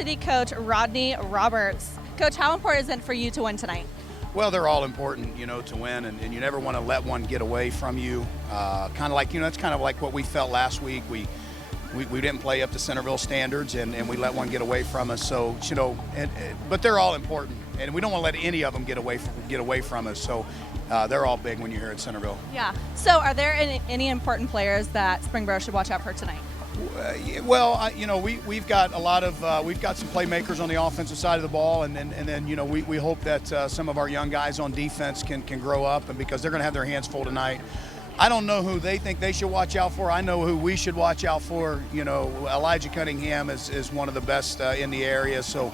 varsity coach Rodney Roberts. Coach, how important is it for you to win tonight? Well, they're all important, to win, and you never want to let one get away from you. Kind of like, it's kind of like what we felt last week. We didn't play up to Centerville standards, and we let one get away from us. So, but they're all important, and we don't want to let any of them get away from us. So, they're all big when you're here at Centerville. Yeah. So, are there any important players that Springboro should watch out for tonight? Well, we've got a lot of we've got some playmakers on the offensive side of the ball, and then we hope that some of our young guys on defense can grow up, and because they're going to have their hands full tonight. I don't know who they think they should watch out for. I know who we should watch out for. Elijah Cunningham is one of the best in the area, so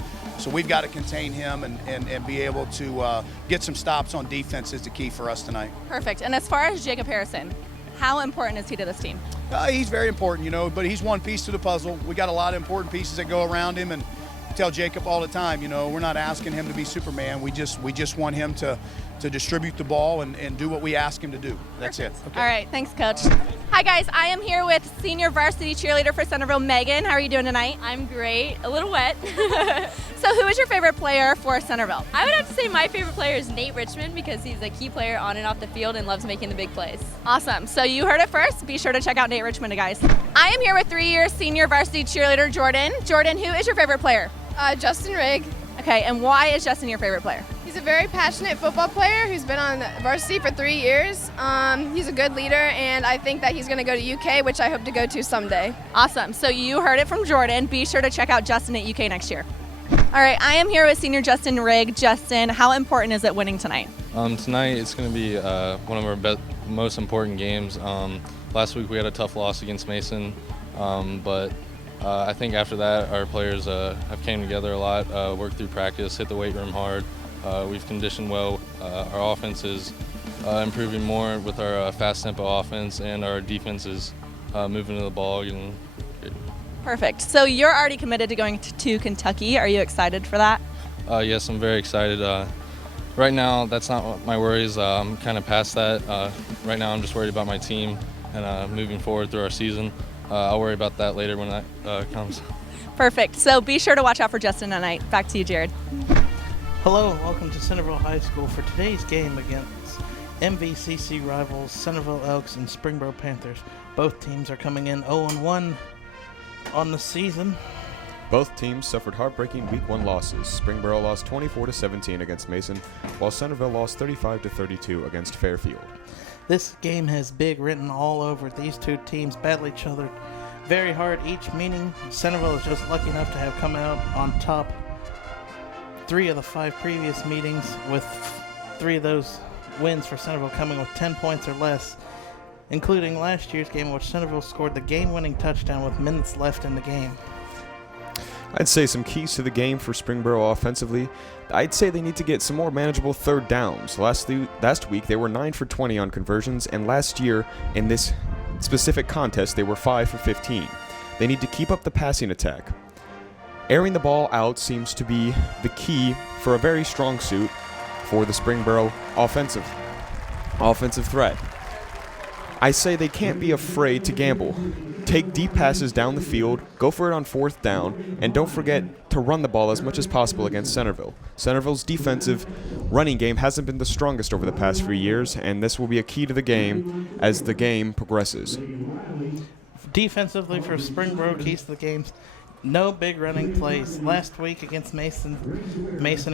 we've got to contain him and be able to get some stops on defense is the key for us tonight. Perfect. And as far as Jacob Harrison, how important is he to this team? He's very important, but he's one piece to the puzzle. We got a lot of important pieces that go around him, and I tell Jacob all the time, we're not asking him to be Superman. We just want him to distribute the ball and do what we ask him to do. That's it. Okay. All right. Thanks, Coach. Hi, guys. I am here with senior varsity cheerleader for Centerville, Megan. How are you doing tonight? I'm great. A little wet. So who is your favorite player for Centerville? I would have to say my favorite player is Nate Richmond because he's a key player on and off the field and loves making the big plays. Awesome. So you heard it first. Be sure to check out Nate Richmond, guys. I am here with 3-year senior varsity cheerleader Jordan. Jordan, who is your favorite player? Justin Rigg. Okay, and why is Justin your favorite player? He's a very passionate football player who's been on varsity for 3 years. He's a good leader, and I think that he's going to go to UK, which I hope to go to someday. Awesome. So you heard it from Jordan. Be sure to check out Justin at UK next year. All right, I am here with senior Justin Rigg. Justin, how important is it winning tonight? Tonight it's going to be one of our most important games. Last week we had a tough loss against Mason, but I think after that our players have came together a lot, worked through practice, hit the weight room hard. We've conditioned well. Our offense is improving more with our fast tempo offense, and our defense is moving to the ball. Perfect. So you're already committed to going to Kentucky. Are you excited for that? Yes, I'm very excited. Right now, that's not my worries. I'm kind of past that. Right now, I'm just worried about my team and moving forward through our season. I'll worry about that later when that comes. Perfect. So be sure to watch out for Justin tonight. Back to you, Jared. Hello and welcome to Centerville High School for today's game against MVCC rivals Centerville Elks and Springboro Panthers. Both teams are coming in 0-1 on the season. Both teams suffered heartbreaking Week 1 losses. Springboro lost 24-17 against Mason, while Centerville lost 35-32 against Fairfield. This game has big written all over. These two teams battle each other very hard each meeting. Centerville is just lucky enough to have come out on top 3 of the 5 previous meetings, with 3 of those wins for Centerville coming with 10 points or less, including last year's game in which Centerville scored the game-winning touchdown with minutes left in the game. I'd say some keys to the game for Springboro offensively. I'd say they need to get some more manageable third downs. Last week they were 9 for 20 on conversions, and last year in this specific contest they were 5 for 15. They need to keep up the passing attack. Airing the ball out seems to be the key for a very strong suit for the Springboro offensive threat. I say they can't be afraid to gamble. Take deep passes down the field, go for it on 4th down, and don't forget to run the ball as much as possible against Centerville. Centerville's defensive running game hasn't been the strongest over the past few years, and this will be a key to the game as the game progresses. Defensively for Springboro, keys to the games: no big running plays. Last week against Mason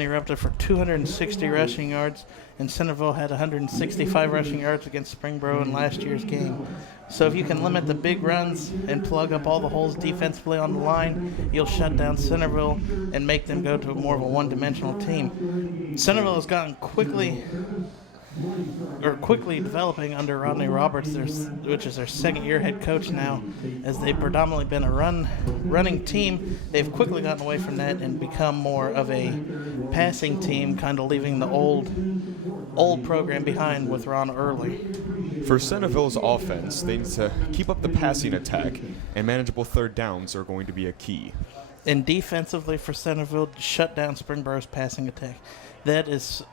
erupted for 260 rushing yards, and Centerville had 165 rushing yards against Springboro in last year's game. So if you can limit the big runs and plug up all the holes defensively on the line, you'll shut down Centerville and make them go to more of a one-dimensional team. Centerville has gotten quickly developing under Rodney Roberts, which is their 2nd-year head coach now. As they've predominantly been a running team, they've quickly gotten away from that and become more of a passing team, kind of leaving the old program behind with Ron Early. For Centerville's offense, they need to keep up the passing attack, and manageable third downs are going to be a key. And defensively for Centerville, shut down Springboro's passing attack. That is,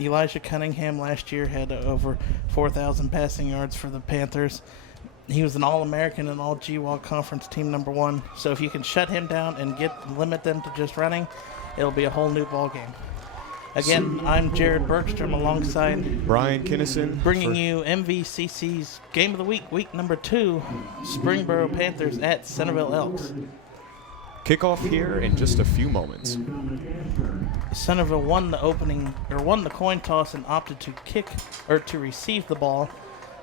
Elijah Cunningham last year had over 4,000 passing yards for the Panthers. He was an All-American and All-GWAL Conference team #1. So if you can shut him down and limit them to just running, it'll be a whole new ball game. Again, I'm Jared Bergstrom alongside Brian Kinnison, bringing you MVCC's Game of the Week, week number 2, Springboro Panthers at Centerville Elks. Kickoff here in just a few moments. Centerville won the coin toss and opted to receive the ball.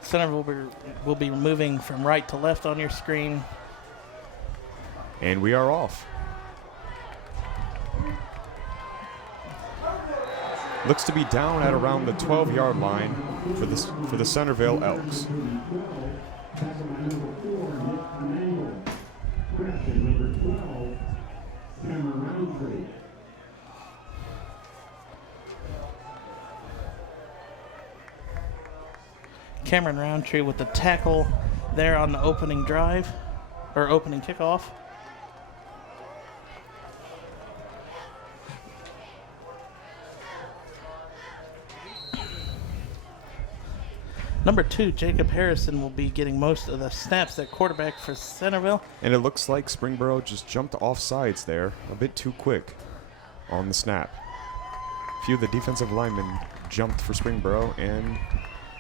Centerville will be moving from right to left on your screen. And we are off. Looks to be down at around the 12-yard line for the Centerville Elks. Cameron Roundtree with the tackle there on the opening drive, or opening kickoff. Number 2, Jacob Harrison, will be getting most of the snaps at quarterback for Centerville. And it looks like Springboro just jumped off sides there a bit too quick on the snap. A few of the defensive linemen jumped for Springboro, and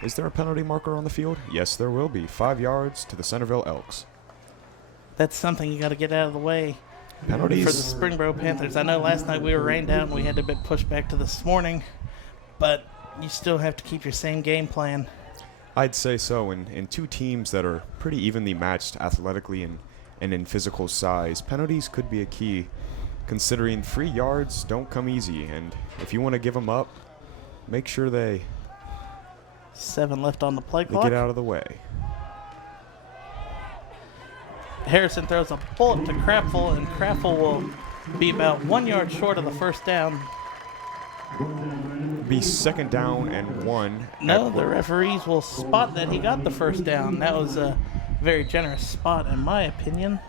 is there a penalty marker on the field? Yes, there will be. 5 yards to the Centerville Elks. That's something you got to get out of the way Penalties for the Springboro Panthers. I know last night we were rained out and we had to be pushed back to this morning, but you still have to keep your same game plan. I'd say so. In two teams that are pretty evenly matched athletically and in physical size, penalties could be a key, considering 3 yards don't come easy. And if you want to give them up, make sure they 7 left on the play clock. get out of the way. Harrison throws a bullet to Crapful, and Crapful will be about 1 yard short of the first down. Be 2nd down and 1. No, the referees will spot that he got the first down. That was a very generous spot, in my opinion.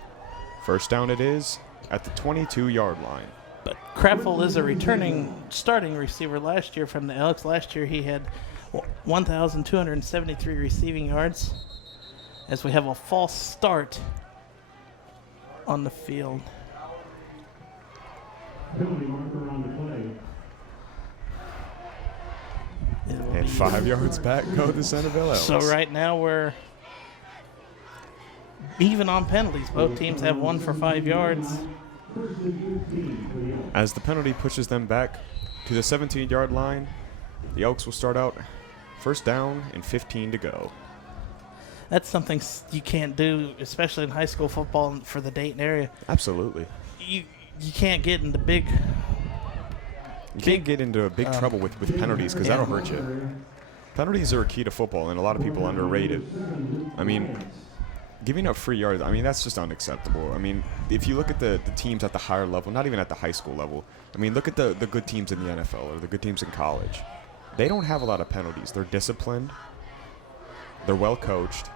First down it is at the 22-yard line. But Crapful is a returning starting receiver last year from the Elks. Last year he had 1,273 receiving yards, as we have a false start on the field. And 5 yards back go the Centerville Elks. So right now we're even on penalties. Both teams have 1 for 5 yards. As the penalty pushes them back to the 17-yard line, the Elks will start out 1st down and 15 to go. That's something you can't do, especially in high school football for the Dayton area. Absolutely. You can't get into You can't get into big trouble with penalties, because that'll hurt you. Penalties are a key to football, and a lot of people underrate it. I mean, giving up 3 yards, I mean, that's just unacceptable. I mean, if you look at the teams at the higher level, not even at the high school level, I mean, look at the good teams in the NFL or the good teams in college. They don't have a lot of penalties. They're disciplined, they're well coached,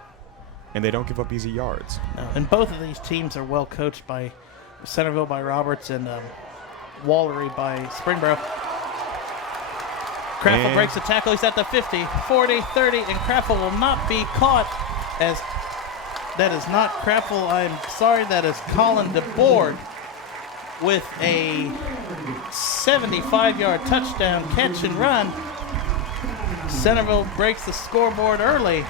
and they don't give up easy yards. No, and both of these teams are well coached by Centerville by Roberts and Wallery by Springboro. Crapful breaks the tackle. He's at the 50, 40, 30, and Crapful will not be caught, as that is not Crapful. I'm sorry, that is Colin DeBoard with a 75-yard touchdown catch and run. Centerville breaks the scoreboard early.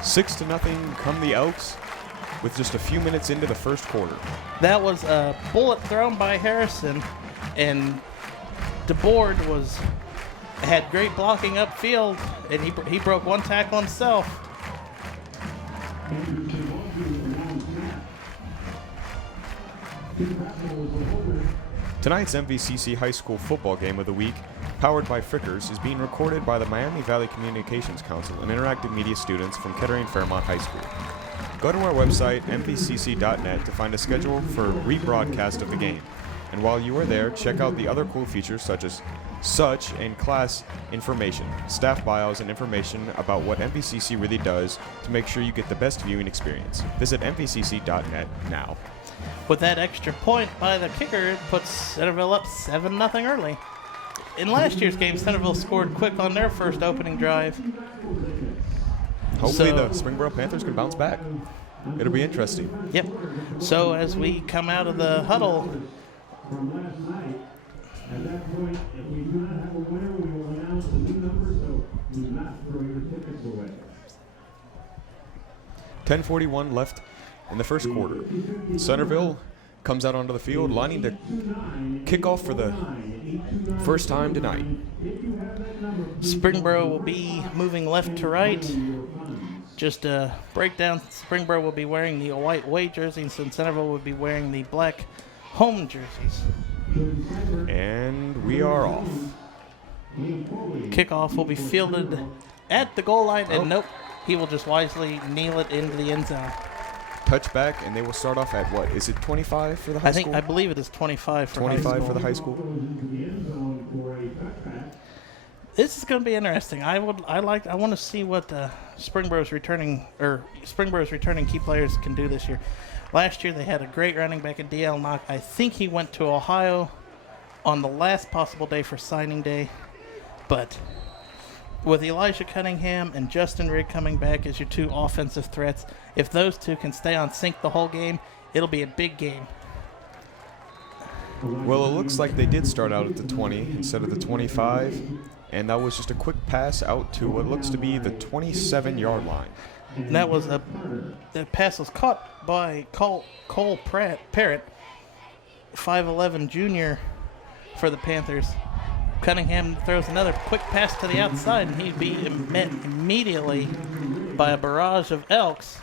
6-0 come the Elks with just a few minutes into the first quarter. That was a bullet thrown by Harrison, and DeBoard had great blocking upfield, and he broke 1 tackle himself. Tonight's MVCC High School Football Game of the Week, powered by Frickers, is being recorded by the Miami Valley Communications Council and interactive media students from Kettering Fairmont High School. Go to our website, mvcc.net, to find a schedule for rebroadcast of the game. And while you are there, check out the other cool features such and class information, staff bios, and information about what MVCC really does to make sure you get the best viewing experience. Visit mvcc.net now. With that extra point by the kicker, it puts Centerville up 7-0 early. In last year's game, Centerville scored quick on their first opening drive. Hopefully the Springboro Panthers can bounce back. It'll be interesting. Yep. So as we come out of the huddle, at that point, if we do not have a winner, we will announce the new number, so do not throw your tickets away. 10:41 left in the first quarter. Centerville comes out onto the field, lining to kick off for the first time tonight. Springboro will be moving left to right. Just a breakdown, Springboro will be wearing the white away jerseys, and Centerville will be wearing the black home jerseys. And we are off. Kickoff will be fielded at the goal line, and nope, he will just wisely kneel it into the end zone. Touchback, and they will start off at what? Is it 25 for the high school? I believe it is 25 for 25 high school. for the high school. This is going to be interesting. I want to see what Springboro's returning key players can do this year. Last year they had a great running back in DL Knock. I think he went to Ohio on the last possible day for signing day, but with Elijah Cunningham and Justin Rigg coming back as your two offensive threats, if those two can stay on sync the whole game, it'll be a big game. Well, it looks like they did start out at the 20 instead of the 25, and that was just a quick pass out to what looks to be the 27-yard line. And that pass was caught by Cole Parrott, 5'11 junior for the Panthers. Cunningham throws another quick pass to the outside, and he'd be met immediately by a barrage of Elks.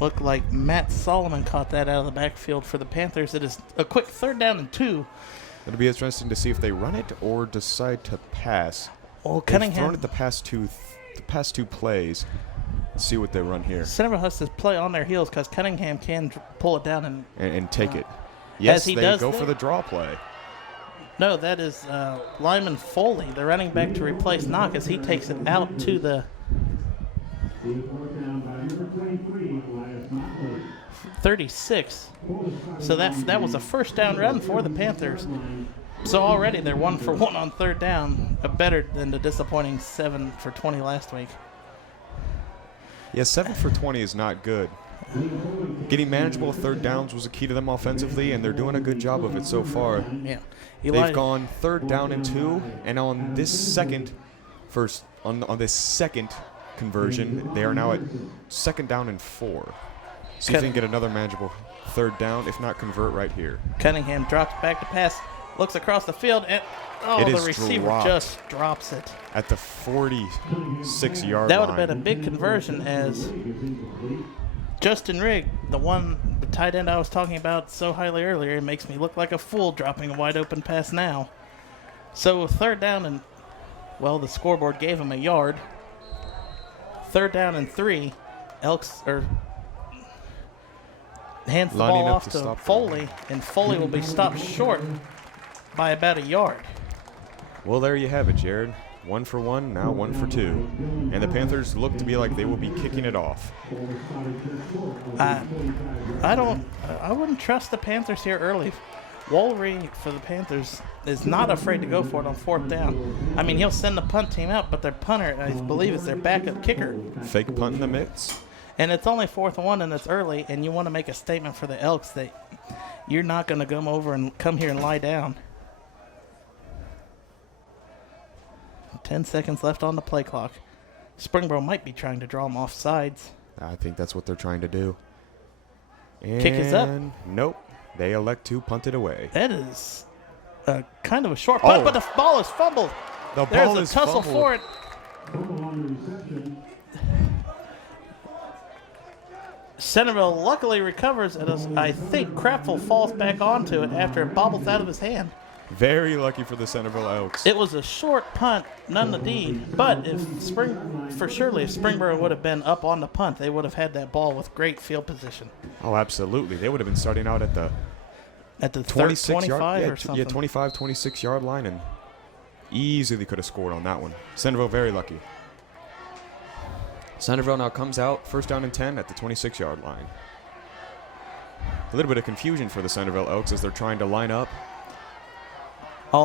Looked like Matt Solomon caught that out of the backfield for the Panthers. It is a quick 3rd down and 2. It'll be interesting to see if they run it or decide to pass. Well, They've Cunningham thrown it the past two plays. Let's see what they run here. Centerville has to play on their heels because Cunningham can pull it down and take it. Yes, he they does go that? for the draw play. No, that is Lyman Foley, the running back to replace Knock, as he takes it out to the 36. So that was a first down run for the Panthers. So already they're 1 for 1 on 3rd down, better than the disappointing 7 for 20 last week. Yeah, 7 for 20 is not good. Getting manageable 3rd downs was a key to them offensively, and they're doing a good job of it so far. Yeah, They've gone 3rd down and 2, and on this second conversion, they are now at 2nd down and 4. See if they can get another manageable 3rd down, if not convert right here. Cunningham drops back to pass, looks across the field, and the receiver just drops it. At the 46-yard line. That would have been a big conversion, as Justin Rigg, the tight end I was talking about so highly earlier, it makes me look like a fool dropping a wide open pass now. So 3rd down and, the scoreboard gave him a yard. 3rd down and 3. Elks hands the ball off to Foley, and Foley will be stopped short by about a yard. Well, there you have it, Jared. 1 for 1, now 1 for 2. And the Panthers look to be like they will be kicking it off. I wouldn't trust the Panthers here early. Wolverine for the Panthers is not afraid to go for it on 4th down. I mean, he'll send the punt team out, but their punter, I believe, is their backup kicker. Fake punt in the mix. And it's only 4th and 1, and it's early, and you want to make a statement for the Elks that you're not going to come here and lie down. 10 seconds left on the play clock. Springboro might be trying to draw them off sides. I think that's what they're trying to do. And kick is up. Nope. They elect to punt it away. That is kind of a short punt, but the ball is fumbled. There's a tussle for it. Centerville luckily recovers, and I think Crapful falls back onto it after it bobbles out of his hand. Very lucky for the Centerville Elks. It was a short punt, none indeed. But if Springboro would have been up on the punt, they would have had that ball with great field position. Oh, absolutely. They would have been starting out at the 25 yard, or something. 25, 26-yard line, and easily could have scored on that one. Centerville very lucky. Centerville now comes out 1st down and 10 at the 26-yard line. A little bit of confusion for the Centerville Elks as they're trying to line up.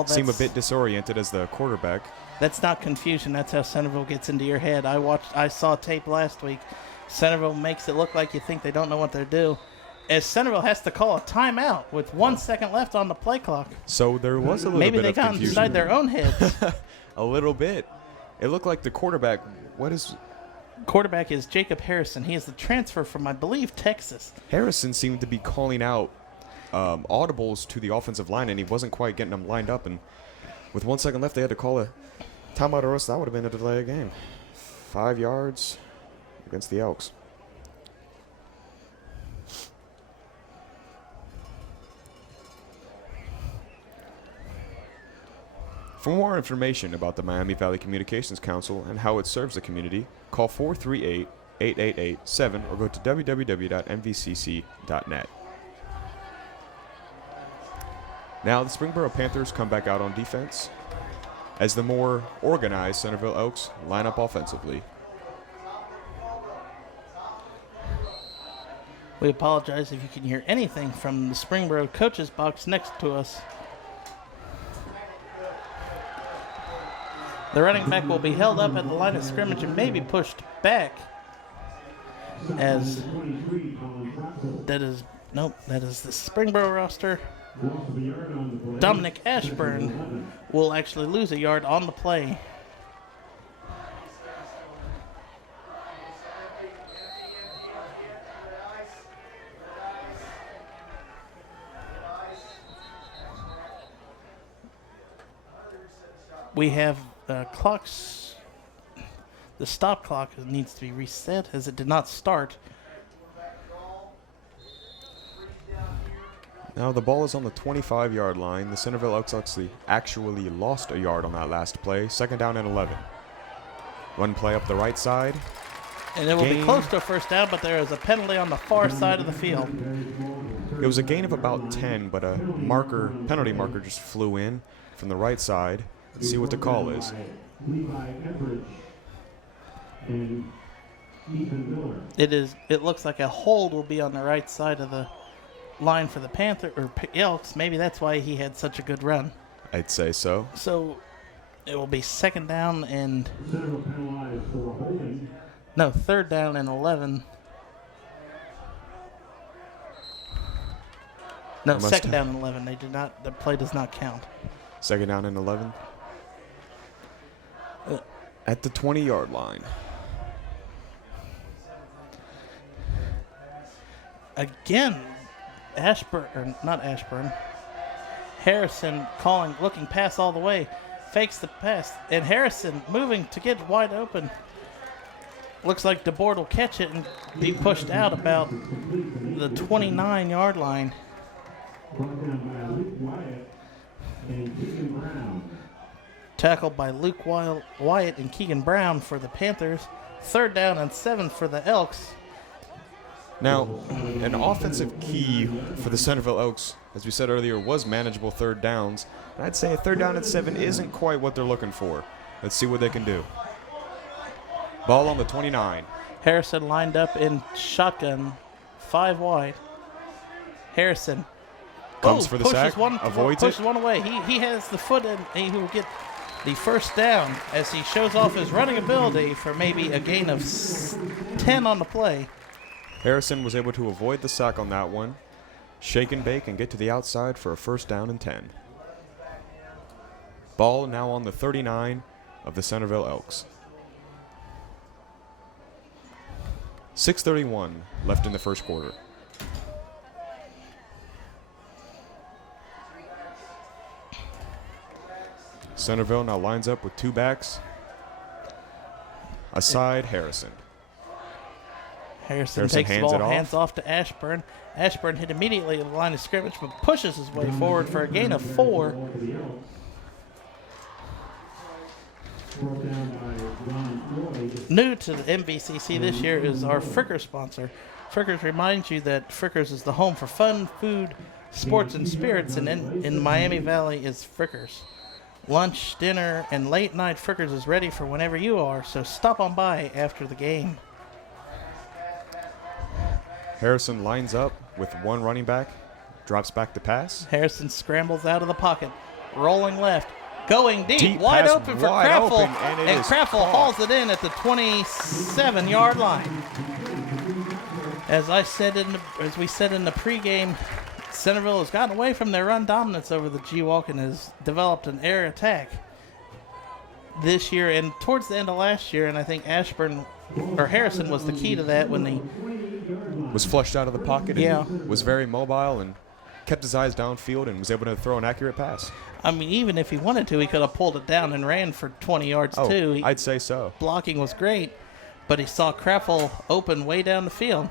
seem a bit disoriented as the quarterback. That's not confusion. That's how Centerville gets into your head. I saw tape last week. Centerville makes it look like you think they don't know what they're doing. As Centerville has to call a timeout with 1 second left on the play clock. So there was a little Maybe bit they of got confusion inside their there. own heads. A little bit. It looked like the quarterback. Quarterback is Jacob Harrison. He is the transfer from, I believe, Texas. Harrison seemed to be calling out audibles to the offensive line, and he wasn't quite getting them lined up. And with 1 second left, they had to call a timeout, or else that would have been a delay of game. 5 yards against the Elks. For more information about the Miami Valley Communications Council and how it serves the community, call 438-888-7 or go to www.mvcc.net. Now the Springboro Panthers come back out on defense as the more organized Centerville Elks line up offensively. We apologize if you can hear anything from the Springboro coaches box next to us. The running back will be held up at the line of scrimmage and maybe pushed back as that is the Springboro roster. Dominic Ashburn will actually lose a yard on the play. We have clocks. The stop clock needs to be reset as it did not start. Now the ball is on the 25-yard line. The Centerville Elks actually lost a yard on that last play. 2nd down and 11. One play up the right side. And it will be close to a first down, but there is a penalty on the far side of the field. It was a gain of about 10, but a penalty marker just flew in from the right side. Let's see what the call is. It looks like a hold will be on the right side of the line for the Elks. Maybe that's why he had such a good run. I'd say so. So it will be 2nd down and 3rd down and 11. No, 2nd down and 11. The play does not count. 2nd down and 11. At the 20-yard line. Again, Harrison looking pass all the way, fakes the pass, and Harrison moving to get wide open. Looks like DeBoard will catch it and be pushed out about the 29-yard line. Tackled by Luke Wyatt and Keegan Brown for the Panthers. 3rd down and 7 for the Elks. Now, an offensive key for the Centerville Elks, as we said earlier, was manageable 3rd downs. And I'd say a 3rd down and 7 isn't quite what they're looking for. Let's see what they can do. Ball on the 29. Harrison lined up in shotgun, 5 wide. Harrison comes for the sack, pushes one away. He has the foot and he will get the first down as he shows off his running ability for maybe a gain of 10 on the play. Harrison was able to avoid the sack on that one, shake and bake, and get to the outside for a 1st down and 10. Ball now on the 39 of the Centerville Elks. 6:31 left in the 1st quarter. Centerville now lines up with 2 backs. Aside Harrison. Harrison takes the ball, hands off to Ashburn. Ashburn hit immediately at the line of scrimmage, but pushes his way forward for a gain of 4. New to the MVCC this year is our Frickers sponsor. Frickers reminds you that Frickers is the home for fun, food, sports, and spirits, and in Miami Valley is Frickers. Lunch, dinner, and late night Frickers is ready for whenever you are, so stop on by after the game. Harrison lines up with 1 running back, drops back to pass. Harrison scrambles out of the pocket. rolling left, going deep, Deep wide pass, open for wide Kraffel, open, and it and is Kraffel caught. hauls it in at the 27-yard line. As we said in the pregame, Centerville has gotten away from their run dominance over the G-Walk and has developed an air attack this year and towards the end of last year, and I think Harrison was the key to that when he Was flushed out of the pocket Yeah. and was very mobile and kept his eyes downfield and was able to throw an accurate pass. I mean, even if he wanted to, he could have pulled it down and ran for 20 yards Oh, too. I'd say so. Blocking was great, but he saw Kraffel open way down the field.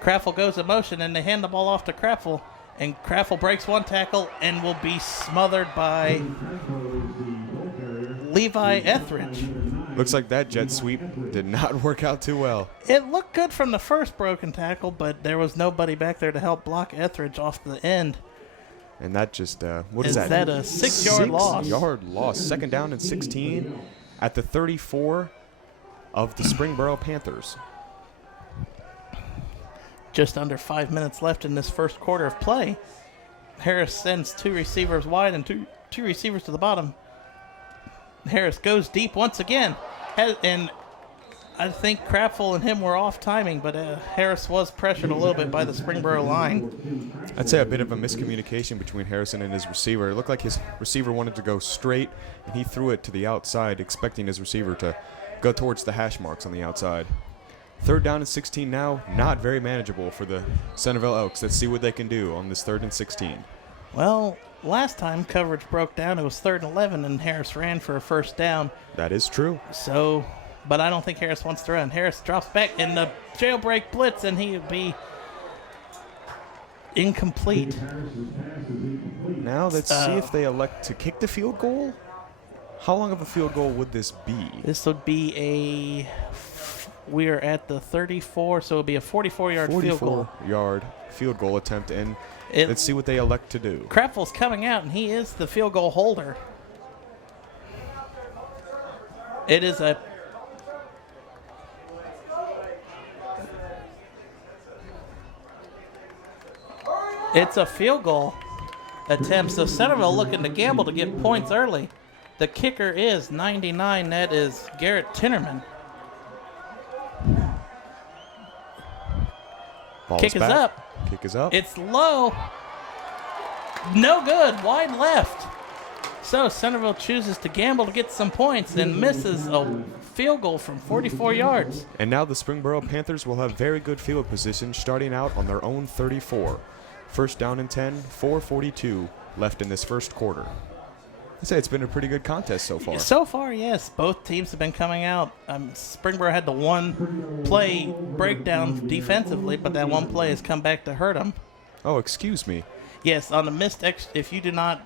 Kraffel goes in motion, and they hand the ball off to Kraffel, and Kraffel breaks one tackle and will be smothered by Levi Etheridge. Looks like that jet sweep did not work out too well. It looked good from the first broken tackle, but there was nobody back there to help block Etheridge off the end. And that just, what is Is that a 6-yard loss? 6-yard loss. Second down and 16 at the 34 of the Springboro Panthers. Just under 5 minutes left in this first quarter of play. Harris sends 2 receivers wide and two receivers to the bottom. Harris goes deep once again. And I think Kraffel and him were off timing, but Harris was pressured a little bit by the Springboro line. I'd say a bit of a miscommunication between Harrison and his receiver. It looked like his receiver wanted to go straight, and he threw it to the outside, expecting his receiver to go towards the hash marks on the outside. Third down and 16 now, not very manageable for the Centerville Elks. Let's see what they can do on this 3rd and 16. Well, last time coverage broke down, it was 3rd and 11, and Harris ran for a first down. That is true. So, but I don't think Harris wants to run. Harris drops back in the jailbreak blitz, and he would be incomplete. Now let's see if they elect to kick the field goal. How long of a field goal would this be? This would be we are at the 34, so it would be a 44-yard field goal. 44-yard field goal attempt, and let's see what they elect to do. Krapfel's coming out, and he is the field goal holder. It is a field goal attempt. So Centerville looking to gamble to get points early. The kicker is 99. That is Garrett Tinnerman. Ball Kick is back. up. Kick is up. It's low. No good. Wide left. So Centerville chooses to gamble to get some points and misses a field goal from 44 yards. And now the Springboro Panthers will have very good field position starting out on their own 34. First down and 10, 4:42 left in this first quarter. I'd say it's been a pretty good contest so far. So far, yes. Both teams have been coming out. Springboro had the one play breakdown defensively, but that one play has come back to hurt them. Oh, excuse me. Yes, on the missed if you do not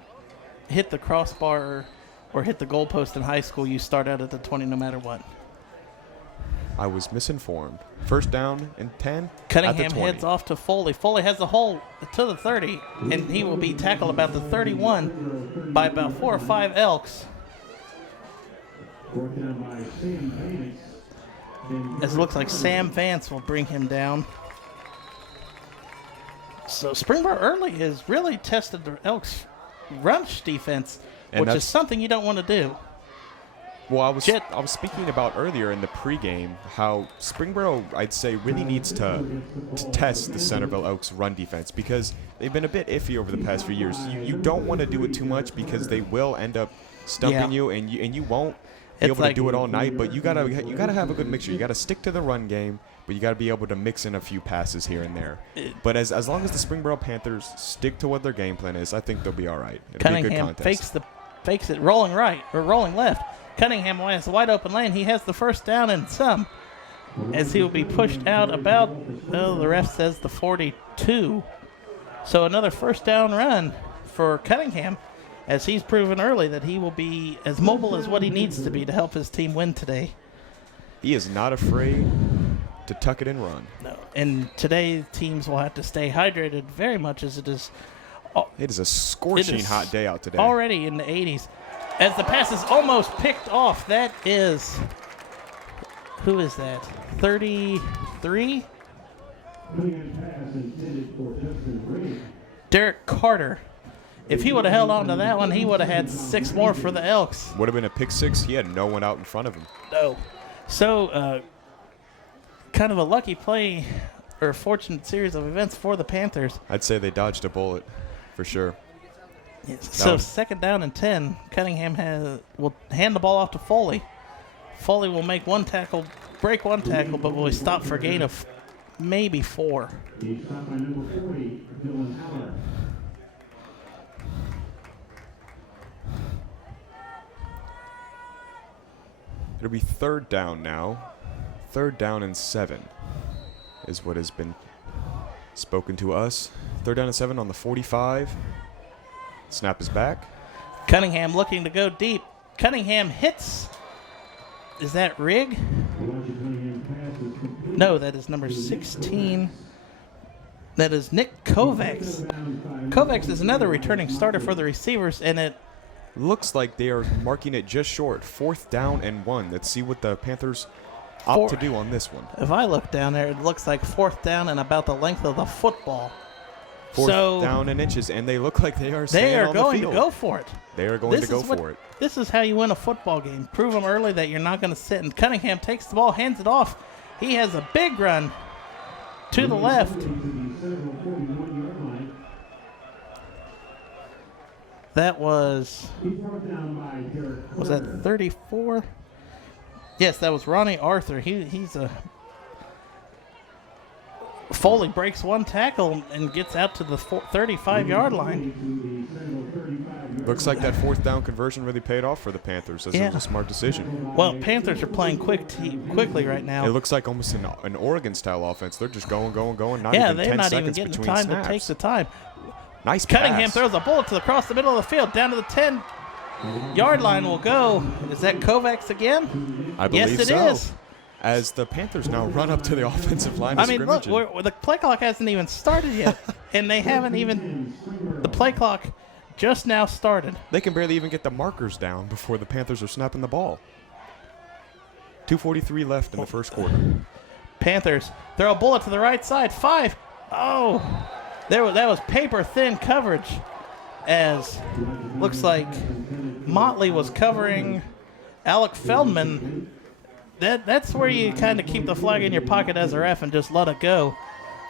hit the crossbar or hit the goalpost in high school, you start out at the 20 no matter what. I was misinformed. First down and 10 Cunningham at the 20. heads off to Foley. Foley has the hole to the 30, and he will be tackled about the 31 by about 4 or 5 Elks. As it looks like Sam Vance will bring him down. So Springboro early has really tested the Elks' rush defense, And which is something you don't want to do. Well, I was speaking about earlier in the pregame how Springboro, I'd say, really needs to test the Centerville Elks' run defense because they've been a bit iffy over the past few years. You don't want to do it too much because they will end up stumping you, and you won't be able to do it all night. But you gotta have a good mixture. You gotta stick to the run game, but you gotta be able to mix in a few passes here and there. But as long as the Springboro Panthers stick to what their game plan is, I think they'll be all right. It'll be a good Cunningham contest. fakes it, rolling right or rolling left. Cunningham has a wide open lane. He has the first down and some, as he will be pushed out about, the ref says the 42. So another first down run for Cunningham, as he's proven early that he will be as mobile as what he needs to be to help his team win today. He is not afraid to tuck it and run. No. And today teams will have to stay hydrated very much as it is. It is a scorching hot day out today. Already in the 80s. As the pass is almost picked off, that is, who is that? 33? Derek Carter If he would have held on to that one, he would have had 6 more for the Elks. Would have been a pick six. He had no one out in front of him. No. So, kind of a lucky play or a fortunate series of events for the Panthers. I'd say they dodged a bullet for sure. Yes. So, second down and 10. Cunningham will hand the ball off to Foley. Foley will make one tackle, break one tackle, but will stop for a gain of maybe 4. He's stopped by number 40, Dylan Haller. It'll be third down now. Third down and 7 is what has been spoken to us. Third down and 7 on the 45. Snap is back. Cunningham looking to go deep. Cunningham hits. Is that Rigg? No, that is number 16. That is Nick Kovacs. Kovacs is another returning starter for the receivers, and it Looks like they are marking it just short. 4th down and 1. Let's see what the Panthers opt to do on this one. If I look down there, it looks like 4th down and about the length of the football. 4th down and inches, and they look like they are staying on the field. They are going to go for it. They are going to go for it. This is how you win a football game. Prove them early that you're not going to sit. And Cunningham takes the ball, hands it off. He has a big run to the left. That was that 34? Yes, that was Ronnie Arthur. He's a Foley breaks one tackle and gets out to the 35-yard line. Looks like that 4th down conversion really paid off for the Panthers. This was a smart decision. Well, Panthers are playing quickly right now. It looks like almost an Oregon-style offense. They're just going. Not yeah, even they're 10 not even seconds getting the between time snaps. to take the time. Nice pass. Cunningham throws a bullet across the middle of the field, down to the 10-yard line will go. Is that Kovacs again? I believe yes, it so. is. As the Panthers now run up to the offensive line of scrimmage. Look, the play clock hasn't even started yet, and they haven't even – the play clock just now started. They can barely even get the markers down before the Panthers are snapping the ball. 2:43 left in the first quarter. Panthers throw a bullet to the right side. 5. Oh, that was paper-thin coverage, as looks like Motley was covering Alec Feldman. That's where you kind of keep the flag in your pocket as a ref and just let it go,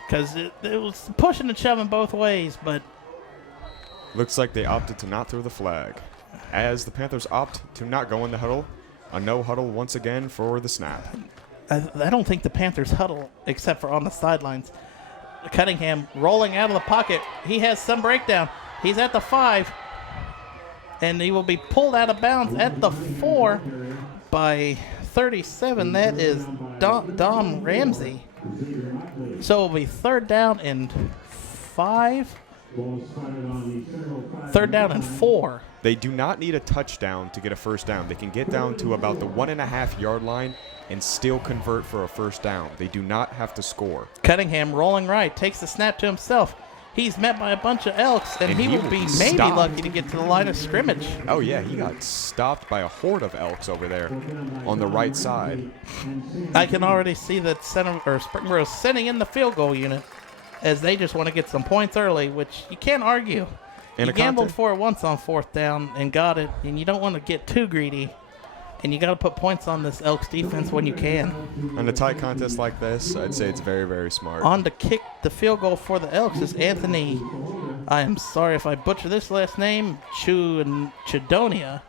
because it was pushing and shoving both ways. But looks like they opted to not throw the flag, as the Panthers opt to not go in the huddle. A no huddle once again for the snap. I don't think the Panthers huddle except for on the sidelines. Cunningham rolling out of the pocket. He has some breakdown. He's at the 5, and he will be pulled out of bounds at the 4 by 37. That is Dom Ramsey. So it will be 3rd down and 5. 3rd down and 4. They do not need a touchdown to get a first down. They can get down to about the 1.5-yard line and still convert for a first down. They do not have to score. Cunningham rolling right, takes the snap to himself. He's met by a bunch of Elks, and he will be maybe lucky to get to the line of scrimmage. Oh, yeah, he got stopped by a horde of Elks over there on the right side. I can already see that Springboro is sending in the field goal unit, as they just want to get some points early, which you can't argue. You gambled for it once on 4th down and got it, and you don't want to get too greedy. And you got to put points on this Elks defense when you can. In a tight contest like this, I'd say it's very, very smart. On to kick the field goal for the Elks is Anthony. I am sorry if I butcher this last name, Chudonia.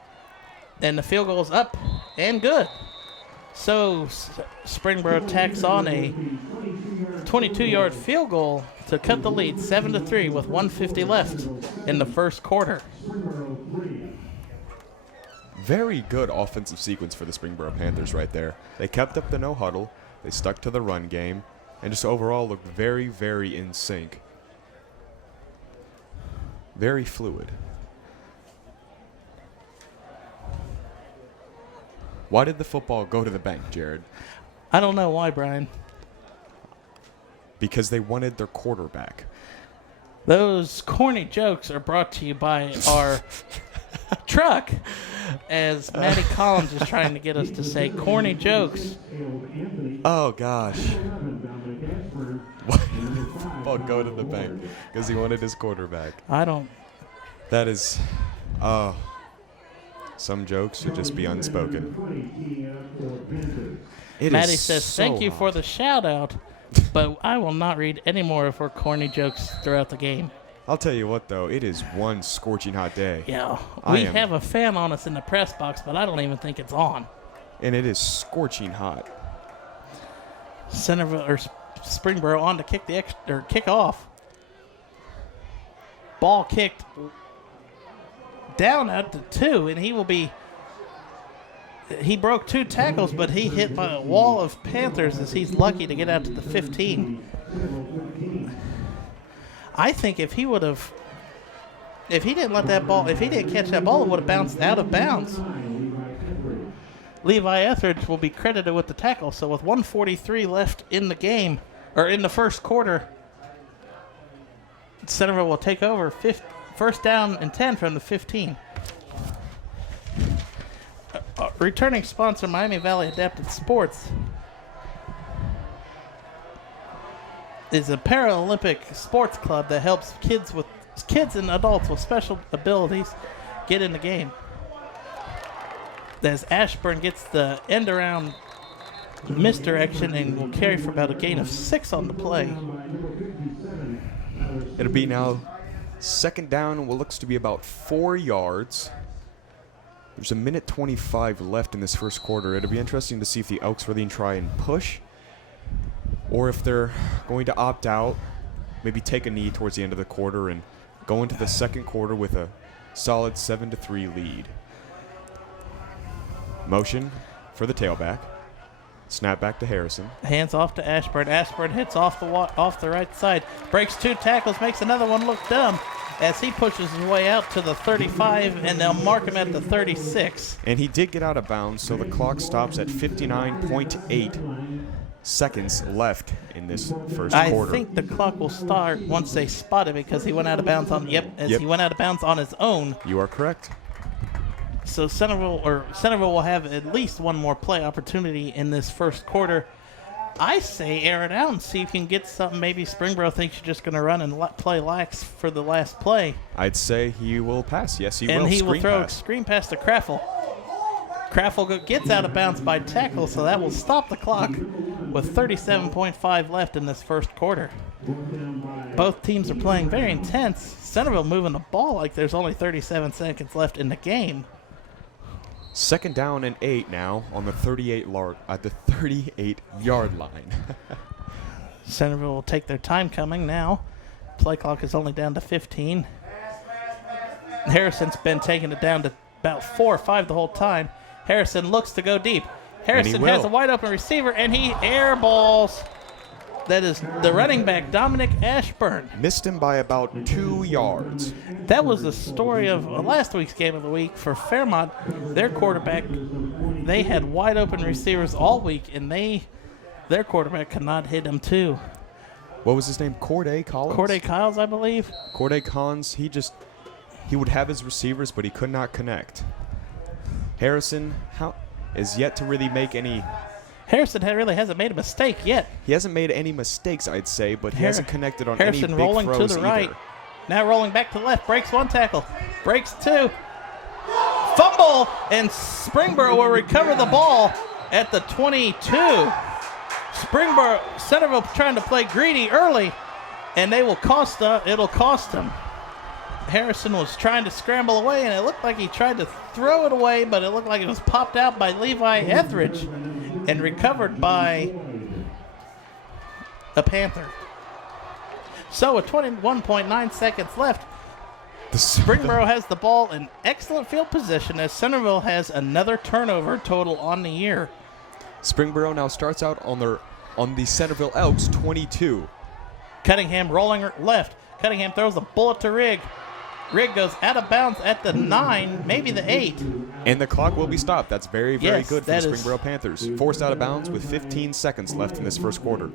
And the field goal is up and good. So Springboro tacks on a 22-yard field goal to cut the lead 7-3 with 1:50 left in the first quarter. Very good offensive sequence for the Springboro Panthers right there. They kept up the no huddle, they stuck to the run game, and just overall looked very, very in sync. Very fluid. Why did the football go to the bank, Jared? I don't know why, Brian. Because they wanted their quarterback. Those corny jokes are brought to you by our truck, as Maddie Collins is trying to get us to say corny jokes. Oh, gosh. Why did the football go to the bank? Because he wanted his quarterback. I don't. That is, some jokes should just be unspoken. Maddie says, thank you for the shout out, but I will not read any more of her corny jokes throughout the game. I'll tell you what, though, it is one scorching hot day. Yeah, we have a fan on us in the press box, but I don't even think it's on. And it is scorching hot. Centerville or Springboro on to kick off. Ball kicked down at the 2, and he broke 2 tackles, but he hit by a wall of Panthers as he's lucky to get out to the 15. I think if he didn't catch that ball, it would have bounced out of bounds. Levi Etheridge will be credited with the tackle. So with 1:43 left in the game, or in the first quarter, Centerville will take over. First down and 10 from the 15. Returning sponsor, Miami Valley Adapted Sports, is a Paralympic sports club that helps kids and adults with special abilities get in the game. As Ashburn gets the end around misdirection and will carry for about a gain of 6 on the play. It'll be now second down and what looks to be about 4 yards. There's 1:25 left in this first quarter. It'll be interesting to see if the Elks really try and push, or if they're going to opt out, maybe take a knee towards the end of the quarter and go into the second quarter with a solid 7-3 lead. Motion for the tailback. Snap back to Harrison. Hands off to Ashburn. Ashburn hits off the right side. Breaks 2 tackles, makes another one look dumb as he pushes his way out to the 35, and they'll mark him at the 36. And he did get out of bounds, so the clock stops at 59.8 seconds left in this first quarter. I think the clock will start once they spot it because he went out of bounds he went out of bounds on his own. You are correct. So Centerville will have at least one more play opportunity in this first quarter. I say air it out and see if you can get something. Maybe Springboro thinks you're just going to run and play lax for the last play. I'd say he will pass. Yes, he will. And he will throw a screen pass to Craffle. Craffle gets out of bounds by tackle, so that will stop the clock with 37.5 left in this first quarter. Both teams are playing very intense. Centerville moving the ball like there's only 37 seconds left in the game. Second down and 8 now on the 38-yard line. Centerville will take their time coming now. Play clock is only down to 15. Harrison's been taking it down to about 4 or 5 the whole time. Harrison looks to go deep. Harrison has a wide open receiver, and he airballs. That is the running back, Dominic Ashburn. Missed him by about 2 yards. That was the story of last week's game of the week for Fairmont. Their quarterback, they had wide open receivers all week, and their quarterback could not hit him too. What was his name? Corday Collins? Corday Collins, I believe. Corday Collins, he would have his receivers, but he could not connect. Harrison is yet to really make any... Harrison really hasn't made a mistake yet. He hasn't made any mistakes, I'd say, but he hasn't connected on any big throws rolling to the right. Now rolling back to the left. Breaks 1 tackle. Breaks 2. Fumble, and Springboro will recover the ball at the 22. Centerville trying to play greedy early, and it'll cost them. Harrison was trying to scramble away, and it looked like he tried to throw it away, but it looked like it was popped out by Levi Etheridge and recovered by a Panther. So with 21.9 seconds left, Springboro has the ball in excellent field position as Centerville has another turnover total on the year. Springboro now starts out on the Centerville Elks 22. Cunningham rolling left. Cunningham throws a bullet to Rigg. Rigg goes out of bounds at the 9, maybe the 8. And the clock will be stopped. That's very, very good for the Springboro Panthers. Forced out of bounds with 15 seconds left in this first quarter.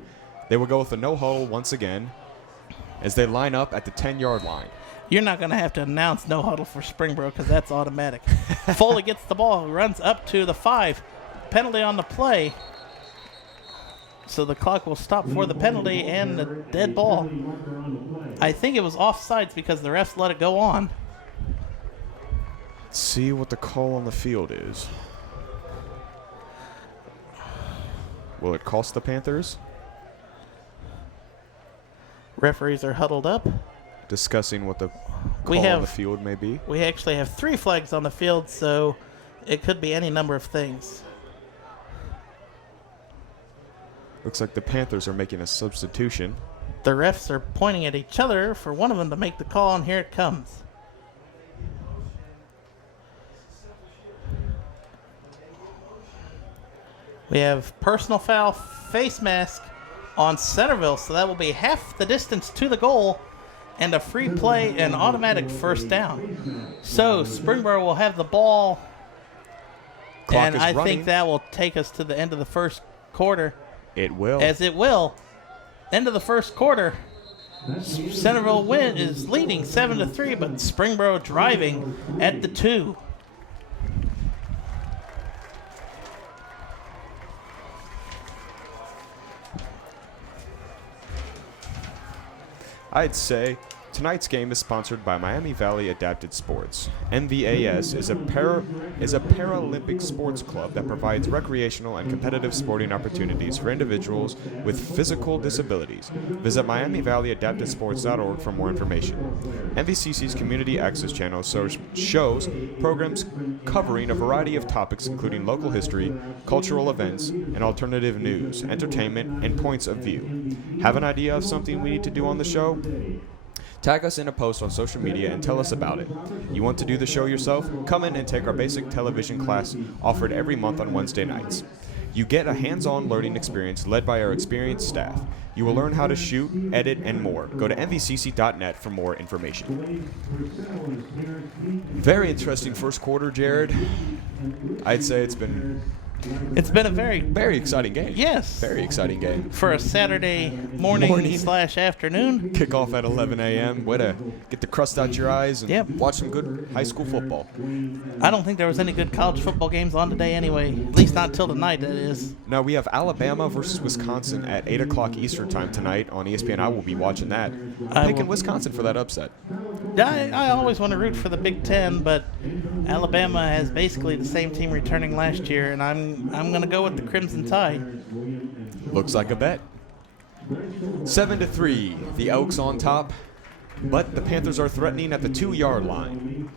They will go with a no-huddle once again as they line up at the 10-yard line. You're not going to have to announce no huddle for Springboro because that's automatic. Foley gets the ball, runs up to the 5. Penalty on the play. So the clock will stop for the penalty and the dead ball. I think it was offsides because the refs let it go on. Let's see what the call on the field is. Will it cost the Panthers? Referees are huddled up. Discussing what the call on the field may be. We actually have 3 flags on the field, so it could be any number of things. Looks like the Panthers are making a substitution. The refs are pointing at each other for one of them to make the call, and here it comes. We have personal foul, face mask on Centerville, so that will be half the distance to the goal and a free play and automatic first down. So Springboro will have the ball, Clock and is I running. think that will take us to the end of the first quarter. It will. As it will. End of the first quarter. Centerville is leading 7-3, but Springboro driving at the 2. I'd say tonight's game is sponsored by Miami Valley Adapted Sports. MVAS is a Paralympic sports club that provides recreational and competitive sporting opportunities for individuals with physical disabilities. Visit MiamiValleyAdaptedSports.org for more information. MVCC's Community Access Channel shows programs covering a variety of topics including local history, cultural events, and alternative news, entertainment, and points of view. Have an idea of something we need to do on the show? Tag us in a post on social media and tell us about it. You want to do the show yourself? Come in and take our basic television class offered every month on Wednesday nights. You get a hands-on learning experience led by our experienced staff. You will learn how to shoot, edit, and more. Go to mvcc.net for more information. Very interesting first quarter, Jared. I'd say it's been a very exciting game. Yes. Very exciting game. For a Saturday morning/afternoon. Kickoff at 11 a.m. Way to get the crust out your eyes and Yep. watch some good high school football. I don't think there was any good college football games on today anyway. At least not till tonight, that is. Now we have Alabama versus Wisconsin at 8 o'clock Eastern time tonight on ESPN. I will be watching that. I'm picking Wisconsin for that upset. I always want to root for the Big Ten, but Alabama has basically the same team returning last year, and I'm going to go with the Crimson Tide. Looks like a bet. 7-3, the Elks on top, but the Panthers are threatening at the 2-yard line.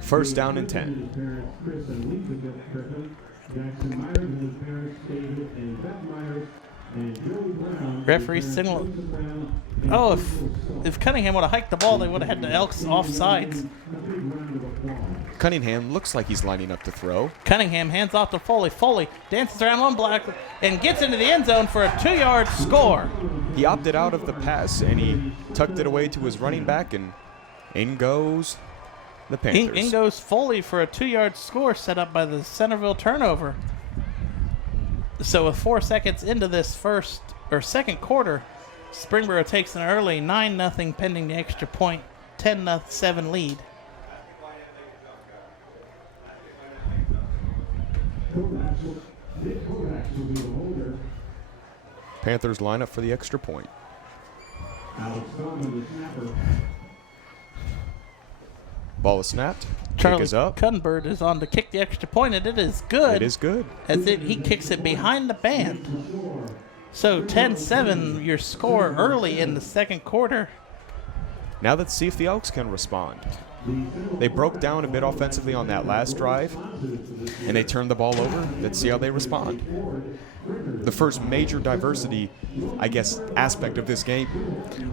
First down and 10. Referee signal. Oh, if Cunningham would have hiked the ball, they would have had the Elks offsides. Cunningham looks like he's lining up to throw. Cunningham hands off to Foley. Foley dances around one block and gets into the end zone for a 2-yard score. He opted out of the pass and he tucked it away to his running back, and in goes the Panthers. In goes Foley for a 2-yard score set up by the Centerville turnover. So with 4 seconds into this second quarter, Springboro takes an early 9-0 pending the extra point, 10-7 lead. Panthers line up for the extra point. Ball is snapped. Charlie Kick is up. Cunbird is on to kick the extra point, and it is good. It is good. He kicks it behind the band. So 10-7, your score early in the second quarter. Now let's see if the Elks can respond. They broke down a bit offensively on that last drive, and they turned the ball over. Let's see how they respond. The first major diversity, I guess, aspect of this game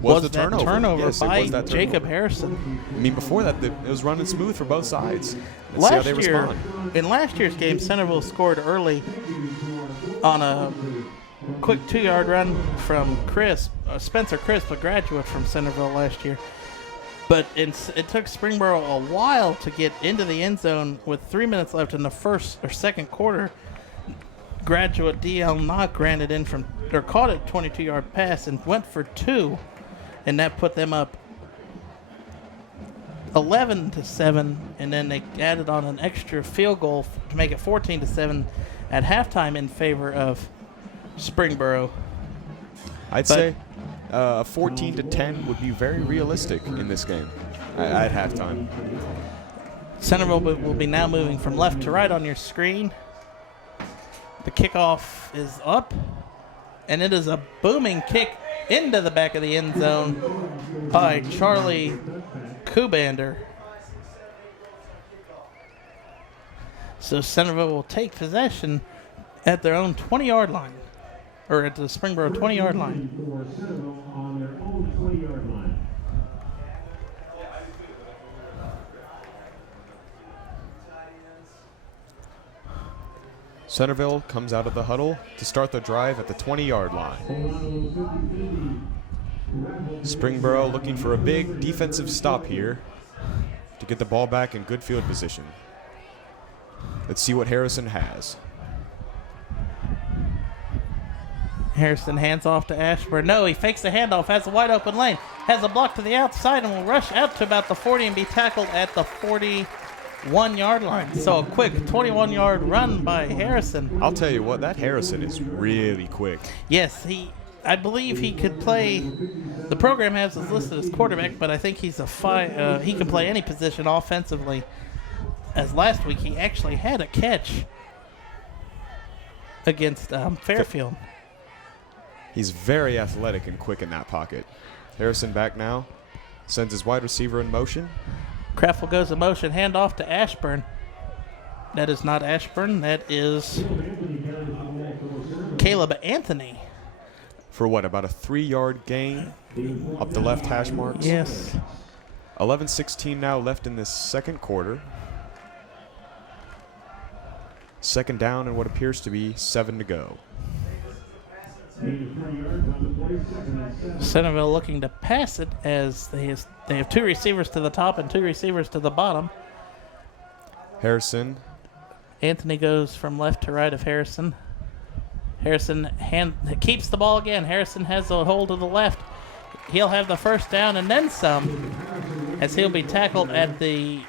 was the turnover. Yes, by it was that turnover. Jacob Harrison. I mean, before that, it was running smooth for both sides. Let's see how they respond. In last year's game, Centerville scored early on a quick 2-yard run from Spencer Crisp, a graduate from Centerville last year. But it took Springboro a while to get into the end zone with 3 minutes left in the first or second quarter. Graduate D.L. Knock ran it in caught a 22-yard pass and went for 2, and that put them up 11-7, and then they added on an extra field goal to make it 14-7 at halftime in favor of Springboro. I'd say 14-10 would be very realistic in this game at halftime. Centerville will be now moving from left to right on your screen. The kickoff is up, and it is a booming kick into the back of the end zone by Charlie Kubander. So Centerville will take possession at their own 20-yard line, or at the Springboro 20-yard line. For Centerville on their own 20-yard line. Centerville comes out of the huddle to start the drive at the 20-yard line. Springboro looking for a big defensive stop here to get the ball back in good field position. Let's see what Harrison has. Harrison hands off to Ashburn. No, he fakes the handoff, has a wide open lane, has a block to the outside, and will rush out to about the 40 and be tackled at the 41-yard line. So a quick 21-yard run by Harrison. I'll tell you what, that Harrison is really quick. Yes, I believe he could play. The program has us listed as quarterback, but I think he's he can play any position offensively. As last week, he actually had a catch against Fairfield. He's very athletic and quick in that pocket. Harrison back now. Sends his wide receiver in motion. Kraft goes in motion. Hand off to Ashburn. That is not Ashburn. That is Caleb Anthony. For what, about a 3-yard gain up the left hash marks? Yes. 11:16 now left in this second quarter. Second down and what appears to be 7 to go. Centerville looking to pass it as they have 2 receivers to the top and 2 receivers to the bottom. Harrison. Anthony goes from left to right of Harrison. Harrison keeps the ball again. Harrison has a hold to the left. He'll have the first down and then some, as he'll be tackled at the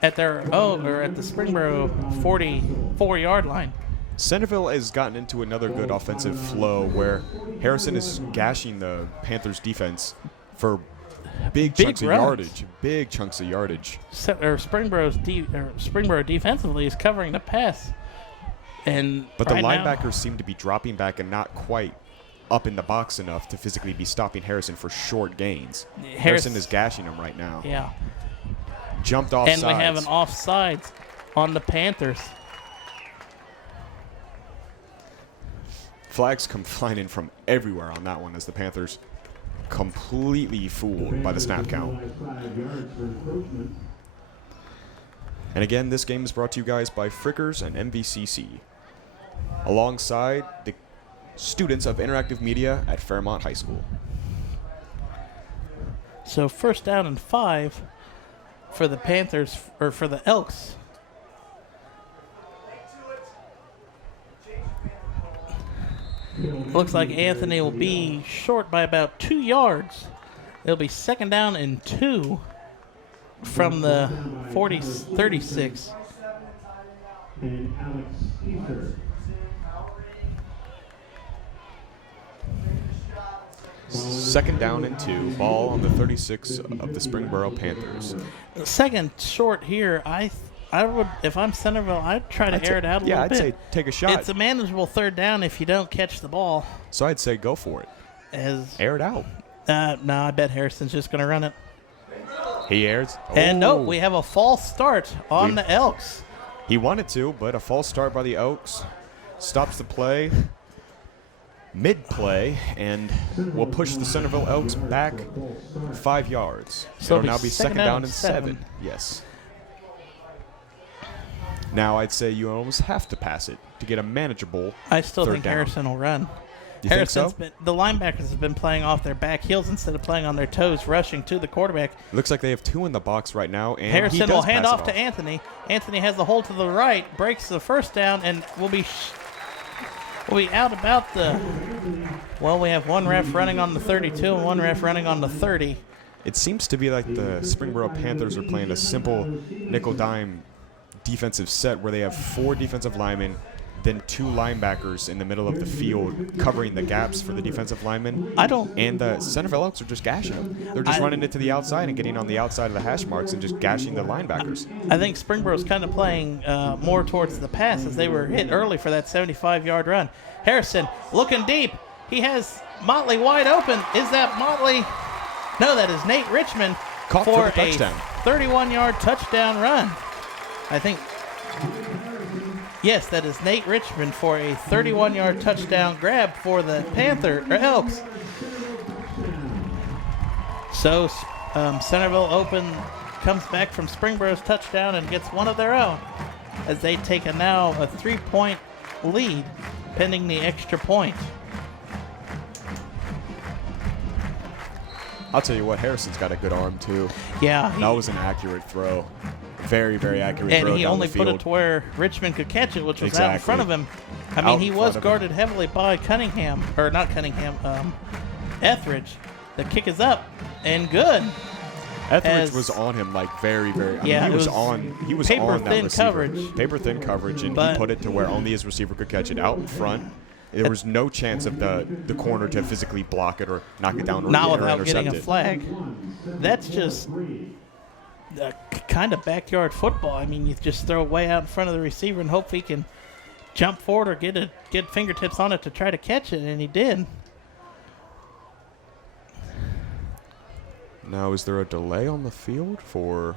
at the Springboro 44-yard line. Centerville has gotten into another good offensive flow where Harrison is gashing the Panthers defense for big chunks of yardage. Big chunks of yardage. Springboro defensively is covering the pass. But the linebackers seem to be dropping back and not quite up in the box enough to physically be stopping Harrison for short gains. Harrison is gashing him right now. Yeah. Jumped offsides. And we have an offsides on the Panthers. Flags come flying in from everywhere on that one as the Panthers completely fooled by the snap count. And again, this game is brought to you guys by Frickers and MVCC, alongside the students of interactive media at Fairmont High School. So first down and 5 for the Panthers, or for the Elks. Looks like Anthony will be short by about 2 yards. It'll be second down and 2 from the 36. And Alex Easter. Second down and 2, ball on the 36 of the Springboro Panthers. Second short here. I would, if I'm Centerville, I'd try to air it out a little bit. Yeah, I'd say take a shot. It's a manageable third down if you don't catch the ball. So I'd say go for it. Air it out. No, I bet Harrison's just going to run it. He airs. And no, we have a false start on the Elks. He wanted to, but a false start by the Elks stops the play mid-play and will push the Centerville Elks back 5 yards. So it'll now be second down and 7. Yes. Now I'd say you almost have to pass it to get a manageable I still third think down. Harrison will run. You think so? The linebackers have been playing off their back heels instead of playing on their toes, rushing to the quarterback. Looks like they have 2 in the box right now, and Harrison will hand off to Anthony. Anthony has the hold to the right, breaks the first down, and will be out about the. Well, we have one ref running on the 32 and one ref running on the 30. It seems to be like the Springboro Panthers are playing a simple nickel dime defensive set where they have 4 defensive linemen than 2 linebackers in the middle of the field covering the gaps for the defensive linemen. And the Centerville Elks are just gashing them. They're just running it to the outside and getting on the outside of the hash marks and just gashing the linebackers. I think Springboro's kind of playing more towards the pass as they were hit early for that 75-yard run. Harrison looking deep. He has Motley wide open. Is that Motley? No, that is Nate Richmond Caught for the touchdown. A 31-yard touchdown run. I think, yes, that is Nate Richmond for a 31-yard touchdown grab for the Elks. So Centerville comes back from Springboro's touchdown and gets one of their own as they take now a 3-point lead pending the extra point. I'll tell you what, Harrison's got a good arm too. Yeah. That was an accurate throw. Very, very accurate throw. And he down only the field. put it to where Richmond could catch it, which was out in front of him. I mean, he was guarded heavily by Etheridge. The kick is up and good. Etheridge was on him like very, very. He was on that receiver. Paper thin coverage, and he put it to where only his receiver could catch it out in front. There was no chance of the corner to physically block it or knock it down or not without intercept getting a flag. That's just kind of backyard football. I mean, you just throw it way out in front of the receiver and hope he can jump forward or get fingertips on it to try to catch it, and he did. Now, is there a delay on the field for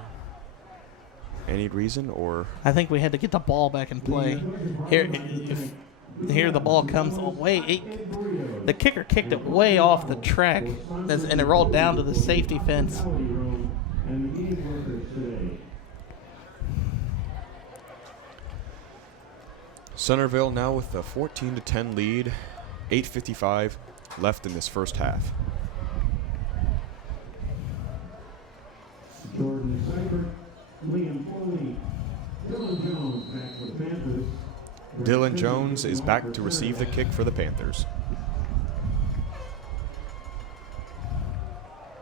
any reason, or? I think we had to get the ball back in play. Here the ball comes away. The kicker kicked it way off the track, and it rolled down to the safety fence. Centerville now with a 14-10 lead, 8:55 left in this first half. Jordan Seibert, Liam Foley, Dylan Jones back for the Panthers. Dylan Jones is back to receive the kick for the Panthers.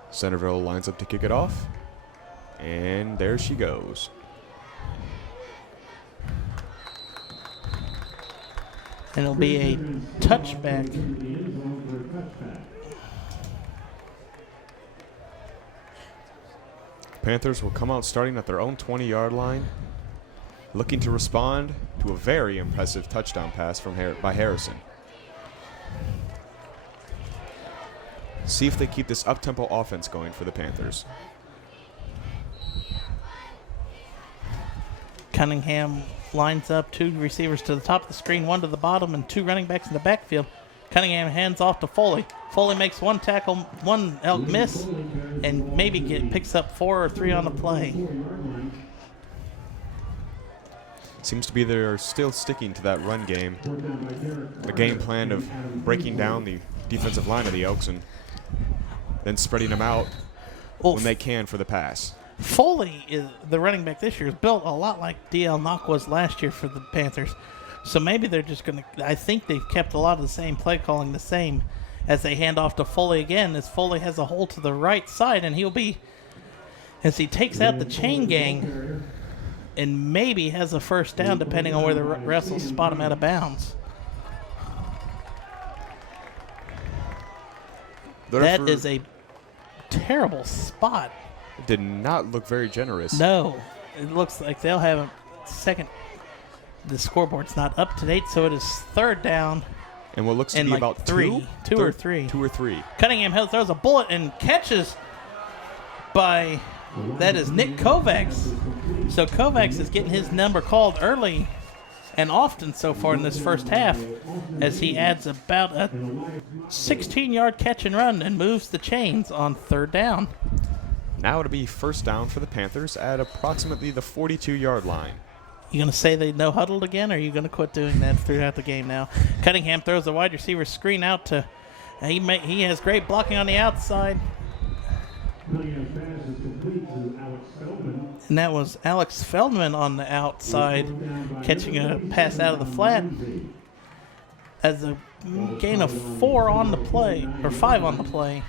Centerville lines up to kick it off, and there she goes. And it'll be a touchback. Panthers will come out starting at their own 20-yard line, looking to respond to a very impressive touchdown pass by Harrison. See if they keep this up-tempo offense going for the Panthers. Cunningham lines up 2 receivers to the top of the screen, 1 to the bottom, and 2 running backs in the backfield. Cunningham hands off to Foley. Foley makes 1 tackle, 1 Elk miss, and maybe picks up 4 or 3 on the play. Seems to be they're still sticking to that run game. The game plan of breaking down the defensive line of the Elks and then spreading them out when they can for the pass. Foley, the running back this year, is built a lot like D.L. Knock was last year for the Panthers. So maybe they're just going to – I think they've kept a lot of the same play calling the same as they hand off to Foley again, as Foley has a hole to the right side, and he'll be – as he takes out the chain gang and maybe has a first down depending on where the refs will spot him out of bounds. That is a terrible spot. It did not look very generous. No. It looks like they'll have a second – the scoreboard's not up to date, so it is 3rd down. And what looks to be about 2 or 3. 2 or 3. Cunningham throws a bullet and catches by, that is Nick Kovacs. So Kovacs is getting his number called early and often so far in this first half, as he adds about a 16-yard catch and run and moves the chains on 3rd down. Now it'll be first down for the Panthers at approximately the 42-yard line. You going to say they no huddled again, or are you going to quit doing that throughout the game now? Cunningham throws the wide receiver screen out to he has great blocking on the outside. And that was Alex Feldman on the outside catching a pass out of the flat. As a gain of 4 on the play, or 5 on the play.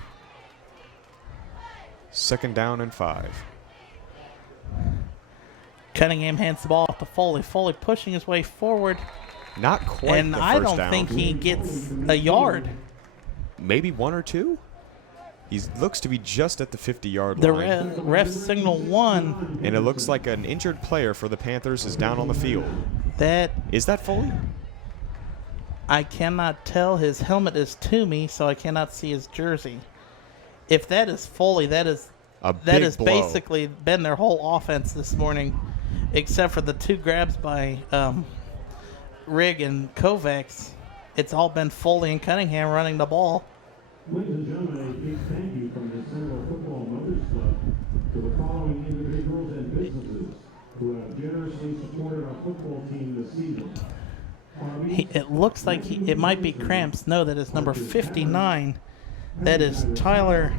2nd down and 5. Cunningham hands the ball off to Foley. Foley pushing his way forward. Not quite And the I first don't down. think he gets a yard. Maybe 1 or 2? He looks to be just at the 50-yard The line. ref signal 1. And it looks like an injured player for the Panthers is down on the field. Is that Foley? I cannot tell. His helmet is to me, so I cannot see his jersey. If that is Foley, that has blow. basically been their whole offense this morning, except for the 2 grabs by Rigg and Kovacs. It's all been Foley and Cunningham running the ball. Ladies and gentlemen, a big thank you from the Centerville Football Mothers Club to the following individuals and businesses who have generously supported our football team this season. It looks like it might be cramps. No, that is number 59. That is Tyler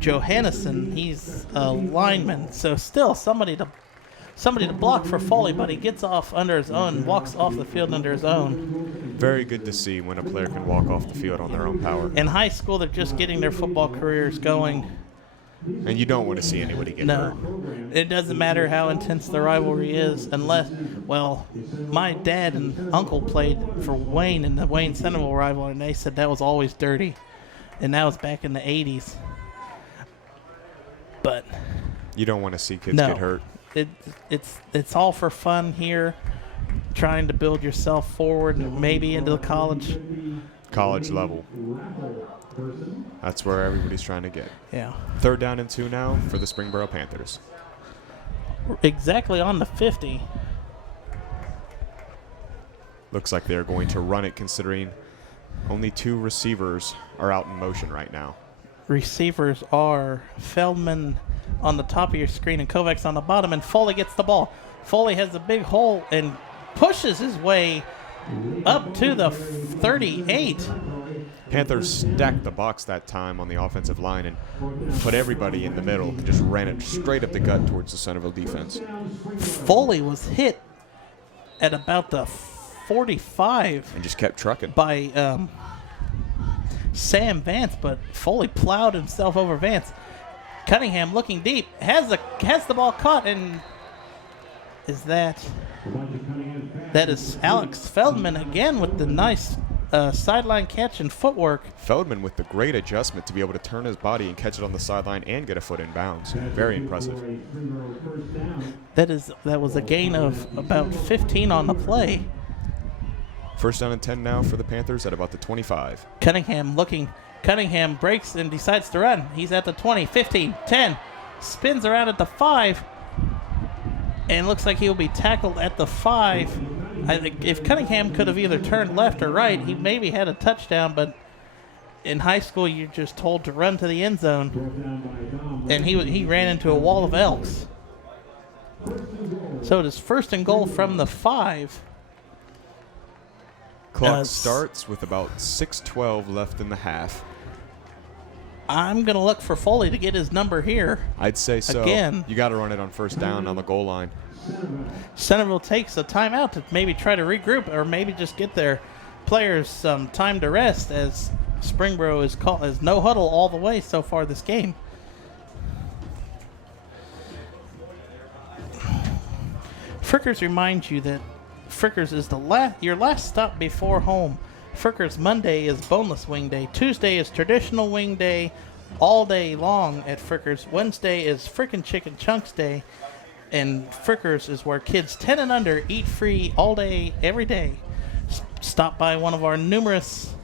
Johannesson. He's a lineman. So still somebody to block for Foley, but he gets off under his own, walks off the field under his own. Very good to see when a player can walk off the field on their own power. In high school, they're just getting their football careers going. And you don't want to see anybody get hurt. No. It doesn't matter how intense the rivalry is unless, well, my dad and uncle played for Wayne in the Wayne Centerville rivalry, and they said that was always dirty. And that was back in the 80s. But you don't want to see kids get hurt. It's all for fun here, trying to build yourself forward and maybe into the college level. That's where everybody's trying to get. Yeah. 3rd down and 2 now for the Springboro Panthers. Exactly on the 50. Looks like they're going to run it, considering only 2 receivers are out in motion right now. Receivers are Feldman on the top of your screen and Kovacs on the bottom, and Foley gets the ball. Foley has a big hole and pushes his way up to the 38. Panthers stacked the box that time on the offensive line and put everybody in the middle. Just ran it straight up the gut towards the Centerville defense. Foley was hit at about the 45. And just kept trucking. By Sam Vance, but Foley plowed himself over Vance. Cunningham looking deep, has the ball caught, and that is Alex Feldman again with the nice sideline catch and footwork. Feldman with the great adjustment to be able to turn his body and catch it on the sideline and get a foot in bounds. Very impressive. That was a gain of about 15 on the play. 1st down and 10 now for the Panthers at about the 25. Cunningham breaks and decides to run. He's at the 20, 15, 10. Spins around at the 5. And looks like he'll be tackled at the 5. I think if Cunningham could have either turned left or right, he maybe had a touchdown, but in high school you're just told to run to the end zone. And he ran into a wall of Elks. So it is 1st and goal from the 5. Clock starts with about 6:12 left in the half. I'm going to look for Foley to get his number here. I'd say so. Again. You got to run it on 1st down on the goal line. Centerville takes a timeout to maybe try to regroup or maybe just get their players some time to rest, as Springboro is called as no huddle all the way so far this game. Frickers reminds you that Frickers is your last stop before home. Frickers Monday is boneless wing day. Tuesday is traditional wing day all day long at Frickers. Wednesday is frickin' chicken chunks day. And Frickers is where kids 10 and under eat free all day, every day. Stop by one of our numerous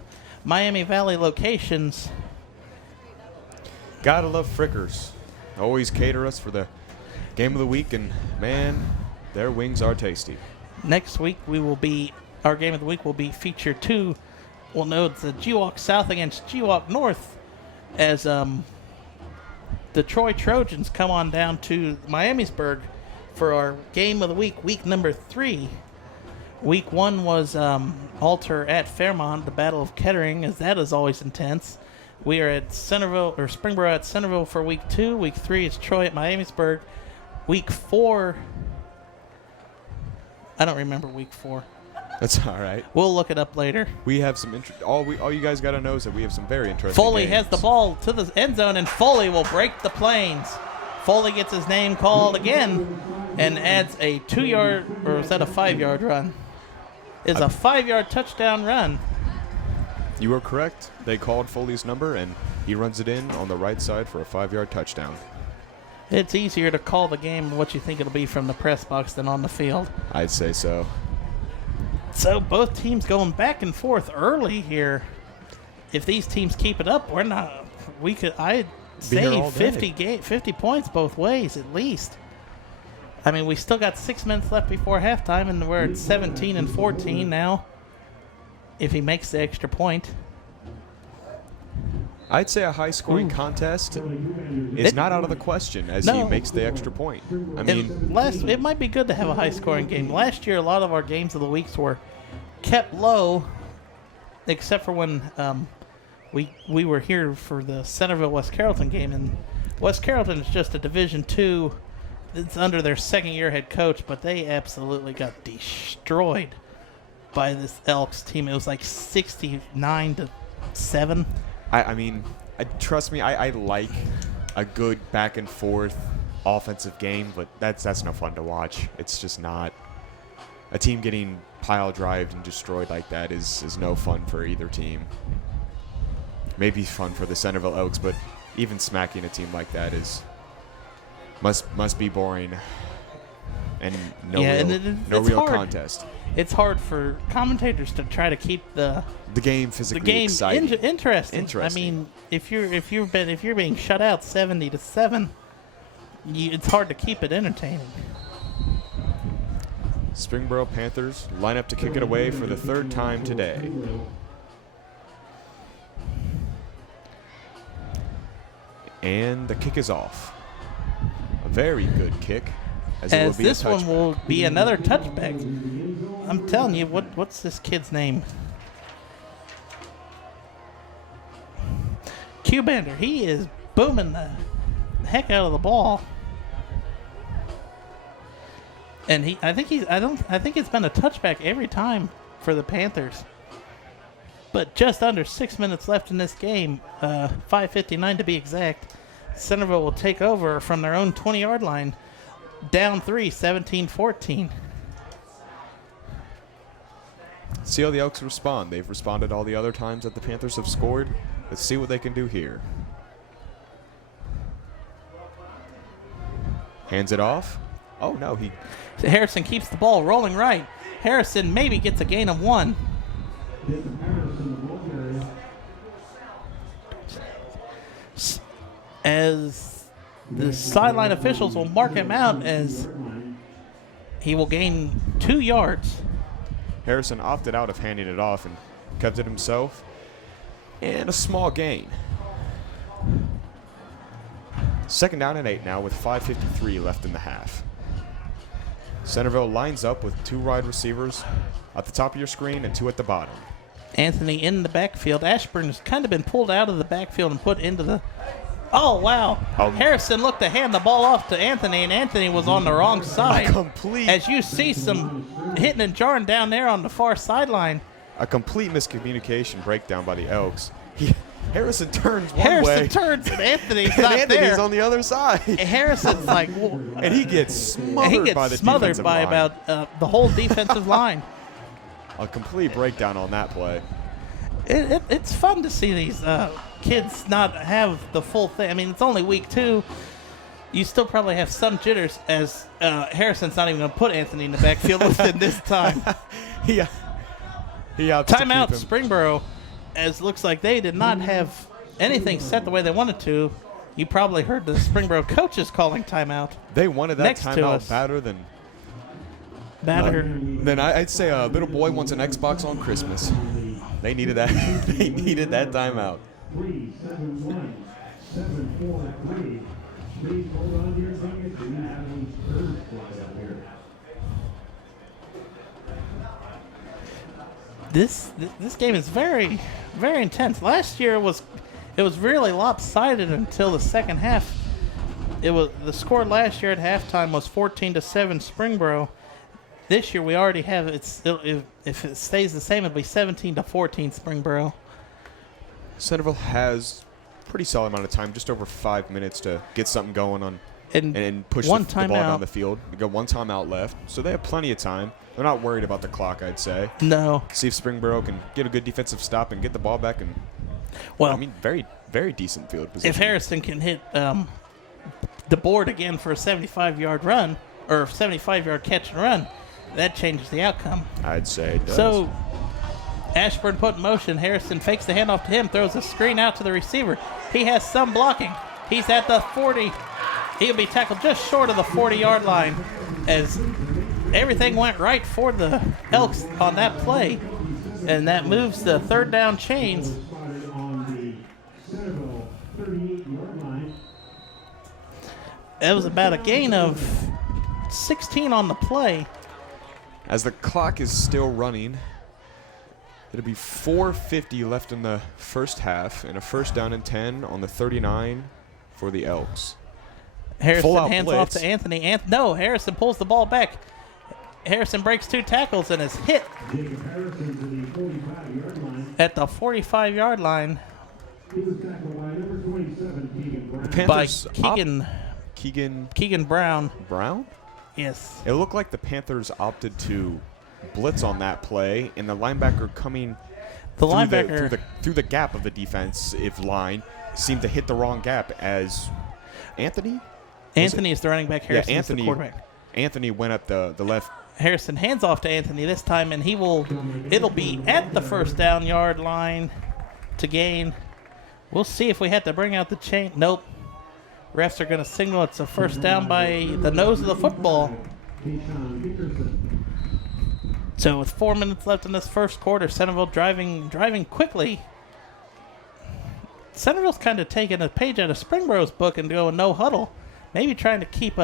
Miami Valley locations. Gotta love Frickers. Always cater us for the game of the week, and man, their wings are tasty. Next week our game of the week will be feature 2. Well, no, it's the Gewalk South against Gewalk North, as the Troy Trojans come on down to Miamisburg for our game of the week number 3. Week 1 was Alter at Fairmont, the Battle of Kettering, as that is always intense. We are at Springboro at Centerville for week 2. Week 3 is Troy at Miamisburg. Week 4, I don't remember week 4. That's all right. We'll look it up later. We have some all you guys got to know is that we have some very interesting Foley games. has the ball to the end zone, and Foley will break the plains. Foley gets his name called again and adds a 2-yard, or is that a 5-yard run? is a 5-yard touchdown run. You are correct. They called Foley's number, and he runs it in on the right side for a 5-yard touchdown. It's easier to call the game and what you think it'll be from the press box than on the field. I'd say so. So both teams going back and forth early here. If these teams keep it up, I'd say 50 points both ways at least. I mean, we still got 6 minutes left before halftime, and we're at 17-14 now. If he makes the extra point, I'd say a high-scoring contest is not out of the question as he makes the extra point. I mean, it might be good to have a high-scoring game. Last year, a lot of our games of the weeks were kept low, except for when we were here for the Centerville West Carrollton game, and West Carrollton is just a Division II. It's under their second-year head coach, but they absolutely got destroyed by this Elks team. It was like 69-7. I mean, trust me, I like a good back-and-forth offensive game, but that's no fun to watch. It's just not. A team getting pile-drived and destroyed like that is no fun for either team. Maybe fun for the Centerville Elks, but even smacking a team like that must be boring and no real contest. It's hard for commentators to try to keep the game physically exciting. Interesting. I mean, if you're being shut out 70-7, it's hard to keep it entertaining. Springboro Panthers line up to kick it away for the third time today. And the kick is off. A very good kick. As this one will be another touchback. I'm telling you, what's this kid's name? Q-Bander. He is booming the heck out of the ball. And I think it's been a touchback every time for the Panthers. But just under 6 minutes left in this game, 5:59 to be exact. Centerville will take over from their own 20-yard line, down 3, 17-14. See how the Elks respond. They've responded all the other times that the Panthers have scored. Let's see what they can do here. Hands it off. Oh, no, Harrison keeps the ball rolling right. Harrison maybe gets a gain of 1. As the sideline officials will mark him out as he will gain 2 yards. Harrison opted out of handing it off and kept it himself. And a small gain. 2nd down and 8 now with 5:53 left in the half. Centerville lines up with 2 wide receivers at the top of your screen and 2 at the bottom. Anthony in the backfield. Ashburn has kind of been pulled out of the backfield and put into the... Oh, wow. Harrison looked to hand the ball off to Anthony, and Anthony was on the wrong side. As you see some hitting and jarring down there on the far sideline. A complete miscommunication breakdown by the Elks. Harrison turns one way. Harrison turns, and Anthony's and not Anthony's there. on the other side. Harrison's like... and he gets smothered by the defensive line. about the whole defensive line. A complete breakdown on that play. It's fun to see these kids not have the full thing. I mean, it's only week 2. You still probably have some jitters as Harrison's not even going to put Anthony in the backfield within this time. He Timeout, Springboro, as looks like they did not have anything set the way they wanted to. You probably heard the Springboro coaches calling timeout. They wanted that timeout better than... Then I'd say a little boy wants an Xbox on Christmas. They needed that. They needed that timeout. 3-7-1, 7-4-3. Please hold on to your bucket. We have a third flag up here. This game is very, very intense. Last year it was really lopsided until the second half. The score last year at halftime was 14-7 Springboro. This year we already have if it stays the same, it'll be 17-14 Springboro. Centerville has pretty solid amount of time, just over 5 minutes to get something going on And push one the ball timeout. down the field. They got one timeout left, so they have plenty of time. They're not worried about the clock, I'd say. No. See if Springboro can get a good defensive stop and get the ball back. And Well, I mean, very, very decent field position. if Harrison can hit the board again for a 75-yard run or 75-yard catch and run, that changes the outcome. I'd say it does. So Ashburn put in motion. Harrison fakes the handoff to him, throws a screen out to the receiver. He has some blocking. He's at the 40. He'll be tackled just short of the 40-yard line as everything went right for the Elks on that play. And that moves the third down chains. Spotted on the Centerville 38-yard line. It was about a gain of 16 on the play. As the clock is still running, it'll be 4:50 left in the first half and a first down and 10 on the 39 for the Elks. Harrison hands off blitz. to Anthony. Harrison pulls the ball back. Harrison breaks 2 tackles and is hit Jacob Harrison to the 45-yard line. at the 45-yard line He was tackled by number 27, Keegan Brown. by Panthers Keegan Brown. Brown? Yes. It looked like the Panthers opted to blitz on that play, and the linebacker coming through the gap of the defensive line seemed to hit the wrong gap as Anthony Anthony is the running back. Harrison is the Anthony quarterback. Anthony went up the left. Harrison hands off to Anthony this time, and it'll be at the first down yard line to gain. We'll see if we have to bring out the chain. Nope. Refs are going to signal it's a first down by the nose of the football. So with 4 minutes left in this first quarter, Centerville driving quickly. Centerville's kind of taking a page out of Springboro's book and going no huddle. Maybe trying to keep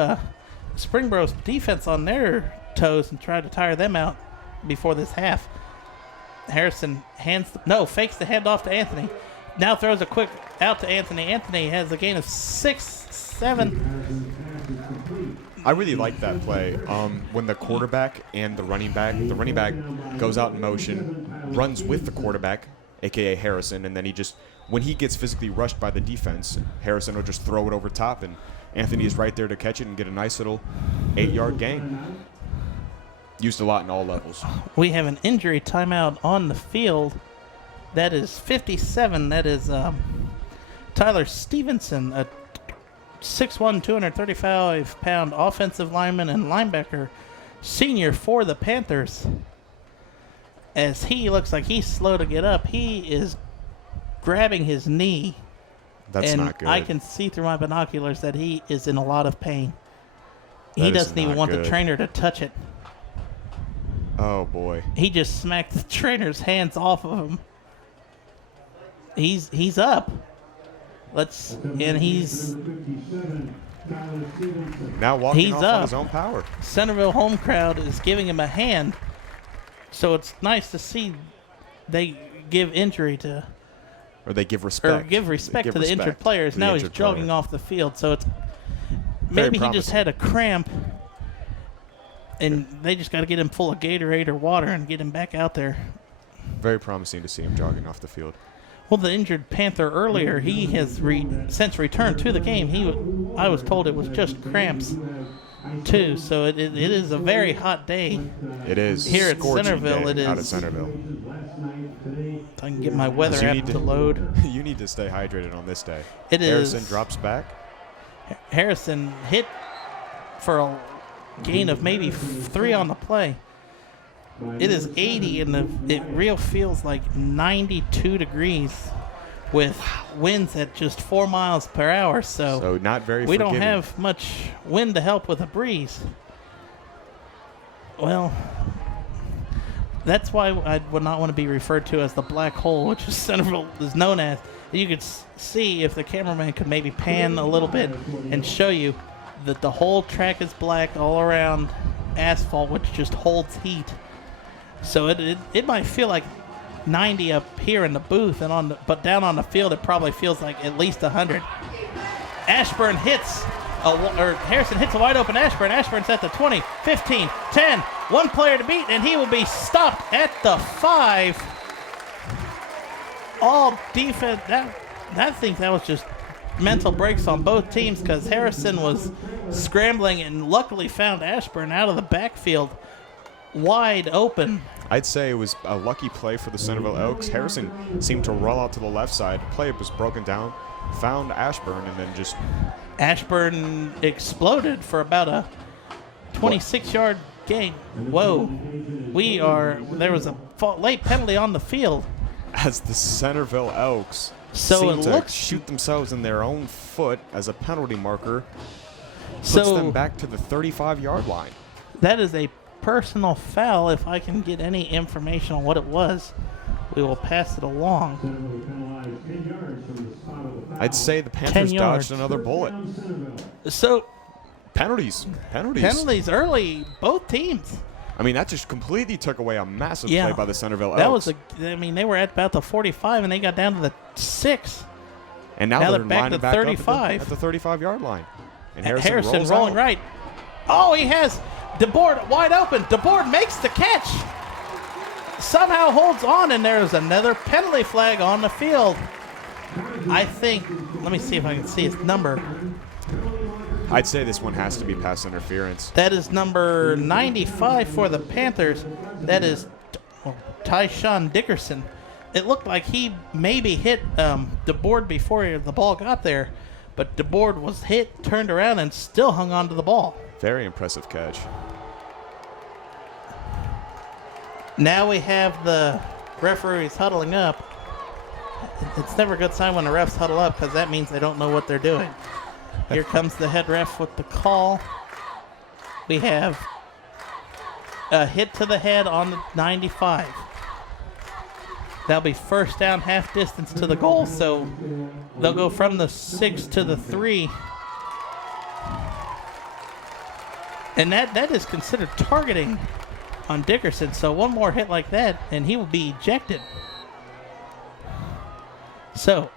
Springboro's defense on their toes and try to tire them out before this half. Harrison fakes the handoff to Anthony. Now throws a quick out to Anthony. Anthony has a gain of 6, 7. I really like that play. When the quarterback and the running back goes out in motion, runs with the quarterback, aka Harrison, and then when he gets physically rushed by the defense, Harrison will just throw it over top, and Anthony is right there to catch it and get a nice little 8-yard gain. Used a lot in all levels. We have an injury timeout on the field. That is 57. That is Tyler Stevenson, a 6'1", 235-pound offensive lineman and linebacker, senior for the Panthers. As he looks like he's slow to get up, he is grabbing his knee. That's not good. I can see through my binoculars that he is in a lot of pain. That he is doesn't even not want good. the trainer to touch it. Oh boy. He just smacked the trainer's hands off of him. He's up. He's Now walking off on his own power. Centerville home crowd is giving him a hand. So it's nice to see they give injury to Or they give respect. to the injured players. Now he's jogging off the field, so it's maybe he just had a cramp, and they just got to get him full of Gatorade or water and get him back out there. Very promising to see him jogging off the field. Well, the injured Panther earlier, he has since returned to the game. I was told it was just cramps, too. So it is a very hot day. It is here at scorching Centerville. day It is out of Centerville. If I can get my weather So you app need to load. You need to stay hydrated on this day. It Harrison is. drops back. Harrison hit for a gain of maybe 3 on the play. It is 80, and it real feels like 92 degrees with winds at just 4 miles per hour. So not very we don't forgiving. have much wind to help with a breeze. Well, that's why I would not want to be referred to as the black hole, which is Centerville is known as. You could see if the cameraman could maybe pan a little bit and show you that the whole track is black all around asphalt, which just holds heat. So it might feel like 90 up here in the booth, but down on the field it probably feels like at least 100. Ashburn hits, Harrison hits a wide open Ashburn. Ashburn's at the 20, 15, 10. One player to beat, and he will be stopped at the 5. All defense. I think that was just mental breaks on both teams because Harrison was scrambling and luckily found Ashburn out of the backfield wide open. I'd say it was a lucky play for the Centerville Elks. Harrison seemed to roll out to the left side. Play was broken down, found Ashburn, and then just... Ashburn exploded for about a 26-yard gain. Whoa. There was a late penalty on the field. As the Centerville Elks So seem it to looks shoot themselves in their own foot as a penalty marker, puts so them back to the 35-yard line. that is a personal foul. If I can get any information on what it was, we will pass it along. Penalized 10 yards from the spot of the foul. I'd say the 10 Panthers yards. dodged another bullet. So Penalties. penalties early, both teams. I mean, that just completely took away a massive Yeah. play by the Centerville That Elks. was they were at about the 45 and they got down to the 6. and now now they're they're back lining to back 35. up at the 35-yard line. And Harrison rolls rolling out. right. Oh, he has DeBoard wide open. DeBoard makes the catch. Somehow holds on, and there's another penalty flag on the field. I think, let me see if I can see his number. I'd say this one has to be pass interference. That is number 95 for the Panthers. That is Tyshawn Dickerson. It looked like he maybe hit DeBoard before the ball got there, but DeBoard was hit, turned around, and still hung on to the ball. Very impressive catch. Now we have the referees huddling up. It's never a good sign when the refs huddle up because that means they don't know what they're doing. Here comes the head ref with the call. We have a hit to the head on the 95. That'll be first down, half distance to the goal, so they'll go from the 6 to the 3. And that is considered targeting on Dickerson, so one more hit like that, and he will be ejected. So,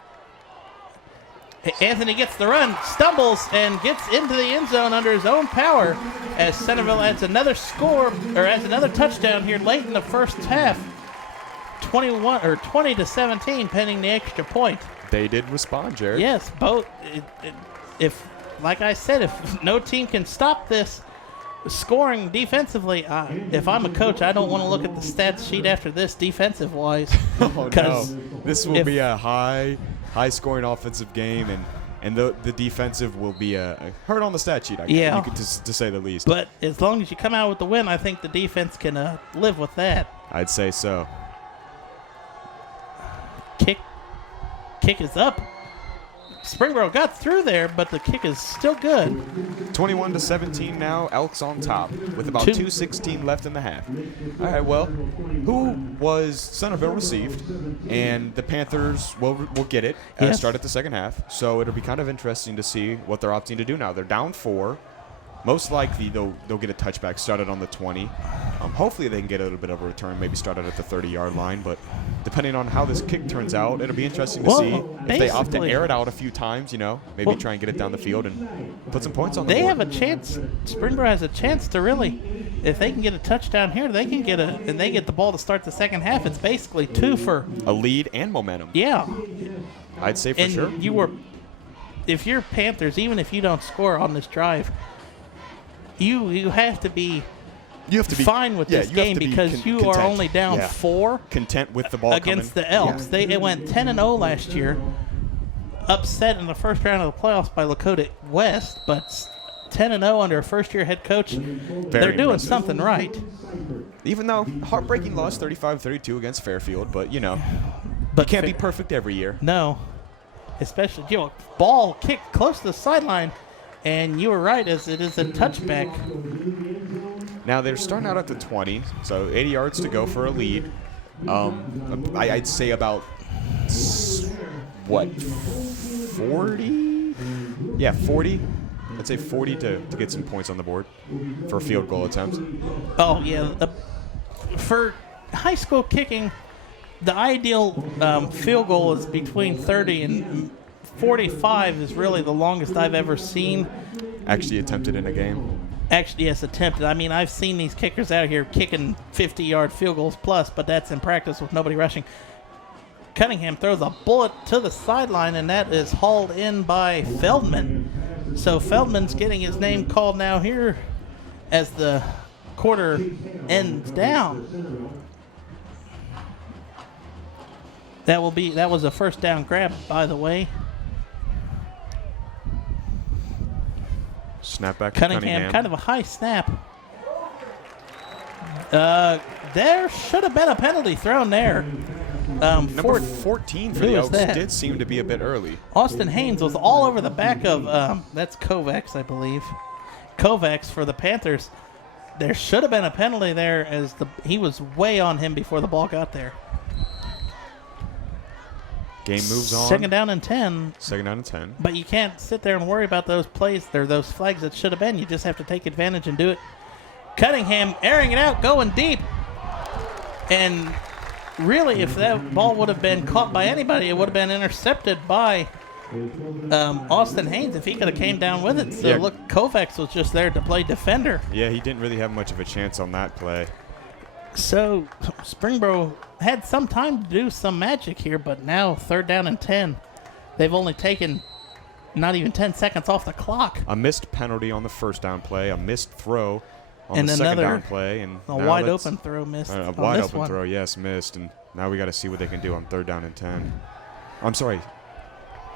Anthony gets the run, stumbles, and gets into the end zone under his own power as Centerville adds another touchdown here late in the first half. 20-17, pending the extra point. They did respond, Jared. Yes, both. If, like I said, if no team can stop this scoring defensively, if I'm a coach, I don't want to look at the stats sheet after this defensive-wise. Oh, no. This will be a high-scoring offensive game, and the defensive will be a hurt on the stat sheet, Yeah. to say the least. But as long as you come out with the win, I think the defense can live with that. I'd say so. Kick is up. Springboro got through there, but the kick is still good. 21-17 now. Elks on top with about 2:16 left in the half. All right, well, who was Centerville received, and the Panthers will get it start at the second half. So it'll be kind of interesting to see what they're opting to do now. They're down 4. Most likely they'll get a touchback started on the 20. Hopefully they can get a little bit of a return, maybe started at the 30-yard line. But depending on how this kick turns out, it'll be interesting to see if they opt to air it out a few times, maybe try and get it down the field and put some points on the board. They have a chance. Springboro has a chance to really, if they can get a touchdown here, they can and they get the ball to start the second half. It's basically 2 for a lead and momentum. Yeah. I'd say for sure. If you're Panthers, even if you don't score on this drive, you have to be fine with this game because you are only down 4. Content with the ball against coming. the Elks. Yeah. They went 10-0 last year, upset in the first round of the playoffs by Lakota West, but 10-0 under a first-year head coach. They're doing something right. Even though heartbreaking loss 35-32 against Fairfield, but you can't be perfect every year. No, especially ball kicked close to the sideline. And you were right, as it is a touchback. Now they're starting out at the 20, so 80 yards to go for a lead. I'd say about 40? Yeah, 40. I'd say 40 to get some points on the board for a field goal attempt. Oh yeah, for high school kicking, the ideal field goal is between 30 and 45 is really the longest I've ever seen. Actually attempted in a game. Actually, yes, attempted. I mean, I've seen these kickers out here kicking 50-yard field goals plus, but that's in practice with nobody rushing. Cunningham throws a bullet to the sideline, and that is hauled in by Feldman. So Feldman's getting his name called now here as the quarter ends down. That was a first down grab, by the way. Snap back to Cunningham, kind of a high snap. There should have been a penalty thrown there. Number 14 for the Elks did seem to be a bit early. Austin Haynes was all over the back of, that's Kovacs, I believe. Kovacs for the Panthers. There should have been a penalty there as he was way on him before the ball got there. Game moves on. Second down and 10. Second down and 10. But you can't sit there and worry about those plays. They're those flags that should have been. You just have to take advantage and do it. Cunningham airing it out, going deep. And really, if that ball would have been caught by anybody, it would have been intercepted by Austin Haynes if he could have came down with it. So, look, Kovacs was just there to play defender. Yeah, he didn't really have much of a chance on that play. So, Springboro had some time to do some magic here, but now third down and 10. They've only taken not even 10 seconds off the clock. A missed penalty on the first down play, a missed throw on the second down play. And a wide open throw missed. A wide open throw, yes, missed. And now we got to see what they can do on third down and 10. I'm sorry.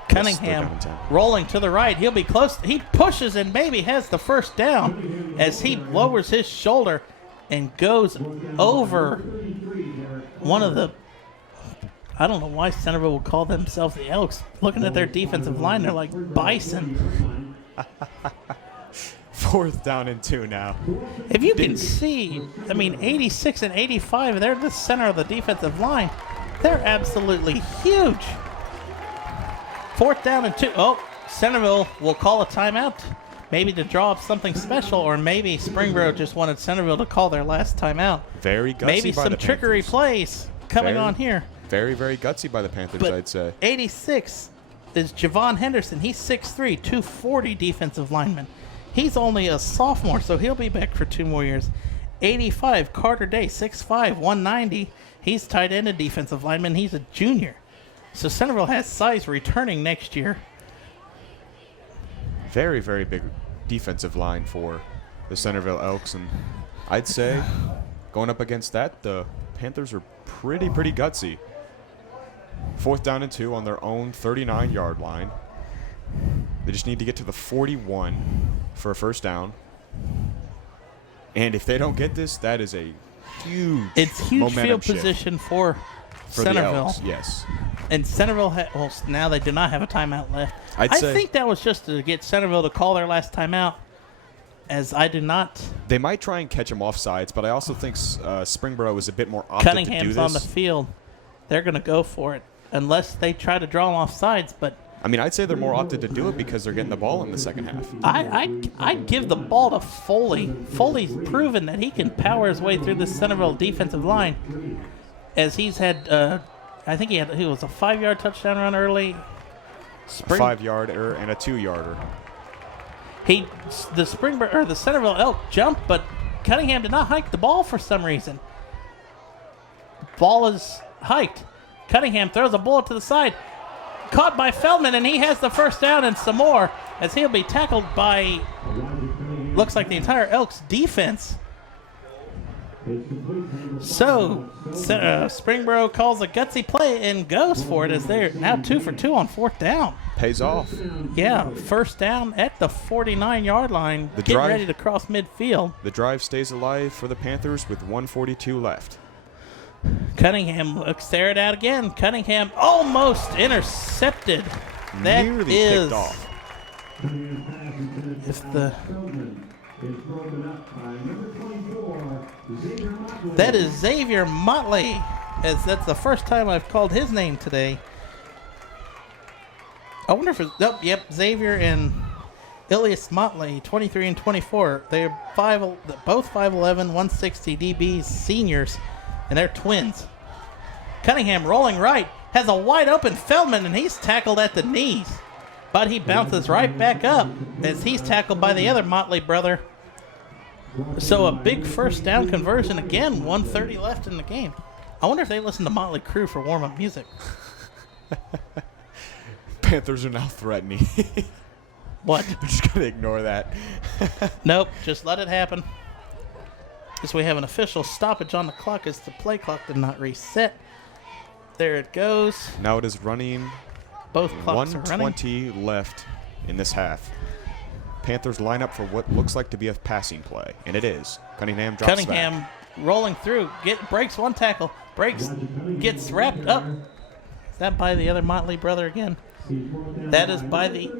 Cunningham rolling to the right. He'll be close. He pushes and maybe has the first down as he lowers his shoulder and goes over one of the, I don't know why Centerville would call themselves the Elks. Looking at their defensive line, they're like bison. Fourth down and 2 now. If you can see, 86 and 85, they're the center of the defensive line. They're absolutely huge. Fourth down and 2. Oh, Centerville will call a timeout. Maybe to draw up something special, or maybe Springboro just wanted Centerville to call their last timeout. Very gutsy maybe by some the trickery Panthers. Plays coming on here. Very, very gutsy by the Panthers, But I'd say. 86 is Javon Henderson. He's 6'3", 240 defensive lineman. He's only a sophomore, so he'll be back for 2 more years. 85, Carter Day, 6'5", 190. He's tight end and defensive lineman. He's a junior. So Centerville has size returning next year. Very, very big defensive line for the Centerville Elks. And I'd say going up against that, the Panthers are pretty gutsy. Fourth down and 2 on their own 39-yard line. They just need to get to the 41 for a first down. And if they don't get this, that is a huge field position for Centerville. The Elks, yes. And Centerville, now they do not have a timeout left. I think that was just to get Centerville to call their last timeout, as I do not. They might try and catch them off sides, but I also think Springboro is a bit more opted to do this. Cunningham's on the field. They're going to go for it, unless they try to draw them off sides. But I'd say they're more opted to do it because they're getting the ball in the second half. I'd give the ball to Foley. Foley's proven that he can power his way through the Centerville defensive line, as he's had. I think he was a 5-yard touchdown run early. A 5-yarder and a 2-yarder. The Centerville Elk jumped, but Cunningham did not hike the ball for some reason. Ball is hiked. Cunningham throws a bullet to the side. Caught by Feldman, and he has the first down and some more, as he'll be tackled by, looks like the entire Elks defense. So, Springboro calls a gutsy play and goes for it, as they're now 2 for 2 on fourth down. Pays off. Yeah, first down at the 49-yard line, getting ready to cross midfield. The drive stays alive for the Panthers with 1:42 left. Cunningham looks there it out again. Cunningham almost intercepted. That Nearly is picked off. That is Xavier Motley, as that's the first time I've called his name today. I wonder if it's Xavier and Ilias Motley, 23 and 24. They're both 5'11", 160 DBs, seniors, and they're twins. Cunningham rolling right, has a wide open Feldman, and he's tackled at the knees. But he bounces right back up as he's tackled by the other Motley brother. So a big first down conversion again, 1:30 left in the game. I wonder if they listen to Motley Crue for warm-up music. Panthers are now threatening. What? I'm just going to ignore that. Nope, just let it happen. Because we have an official stoppage on the clock as the play clock did not reset. There it goes. Now it is running. Both clocks are running. 1:20 left in this half. Panthers line up for what looks like to be a passing play, and it is. Cunningham drops Cunningham rolling through, breaks one tackle, gets wrapped up. Is that by the other Motley brother again? That is by the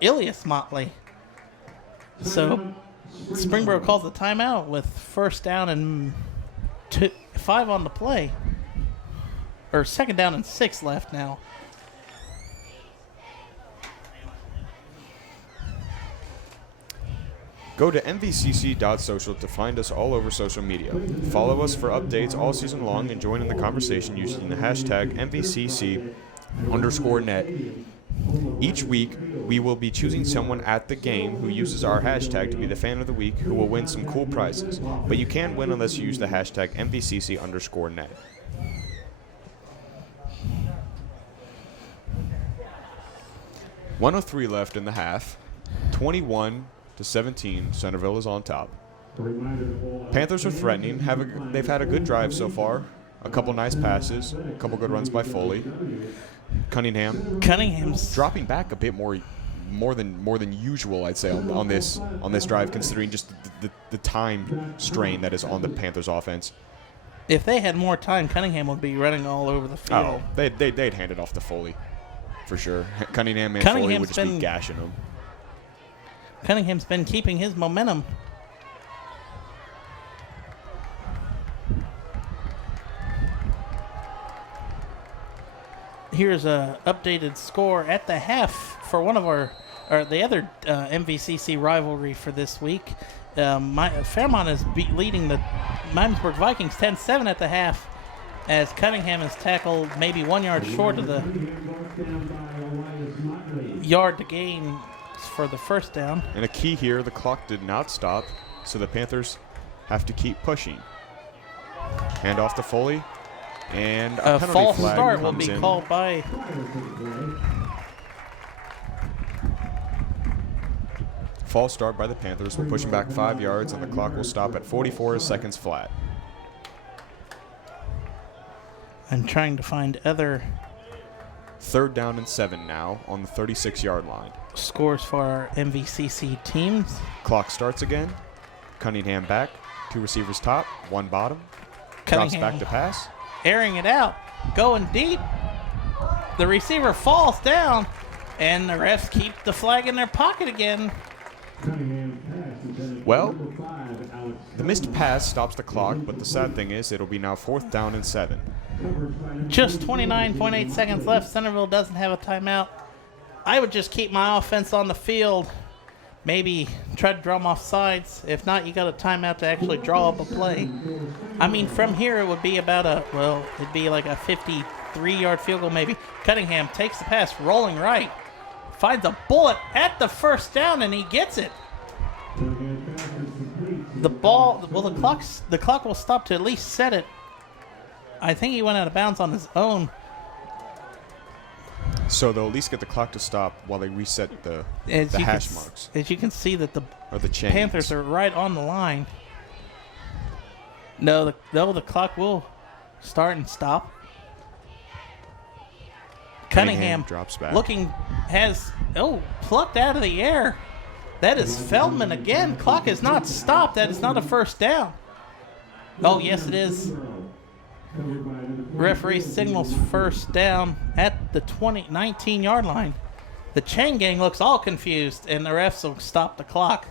Ilias Motley. So Springboro calls a timeout with first down and 5 on the play. Or second down and 6 left now. Go to mvcc.social to find us all over social media. Follow us for updates all season long and join in the conversation using the hashtag MVCC_net. Each week, we will be choosing someone at the game who uses our hashtag to be the fan of the week who will win some cool prizes. But you can't win unless you use the hashtag MVCC_net. .103 left in the half. 21-17. Centerville is on top. Panthers are threatening. They've had a good drive so far. A couple nice passes. A couple good runs by Foley. Cunningham's dropping back a bit more than usual, I'd say, on this drive, considering just the time strain that is on the Panthers offense. If they had more time, Cunningham would be running all over the field. Oh, they'd hand it off to Foley for sure. Cunningham and Foley would just be gashing them. Cunningham's been keeping his momentum. Here's a updated score at the half for the other MVCC rivalry for this week. Fairmont is leading the Miamisburg Vikings 10-7 at the half, as Cunningham is tackled maybe 1 yard short of the yard to gain for the first down. And a key here, the clock did not stop, so the Panthers have to keep pushing. Hand off to Foley. And a false start will be called by false start by the Panthers. We're pushing back 5 yards, and the clock will stop at 44 seconds flat. I'm trying to find other 3rd down and 7 now on the 36-yard line. Scores for our MVCC teams. Clock starts again. Cunningham back. 2 receivers top, 1 bottom. Cunningham drops back to pass. Airing it out, going deep. The receiver falls down, and the refs keep the flag in their pocket again. Well, the missed pass stops the clock, but the sad thing is it'll be now 4th down and 7. Just 29.8 seconds left. Centerville doesn't have a timeout. I would just keep my offense on the field. Maybe try to drum off sides. If not, you got a timeout to actually draw up a play. I mean, from here it would be about it'd be like a 53-yard field goal maybe. Cunningham takes the pass, rolling right. Finds a bullet at the first down, and he gets it. The clock will stop to at least set it. I think he went out of bounds on his own. So they'll at least get the clock to stop while they reset the hash marks. As you can see that the chains. Panthers are right on the line. No, the clock will start and stop. Cunningham drops back. Plucked out of the air. That is Feldman again. Clock is not stopped. That is not a first down. Oh, yes, it is. Referee signals first down at the 19-yard line. The chain gang looks all confused, and the refs will stop the clock.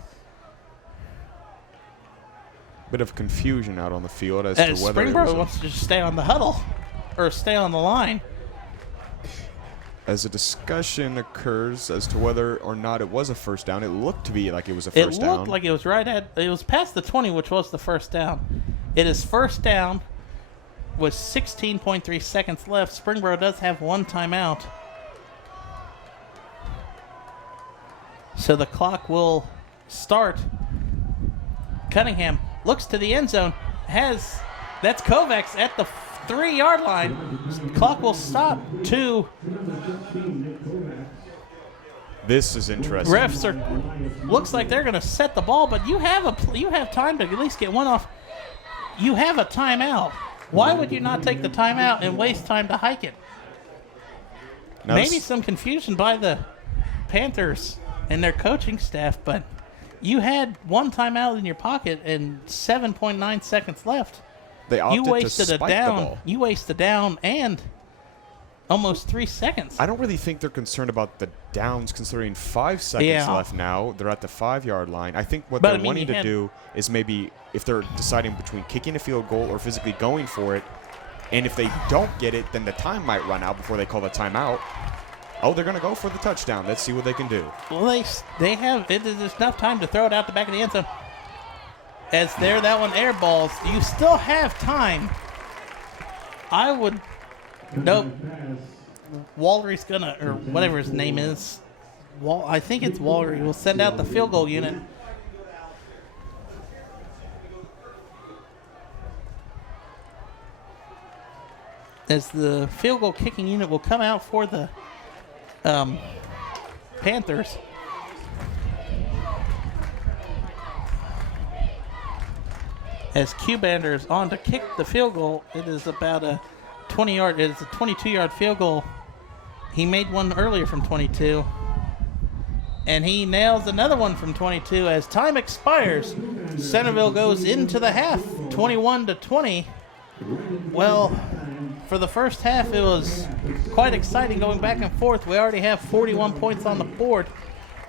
Bit of confusion out on the field as to whether Springboro wants to just stay on the huddle or stay on the line. As a discussion occurs as to whether or not it was a first down, it looked to be like it was a first down. It looked like it was it was past the 20, which was the first down. It is first down with 16.3 seconds left. Springboro does have 1 timeout. So the clock will start. Cunningham looks to the end zone. That's Kovacs at the 3-yard line. Clock will stop. 2. This is interesting. Refs are looks like they're going to set the ball, but you have time to at least get one off. You have a timeout. Why would you not take the timeout and waste time to hike it? Now Maybe some confusion by the Panthers and their coaching staff, but you had one timeout in your pocket and 7.9 seconds left. They opted You wasted to a spike down. the ball. You wasted a down and almost 3 seconds. I don't really think they're concerned about the downs, considering 5 seconds left now. They're at the 5-yard line. I think what they're wanting to do is maybe if they're deciding between kicking a field goal or physically going for it, and if they don't get it, then the time might run out before they call the timeout. Oh, they're going to go for the touchdown. Let's see what they can do. Well, they have it. There's enough time to throw it out the back of the end zone. As there, that one air balls. You still have time. I would. Nope. Wallery's gonna, or whatever his name is. I think it's Wallery. Will send out the field goal unit. As the field goal kicking unit will come out for the Panthers. As Cubander is on to kick the field goal, it is about a 20-yard. It is a 22-yard field goal. He made one earlier from 22, and he nails another one from 22. As time expires, Centerville goes into the half, 21-20. Well, for the first half, it was quite exciting going back and forth. We already have 41 points on the board.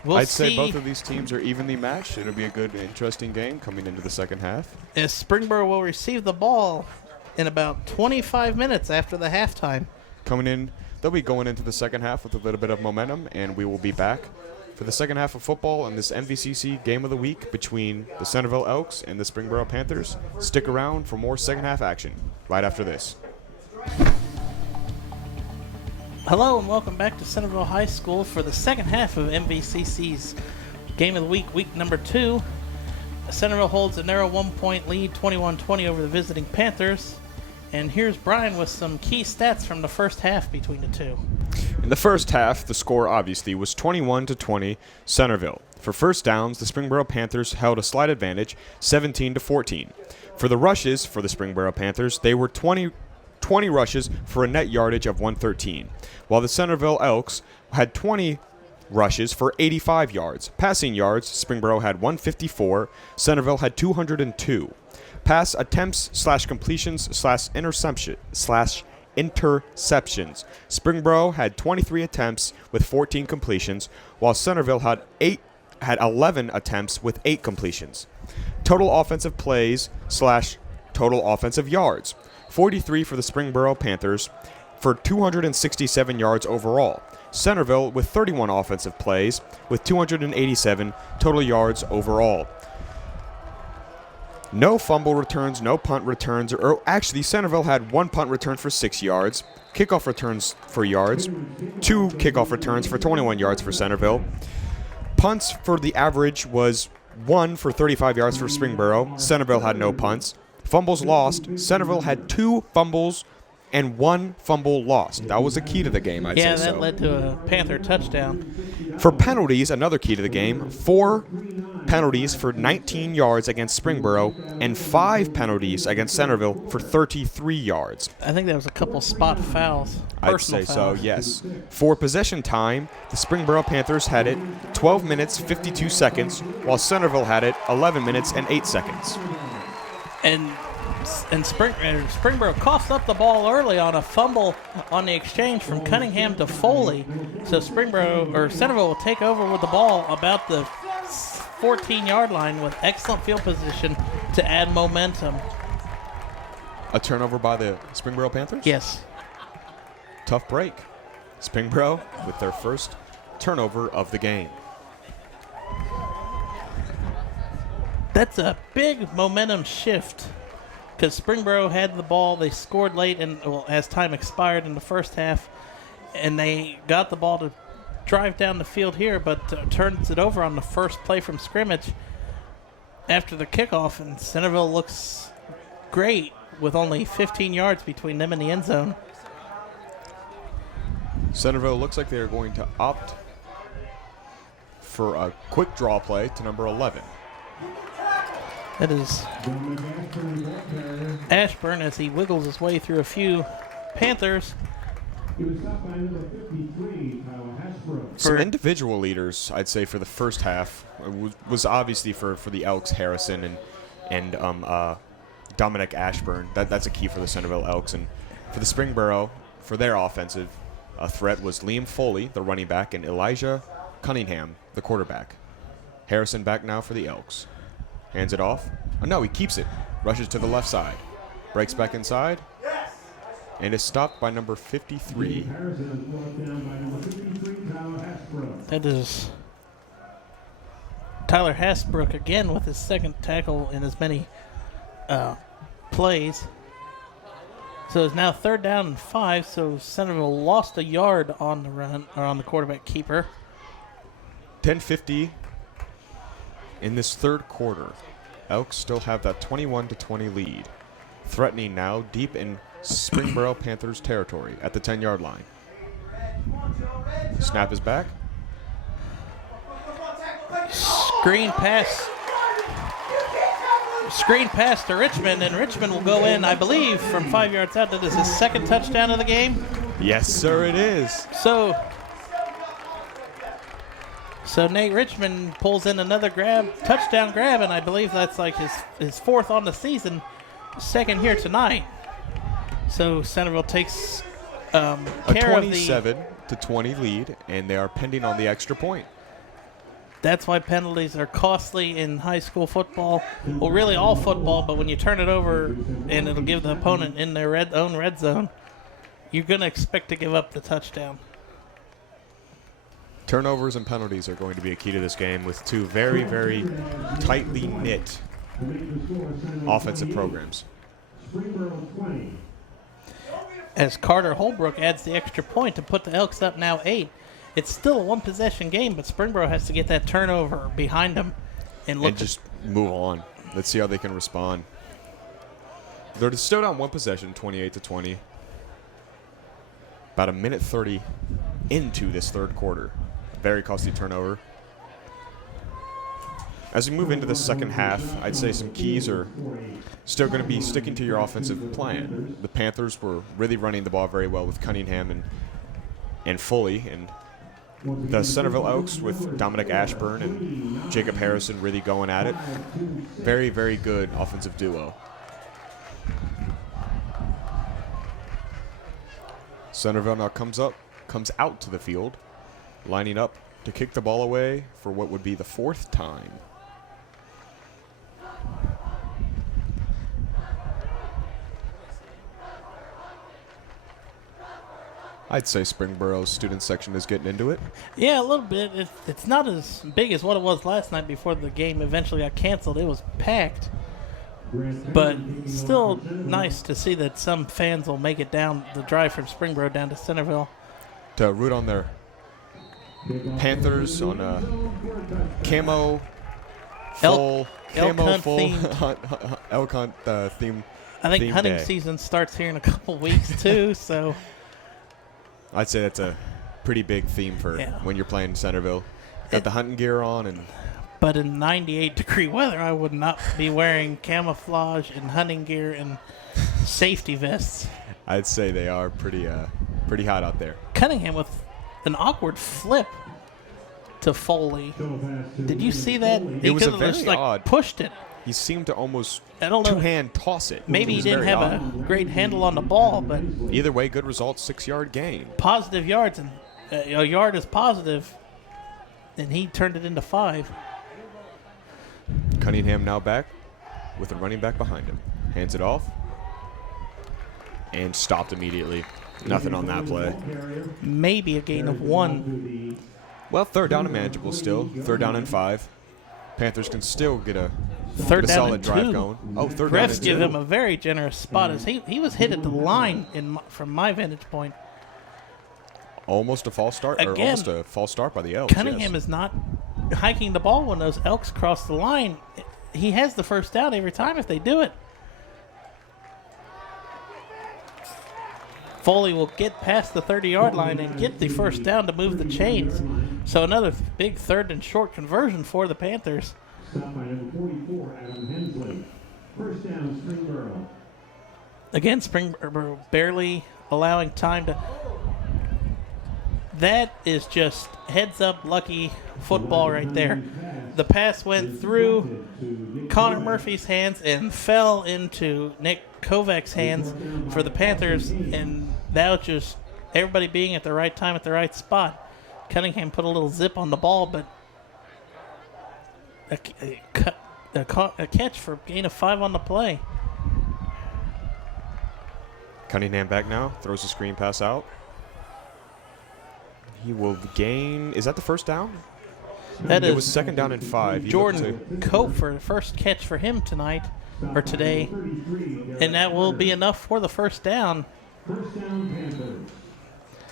I'd say both of these teams are evenly matched. It'll be a good, interesting game coming into the second half. As Springboro will receive the ball in about 25 minutes after the halftime. Coming in, they'll be going into the second half with a little bit of momentum, and we will be back for the second half of football and this MVCC game of the week between the Centerville Elks and the Springboro Panthers. Stick around for more second half action right after this. Hello and welcome back to Centerville High School for the second half of MVCC's Game of the Week, week number 2. Centerville holds a narrow 1-point lead, 21-20 over the visiting Panthers. And here's Brian with some key stats from the first half between the two. In the first half, the score obviously was 21-20 Centerville. For first downs, the Springboro Panthers held a slight advantage, 17-14. For the rushes for the Springboro Panthers, they were 20 rushes for a net yardage of 113, while the Centerville Elks had 20 rushes for 85 yards. Passing yards, Springboro had 154, Centerville had 202. Pass attempts / completions / interceptions, Springboro had 23 attempts with 14 completions, while Centerville had 11 attempts with 8 completions. Total offensive plays / total offensive yards. 43 for the Springboro Panthers for 267 yards overall. Centerville with 31 offensive plays with 287 total yards overall. No fumble returns, no punt returns, or actually Centerville had 1 punt return for 6 yards, kickoff returns for yards, 2 kickoff returns for 21 yards for Centerville. Punts for the average was 1 for 35 yards for Springboro. Centerville had no punts. Fumbles lost. Centerville had 2 fumbles and 1 fumble lost. That was a key to the game, I'd say. Yeah, that led to a Panther touchdown. For penalties, another key to the game, 4 penalties for 19 yards against Springboro and 5 penalties against Centerville for 33 yards. I think there was a couple spot fouls. I'd say so, yes. For possession time, the Springboro Panthers had it 12 minutes, 52 seconds, while Centerville had it 11 minutes and 8 seconds. And Springboro coughed up the ball early on a fumble on the exchange from Cunningham to Foley. So Centerville will take over with the ball about the 14-yard line with excellent field position to add momentum. A turnover by the Springboro Panthers? Yes. Tough break. Springboro with their first turnover of the game. That's a big momentum shift because Springboro had the ball. They scored late and as time expired in the first half, and they got the ball to drive down the field here, but turns it over on the first play from scrimmage after the kickoff, and Centerville looks great with only 15 yards between them and the end zone. Centerville looks like they're going to opt for a quick draw play to number 11. That is Ashburn as he wiggles his way through a few Panthers. He was stopped by number 53, Kyle Hasbrook. Some individual leaders, I'd say, for the first half was obviously for the Elks, Harrison and Dominic Ashburn. That's a key for the Centerville Elks. And for the Springboro, for their offensive threat was Liam Foley, the running back, and Elijah Cunningham, the quarterback. Harrison back now for the Elks. Hands it off. Oh, no, he keeps it. Rushes to the left side. Breaks back inside. And is stopped by number 53. Harrison is brought down by number 53, Kyle Hasbrook. That is Tyler Hasbrook again with his second tackle in as many plays. So it's now 3rd down and 5. So Centerville lost a yard on the run or on the quarterback keeper. 10:50 in this third quarter. Elks still have that 21-20 lead, threatening now deep in Springboro Panthers territory at the 10-yard line. Snap is back. Screen pass to Richmond, and Richmond will go in, I believe, from 5 yards out. That is his second touchdown of the game. Yes, sir, it is. So Nate Richmond pulls in another touchdown grab, and I believe that's like his 4th on the season, 2nd here tonight. So Centerville takes care of the 27-20 lead, and they are pending on the extra point. That's why penalties are costly in high school football. Well, really all football, but when you turn it over and it'll give the opponent in their own red zone, you're going to expect to give up the touchdown. Turnovers and penalties are going to be a key to this game with two very, very tightly knit offensive programs. As Carter Holbrook adds the extra point to put the Elks up now 8. It's still a one-possession game, but Springboro has to get that turnover behind them and just move on. Let's see how they can respond. They're still down one possession, 28-20. About a minute 30 into this third quarter. Very costly turnover. As we move into the second half, I'd say some keys are still going to be sticking to your offensive plan. The Panthers were really running the ball very well with Cunningham and Foley, and the Centerville Elks with Dominic Ashburn and Jacob Harrison really going at it. Very, very good offensive duo. Centerville now comes out to the field, lining up to kick the ball away for what would be the 4th time. I'd say Springboro's student section is getting into it. Yeah, a little bit. It's not as big as what it was last night before the game eventually got canceled. It was packed. But still nice to see that some fans will make it down the drive from Springboro down to Centerville. To root on their Panthers on a camo full elk hunt theme. I think hunting season starts here in a couple weeks too, so I'd say that's a pretty big theme for when you're playing Centerville. Got the hunting gear on, but in 98-degree weather, I would not be wearing camouflage and hunting gear and safety vests. I'd say they are pretty hot out there. Cunningham with an awkward flip to Foley. Did you see that? It was a very odd. Pushed it. He seemed to almost two-hand toss it. Maybe he didn't have a great handle on the ball, but either way, good result, 6-yard gain. Positive yards, and a yard is positive, and he turned it into 5. Cunningham now back with a running back behind him. Hands it off and stopped immediately. Nothing on that play. Maybe a gain of 1. Well, 3rd down and manageable still. 3rd down and 5. Panthers can still get a down solid drive 2. going. Oh, 3rd down Refs and give 2. him a very generous spot as he was hit at the line from my vantage point. Almost a false start, Again, or almost a false start by the Elks. Cunningham is not hiking the ball when those Elks cross the line. He has the first down every time if they do it. Foley will get past the 30-yard line and get the first down to move the chains. So another big third and short conversion for the Panthers. Stop by number 44, Adam Hensley. First down, Springboro. Again, Springboro barely allowing time to. That is just heads-up lucky football right there. The pass went through Connor Murphy's hands and fell into Nick Kovac's hands for the Panthers, and that was just everybody being at the right time at the right spot. Cunningham put a little zip on the ball, but a catch for gain of 5 on the play. Cunningham back now, throws a screen pass out. He will gain, is that the first down? It was second down and 5. Jordan Cope for the first catch for him tonight, or today, and that will be enough for the first down.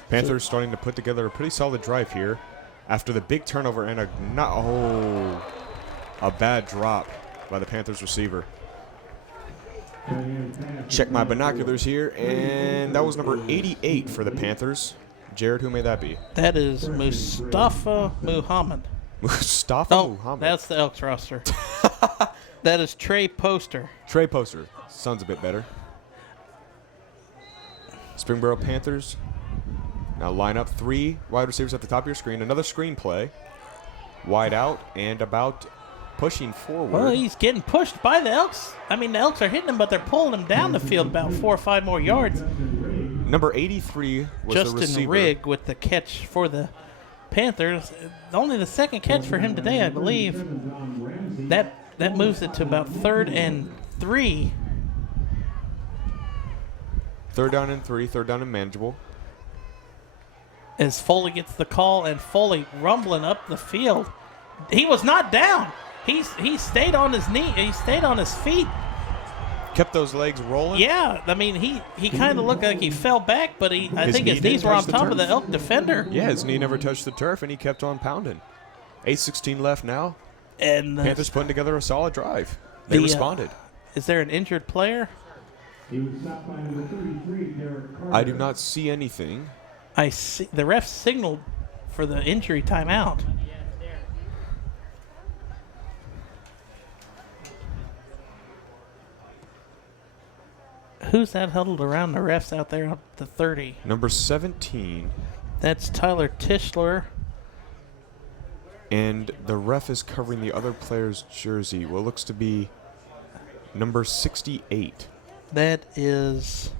Panthers starting to put together a pretty solid drive here after the big turnover and a bad drop by the Panthers receiver. Check my binoculars here, and that was number 88 for the Panthers. Jared, who may that be? That is Mustafa Muhammad. Muhammad. That's the Elks roster. That is Trey Poster. Trey Poster. Sounds a bit better. Springboro Panthers. Now line up 3 wide receivers at the top of your screen. Another screen play. Wide out and about pushing forward. Well, he's getting pushed by the Elks. I mean, the Elks are hitting him, but they're pulling him down the field about 4 or 5 more yards. Number 83 was the receiver. Justin Rigg with the catch for the Panthers. Only the second catch for him today, I believe. That moves it to about 3rd and 3. 3rd down and 3, 3rd down and manageable. As Foley gets the call, and Foley rumbling up the field. He was not down. He stayed on his knee. He stayed on his feet. Kept those legs rolling. Yeah, I mean, he kind of looked like he fell back, but I think his knees were on top of the Elk defender. Yeah, his knee never touched the turf, and he kept on pounding. 8:16 left now. And Panthers putting together a solid drive. They responded. Is there an injured player? I do not see anything. I see the ref signaled for the injury timeout. Who's that huddled around the refs out there at the 30? Number 17. That's Tyler Tischler. And the ref is covering the other player's jersey. What looks to be number 68. That is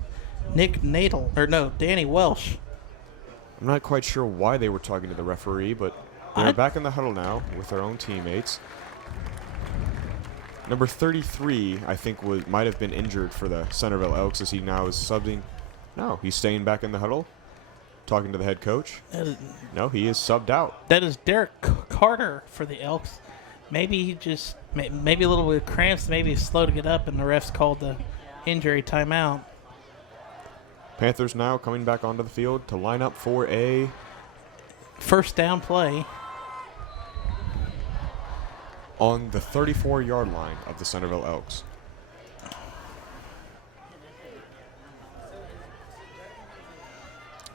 Nick Nadel. Or no, Danny Welsh. I'm not quite sure why they were talking to the referee, but they're back in the huddle now with their own teammates. Number 33, I think, might have been injured for the Centerville Elks as he now is subbing. No, he's staying back in the huddle, talking to the head coach. No, he is subbed out. That is Derek Carter for the Elks. Maybe he just, maybe a little bit of cramps, maybe he's slow to get up, and the refs called the injury timeout. Panthers now coming back onto the field to line up for a first down play on the 34-yard line of the Centerville Elks.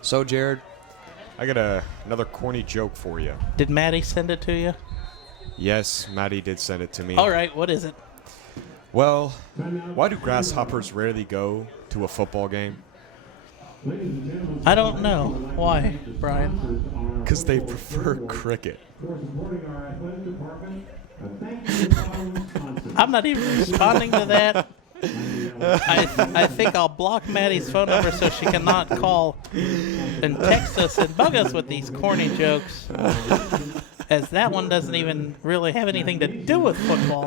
So, Jared, I got another corny joke for you. Did Maddie send it to you? Yes, Maddie did send it to me. All right, what is it? Well, why do grasshoppers rarely go to a football game? I don't know. Why, Brian? Because they prefer cricket. I'm not even responding to that. I think I'll block Maddie's phone number so she cannot call and text us and bug us with these corny jokes, as that one doesn't even really have anything to do with football.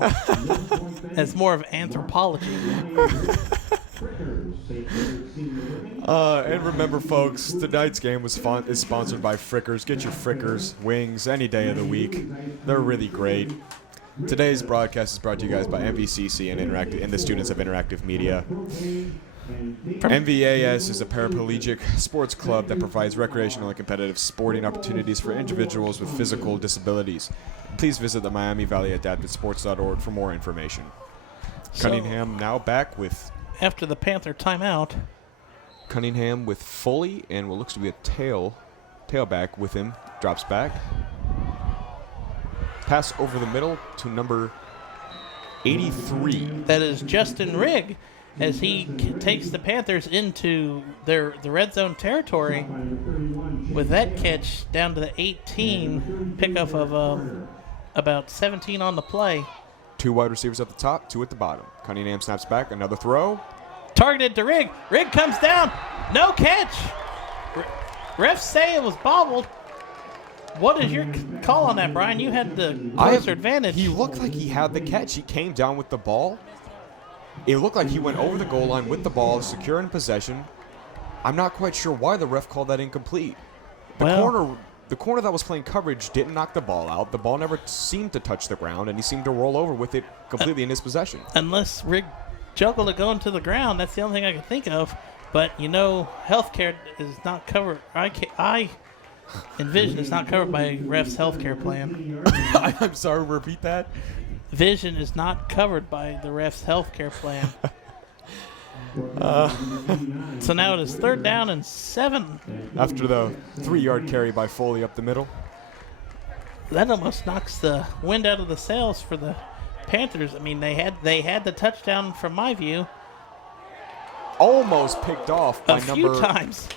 It's more of anthropology. And remember, folks, tonight's game is sponsored by Frickers. Get your Frickers wings any day of the week. They're really great. Today's broadcast is brought to you guys by MVCC and the students of Interactive Media. MVAS is a paraplegic sports club that provides recreational and competitive sporting opportunities for individuals with physical disabilities. Please visit the Miami Valley Adapted Sports.org for more information. Cunningham now back with... After the Panther timeout, Cunningham with Foley and what looks to be a tailback with him. Drops back. Pass over the middle to number 83. That is Justin Rigg, as he takes the Panthers into the red zone territory with that catch down to the 18, pickup of about 17 on the play. 2 wide receivers at the top, 2 at the bottom. Cunningham snaps back, another throw. Targeted to Rigg. Rigg comes down. No catch. Refs say it was bobbled. What is your call on that, Brian? You had the closer advantage. He looked like he had the catch. He came down with the ball. It looked like he went over the goal line with the ball, secure in possession. I'm not quite sure why the ref called that incomplete. The corner that was playing coverage didn't knock the ball out. The ball never seemed to touch the ground, and he seemed to roll over with it completely in his possession. Unless Rigg juggled it going to the ground, that's the only thing I can think of. But, healthcare is not covered. I envision it's not covered by ref's healthcare plan. I'm sorry, repeat that. Vision is not covered by the ref's healthcare plan. So now it is 3rd down and 7. After the 3-yard carry by Foley up the middle. That almost knocks the wind out of the sails for the Panthers. I mean, they had the touchdown from my view. Almost picked off by a few times.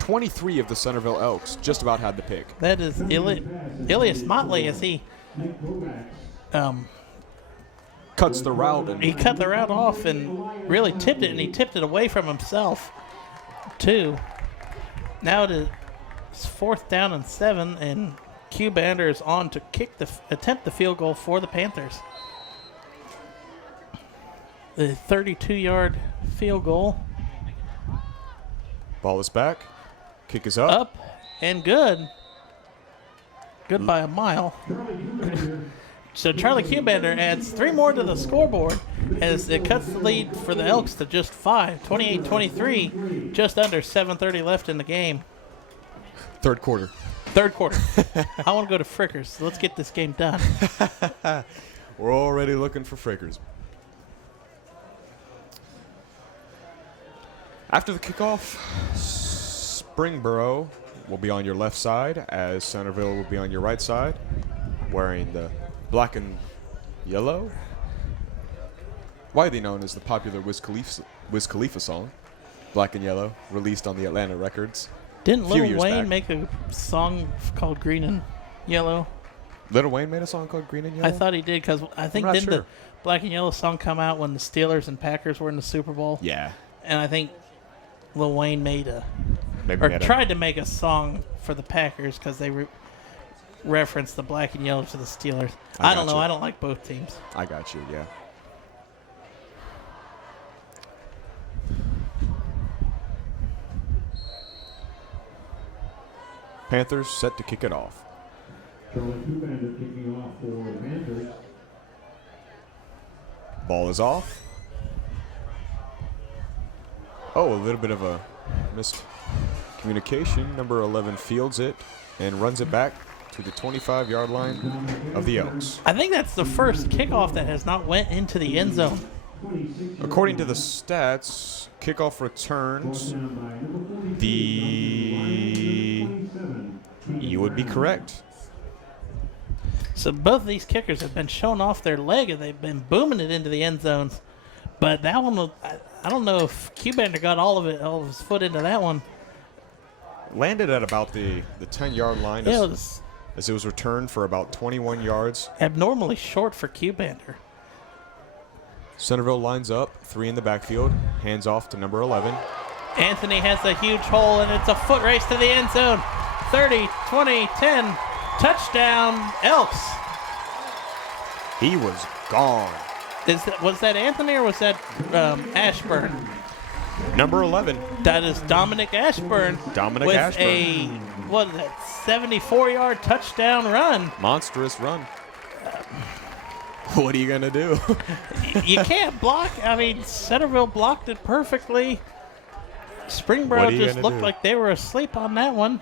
23 of the Centerville Elks. Just about had the pick. That is Ilias Motley, as he cuts the route. He cut the route off and really tipped it, and he tipped it away from himself, too. Now it is 4th down and 7, and Q-Bander is on to attempt the field goal for the Panthers. The 32-yard field goal. Ball is back. Kick is up. Up and good. Good by a mile. So Charlie Q-Bander adds 3 more to the scoreboard as it cuts the lead for the Elks to just 5, 28-23, just under 7:30 left in the game. Third quarter. I want to go to Frickers. Let's get this game done. We're already looking for Frickers. After the kickoff, Springboro will be on your left side as Centerville will be on your right side, wearing the black and yellow, widely known as the popular Wiz Khalifa song, Black and Yellow, released on the Atlanta Records. Didn't Lil Wayne make a song called Green and Yellow? Lil Wayne made a song called Green and Yellow? I thought he did, because I think didn't the Black and Yellow song come out when the Steelers and Packers were in the Super Bowl? Yeah. And I think Lil Wayne tried to make a song for the Packers because they referenced the black and yellow to the Steelers. I don't know. I don't like both teams. I got you, yeah. Panthers set to kick it off. Charlie Q-Bander kicking off for the Panthers. Ball is off. Oh, a little bit of a missed communication. Number 11 fields it and runs it back to the 25-yard line of the Elks. I think that's the first kickoff that has not went into the end zone. According to the stats, kickoff returns, you would be correct. So both of these kickers have been showing off their leg and they've been booming it into the end zones. But that one, I don't know if Q-Bander got all of his foot into that one. Landed at about the 10-yard line as it was returned for about 21 yards. Abnormally short for Q-Bander. Centerville lines up, 3 in the backfield, hands off to number 11. Anthony has a huge hole, and it's a foot race to the end zone. 30, 20, 10, touchdown, Elks. He was gone. Was that Anthony or was that Ashburn? Number 11. That is Dominic Ashburn. Dominic Ashburn. What is that, 74-yard touchdown run. Monstrous run. What are you going to do? You can't block. I mean, Centerville blocked it perfectly. Springboro just looked like they were asleep on that one.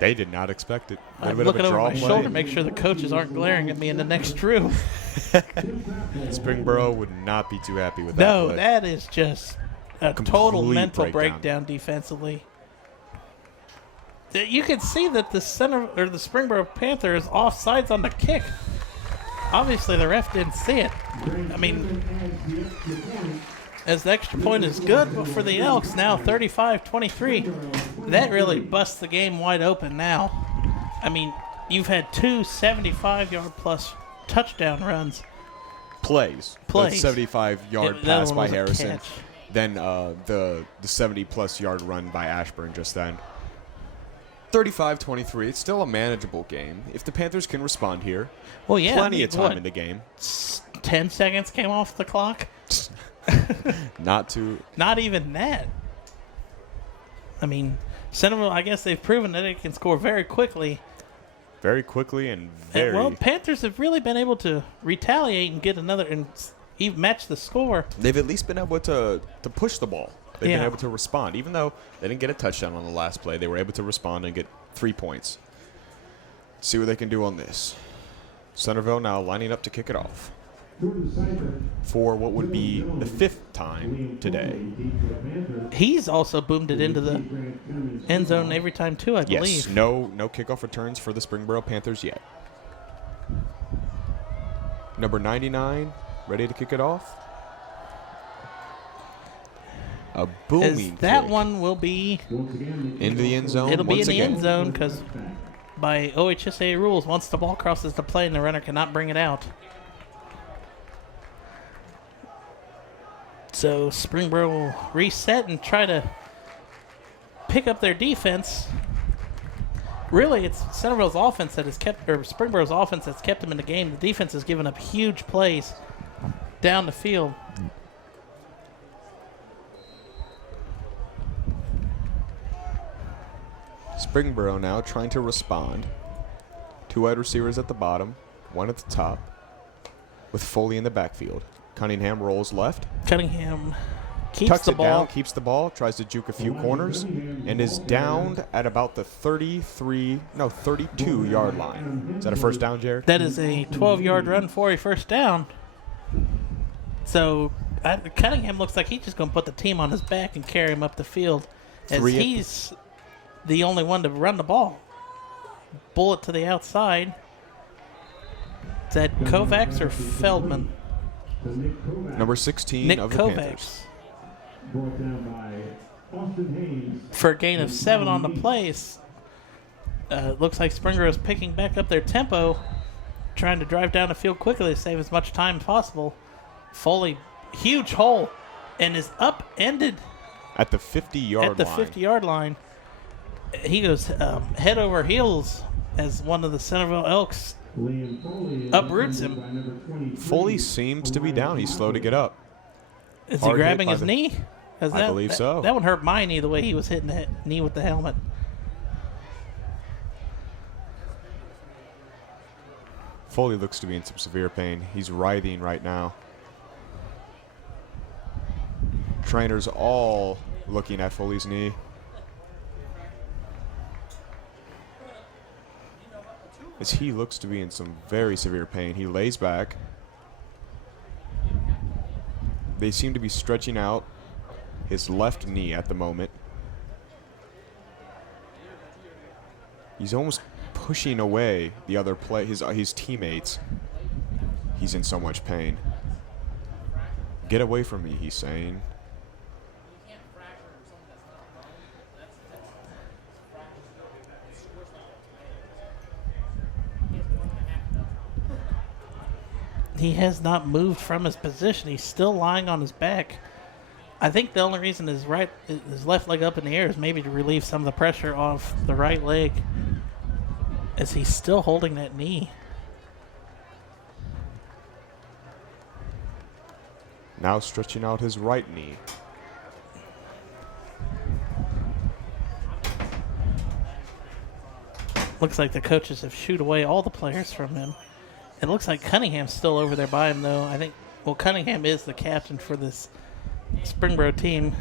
They did not expect it. I'm looking over my shoulder to make sure the coaches aren't glaring at me in the next room. Springboro would not be too happy with that play. No, that is just a total Complete mental breakdown. breakdown defensively. You can see that the Springboro Panthers offsides on the kick. Obviously, the ref didn't see it. I mean, as the extra point is good, but for the Elks now 35-23, that really busts the game wide open now. I mean, you've had 2 75-yard plus touchdown runs. Plays. The 75-yard Yeah, that pass one by was a Harrison. catch. Then the 70-plus yard run by Ashburn just then. 35-23. It's still a manageable game. If the Panthers can respond here, Well, yeah, plenty I mean, of time what, in the game. 10 seconds came off the clock? Not too. Not even that. I mean, Centerville, I guess they've proven that they can score very quickly. Very quickly and very. Well, Panthers have really been able to retaliate and get another and even match the score. They've at least been able to push the ball. They've been Yeah. able to respond. Even though they didn't get a touchdown on the last play, they were able to respond and get 3 points. See what they can do on this. Centerville now lining up to kick it off for what would be the 5th time today. He's also boomed it into the end zone every time, too, I believe. Yes, no kickoff returns for the Springboro Panthers yet. Number 99, ready to kick it off. A booming As that kick one will be into the end zone. It'll be in once the again. end zone because by OHSA rules, once the ball crosses the plane, the runner cannot bring it out. So Springboro will reset and try to pick up their defense. Really, it's Centerville's offense that has kept, or Springboro's offense that's kept them in the game. The defense has given up huge plays down the field. Springboro now trying to respond. 2 wide receivers at the bottom, 1 at the top, with Foley in the backfield. Cunningham rolls left, Cunningham keeps tucks the it ball. down, keeps the ball, tries to juke a few corners, and is downed at about the 32-yard line. Is that a first down, Jared? That is a 12-yard run for a first down. So Cunningham looks like he's just going to put the team on his back and carry him up the field, as he's the only one to run the ball. Bullet to the outside. Is that Kovacs or Feldman? Number 16 Nick of the Panthers. Kovacs. For a gain of 7 on the place. Looks like Springboro is picking back up their tempo, trying to drive down the field quickly to save as much time as possible. Foley, huge hole, and is upended At the 50-yard line. at the 50-yard line. He goes head over heels as one of the Centerville Elks uproots him. Foley seems to be down. He's slow to get up. Is he Hard hit grabbing by his the- knee? I believe so. That one hurt my knee the way he was hitting the knee with the helmet. Foley looks to be in some severe pain. He's writhing right now. Trainers all looking at Foley's knee. As he looks to be in some very severe pain. He lays back. They seem to be stretching out his left knee at the moment. He's almost pushing away the other his teammates. He's in so much pain. Get away from me, he's saying. He has not moved from his position. He's still lying on his back. I think the only reason his left leg up in the air is maybe to relieve some of the pressure off the right leg, as he's still holding that knee. Now stretching out his right knee. Looks like the coaches have shooed away all the players from him. It looks like Cunningham's still over there by him, though. I think, well, Cunningham is the captain for this Springboro team.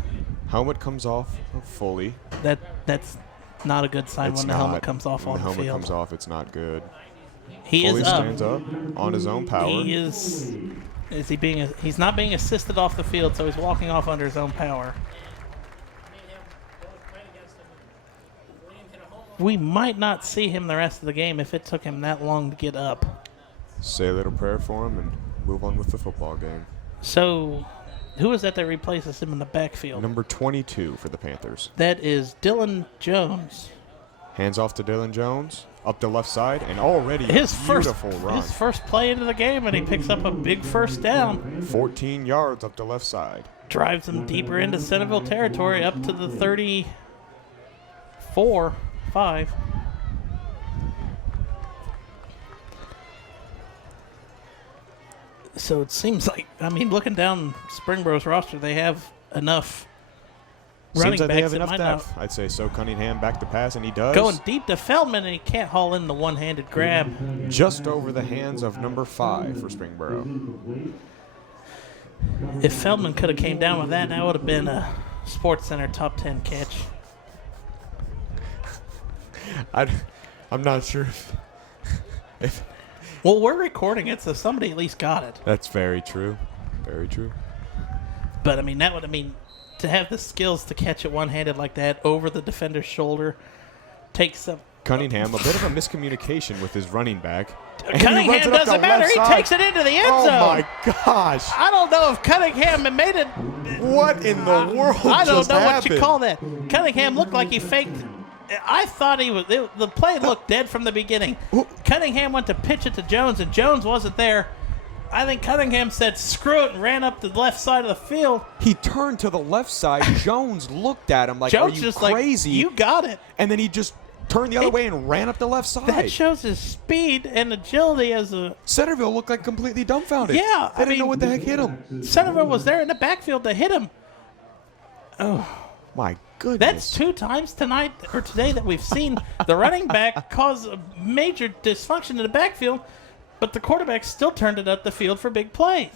Helmet comes off of Foley. That's not a good sign It's when the not. helmet comes off When on the the helmet field. comes off, it's not good. He Foley is up. stands up on his own power. He is Is he being? He's not being assisted off the field, so he's walking off under his own power. We might not see him the rest of the game if it took him that long to get up. Say a little prayer for him and move on with the football game. So, who is that replaces him in the backfield? Number 22 for the Panthers. That is Dylan Jones. Hands off to Dylan Jones, up the left side, and already His beautiful run. His first play into the game, and he picks up a big first down. 14 yards up the left side. Drives him deeper into Centerville territory, up to the 34-5. So it seems like, I mean, looking down Springboro's roster, they have enough running Seems like backs they have that enough might depth. not. I'd say so. Cunningham back to pass, and he does. Going deep to Feldman, and he can't haul in the one-handed grab. Just over the hands of number 5 for Springboro. If Feldman could have came down with that would have been a Sports Center top 10 catch. I'm not sure if Well, we're recording it, so somebody at least got it. that's very true. Very true. But, I mean, that would, to have the skills to catch it one-handed like that over the defender's shoulder takes some. Cunningham, a bit of a miscommunication with his running back. And he runs Cunningham it up the doesn't matter. left He side. takes it into the end zone. Oh, my gosh. I don't know if Cunningham had made it. What in the world I don't just know what happened? you call that. Cunningham looked like he faked. I thought he was. The play looked dead from the beginning. Cunningham went to pitch it to Jones, and Jones wasn't there. I think Cunningham said screw it and ran up the left side of the field. He turned to the left side. Jones looked at him like, Jones are you just crazy? like, you got it. And then he just turned the other way and ran up the left side. That shows his speed and agility as a. Centerville looked like completely dumbfounded. Yeah, They didn't know what the heck hit him. Centerville was there in the backfield to hit him. My goodness. That's 2 times tonight or today that we've seen the running back cause a major dysfunction in the backfield, but the quarterback still turned it up the field for big plays.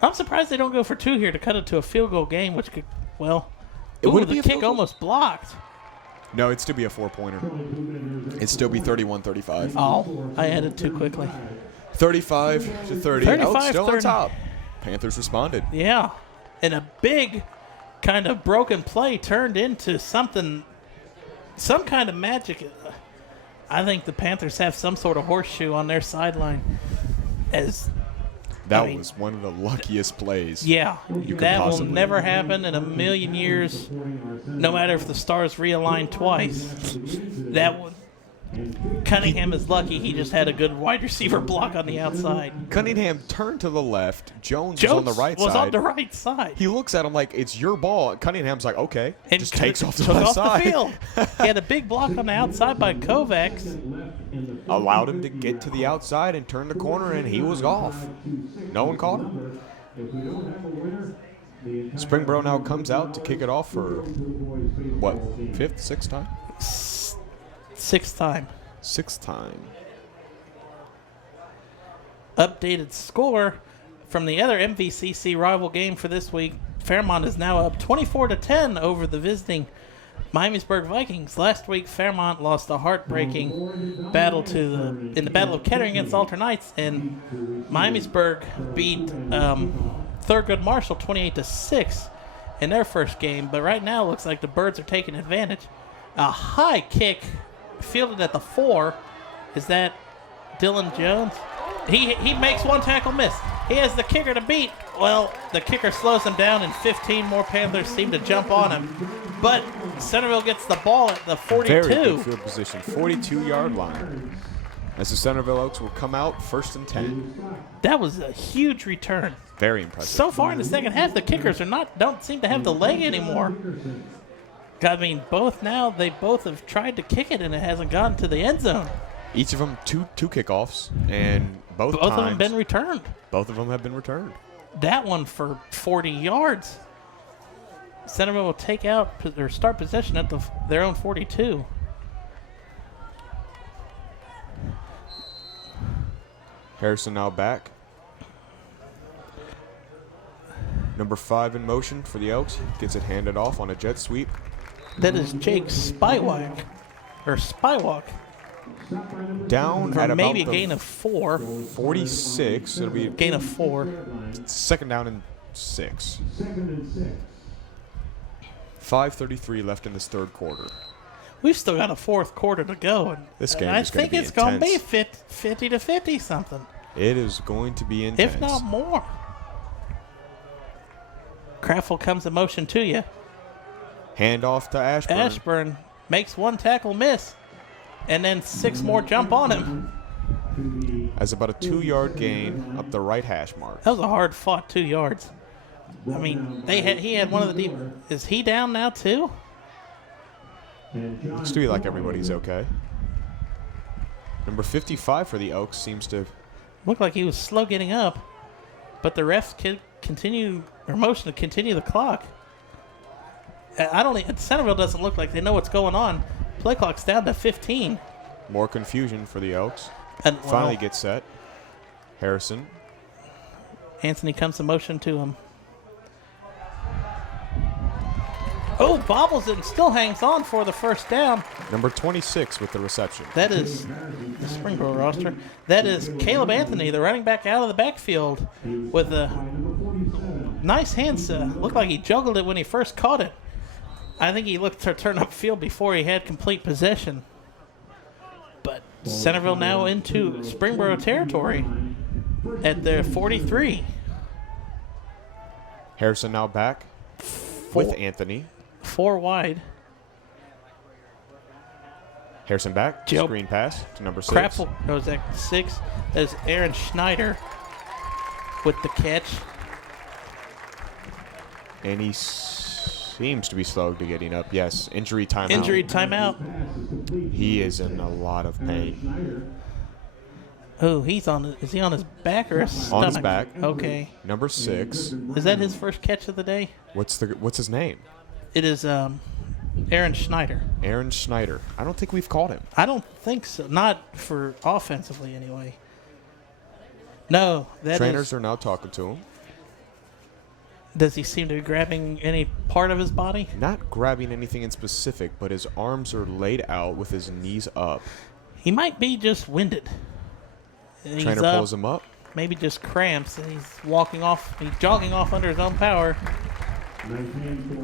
I'm surprised they don't go for 2 here to cut it to a field goal game, which could, well, Would it the be a kick field goal? almost blocked. No, it'd still be a 4-pointer. It'd still be 31-35. Oh, I added too quickly. 35 to 30. 35, Elks still 30. on top. Panthers responded. Yeah, and a big kind of broken play turned into something, some kind of magic. I think the Panthers have some sort of horseshoe on their sideline. That was one of the luckiest plays. Yeah, could that will possibly. never happen in a million years, no matter if the stars realign twice. That would. Cunningham is lucky he just had a good wide receiver block on the outside. Cunningham turned to the left. Jones was on the right was side. on the right side. He looks at him like, it's your ball. Cunningham's like, okay. And just takes off the took left off side. the field. He had a big block on the outside by Kovacs. Allowed him to get to the outside and turn the corner, and he was off. No one caught him. Springboro now comes out to kick it off for, what, 5th, 6th time? 6th time. 6th time. Updated score from the other MVCC rival game for this week. Fairmont is now up 24-10 over the visiting Miamisburg Vikings. Last week, Fairmont lost a heartbreaking battle in the Battle of Kettering against Alter Knights, and Miamisburg beat Thurgood Marshall 28-6 in their first game. But right now, it looks like the Birds are taking advantage. A high kick fielded at the 4. Is that Dylan Jones? He makes one tackle miss. He has the kicker to beat. Well, the kicker slows him down, and 15 more Panthers seem to jump on him. But Centerville gets the ball at the 42. Very good field position, 42-yard line. As the Centerville Elks will come out 1st and 10. That was a huge return. Very impressive. So far in the second half, the kickers don't seem to have the leg anymore. I mean, they both have tried to kick it, and it hasn't gotten to the end zone. Each of them two kickoffs, and both of them times, have been returned. Both of them have been returned. That one for 40 yards. Centerville will take out or start possession at their own 42. Harrison now back. Number 5 in motion for the Elks. Gets it handed off on a jet sweep. That is Jake Spywalk. Down For at about maybe a the gain of 4. 46. It'll be Gain of 4. second down and 6. 5:33 left in this third quarter. We've still got a fourth quarter to go. And This game I is gonna think be it's going to be intense. 50 to 50 something, It is going to be intense. if not more. Craftful comes in motion to you. Hand off to Ashburn. Ashburn makes 1 tackle miss, and then 6 more jump on him. As about a 2-yard gain up the right hash mark. That was a hard fought 2 yards. I mean, he had one of the deep. Is he down now too? Looks to be like everybody's okay. Number 55 for the Elks seems to. Looked like he was slow getting up, but the refs continue or motion to continue the clock. Centerville doesn't look like they know what's going on. Play clock's down to 15. More confusion for the Elks. And Finally gets set. Harrison. Anthony comes in motion to him. Oh, bobbles it and still hangs on for the first down. Number 26 with the reception. That is the Springboro roster. That is Caleb Anthony, the running back out of the backfield with a nice hands. Looked like he juggled it when he first caught it. I think he looked to turn upfield before he had complete possession. But Centerville now into Springboro territory at their 43. Harrison now back with Anthony. 4 wide. Harrison back. Joe. Screen pass to number 6. Crappel goes at 6. There's Aaron Schneider with the catch. And he seems to be slow to getting up. Yes, injury timeout. Injury timeout. He is in a lot of pain. Oh, is he on his back or his stomach? On his back. Okay. Number 6. Is that his first catch of the day? What's his name? It is Aaron Schneider. Aaron Schneider. I don't think we've called him. I don't think so. Not for offensively, anyway. No, that Trainers is. are now talking to him. Does he seem to be grabbing any part of his body? Not grabbing anything in specific, but his arms are laid out with his knees up. He might be just winded. And Trainer he's pulls him up. Maybe just cramps, and he's walking off. He's jogging off under his own power.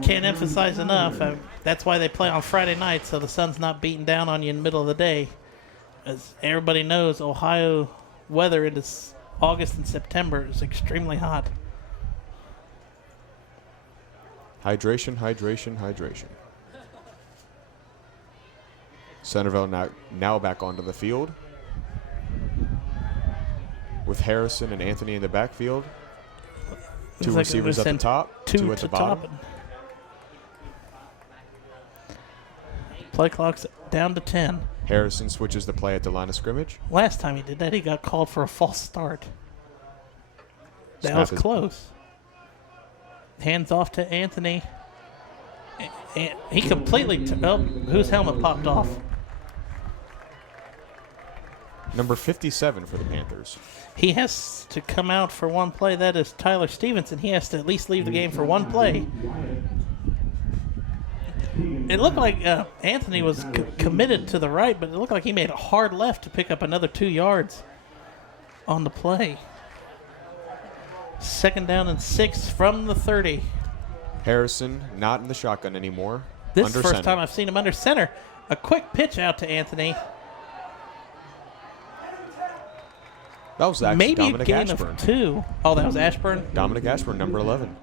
Can't emphasize enough. That's why they play on Friday night, so the sun's not beating down on you in the middle of the day. As everybody knows, Ohio weather in this August and September is extremely hot. Hydration, hydration, hydration. Centerville now back onto the field. With Harrison and Anthony in the backfield. 2 Looks like receivers they're at the gonna top, send 2 at the bottom. Play clock's down to 10. Harrison switches the play at the line of scrimmage. Last time he did that, he got called for a false start. That Snap was is- close. Hands off to Anthony. And he completely whose helmet popped off? Number 57 for the Panthers. He has to come out for one play. That is Tyler Stevenson. He has to at least leave the game for one play. It looked like Anthony was committed to the right, but it looked like he made a hard left to pick up another 2 yards on the play. Second down and 6 from the 30. Harrison not in the shotgun anymore. This is Under the first center. time I've seen him under center. A quick pitch out to Anthony. That was actually Maybe Dominic a gain Ashburn. of 2. Oh, that was Ashburn. Dominic Ashburn, number 11.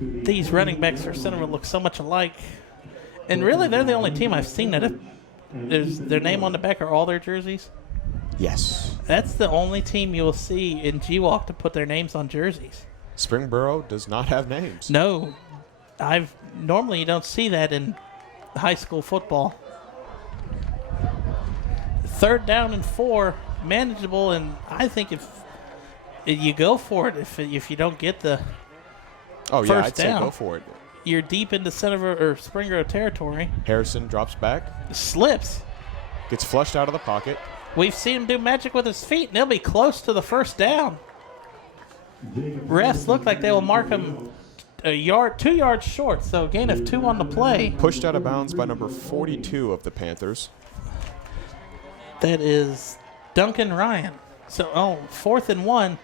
These running backs for Centerville look so much alike. And really, they're the only team I've seen that there's their name on the back or all their jerseys. Yes. That's the only team you will see in G-Walk to put their names on jerseys. Springboro does not have names. No, normally you don't see that in high school football. Third down and 4, manageable, and I think if you go for it, if you don't get the Oh, yeah, first I'd say down, go for it. you're deep into Centerville or Springboro territory. Harrison drops back, Slips. gets flushed out of the pocket. We've seen him do magic with his feet, and he'll be close to the first down. Refs look like they will mark him 2 yards short, so a gain of 2 on the play. Pushed out of bounds by number 42 of the Panthers. That is Duncan Ryan. So, 4th and 1.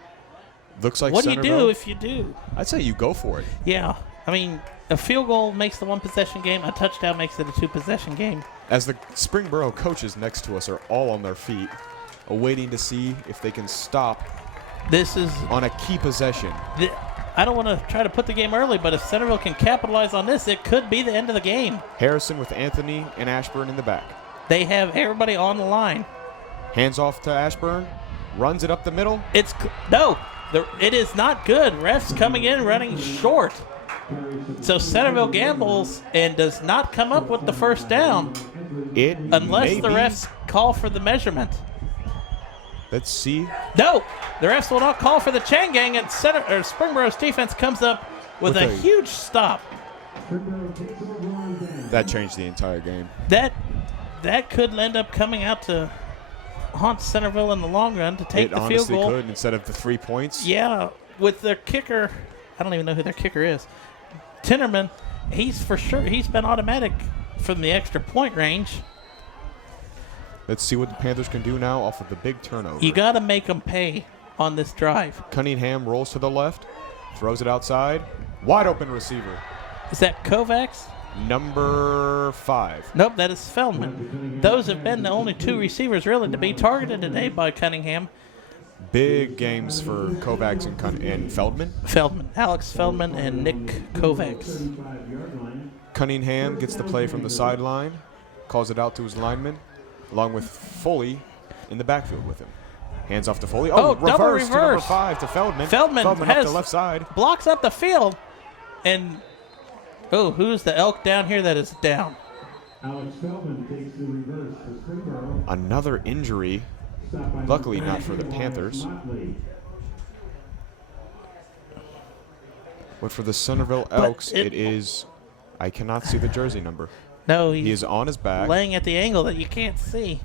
Looks like What do you Centerville. do if you do? I'd say you go for it. Yeah. I mean, a field goal makes the one-possession game. A touchdown makes it a two-possession game. As the Springboro coaches next to us are all on their feet, awaiting to see if they can stop This is on a key possession. I don't want to try to put the game early, but if Centerville can capitalize on this, it could be the end of the game. Harrison with Anthony and Ashburn in the back. They have everybody on the line. Hands off to Ashburn. Runs it up the middle. It is not good. Refs coming in running short. So Centerville gambles and does not come up with the first down unless the refs call for the measurement. Let's see. No, the refs will not call for the chain gang, and Springboro's defense comes up with a huge stop. That changed the entire game. That could end up coming out to haunt Centerville in the long run to take the field goal. It honestly could instead of the 3 points. Yeah, with their kicker, I don't even know who their kicker is. Tinnerman, he's been automatic from the extra point range. Let's see what the Panthers can do now off of the big turnover. You got to make them pay on this drive. Cunningham rolls to the left, throws it outside. Wide open receiver. Is that Kovacs? Number 5. Nope, that is Feldman. Those have been the only 2 receivers really to be targeted today by Cunningham. Big games for Kovacs and Feldman. Alex Feldman and Nick Kovacs. Cunningham gets the play from the sideline, calls it out to his lineman, along with Foley in the backfield with him. Hands off to Foley. Double reverse. To number 5 to Feldman. Feldman up the left side. Blocks up the field. And, who's the elk down here that is down? Alex Feldman takes the reverse to Springboro. Another injury. Luckily not for the Panthers. But for the Centerville Elks, it is... I cannot see the jersey number. No, he is on his back. Laying at the angle that you can't see.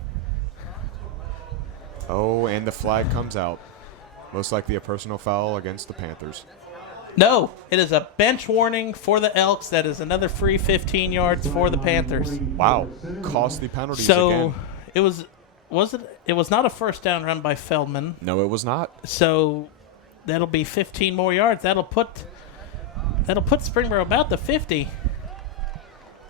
Oh, and the flag comes out. Most likely a personal foul against the Panthers. No, it is a bench warning for the Elks. That is another free 15 yards for the Panthers. Wow, costly penalties again. It was not a first down run by Feldman. No, it was not. So that'll be 15 more yards. That'll put Springboro about the 50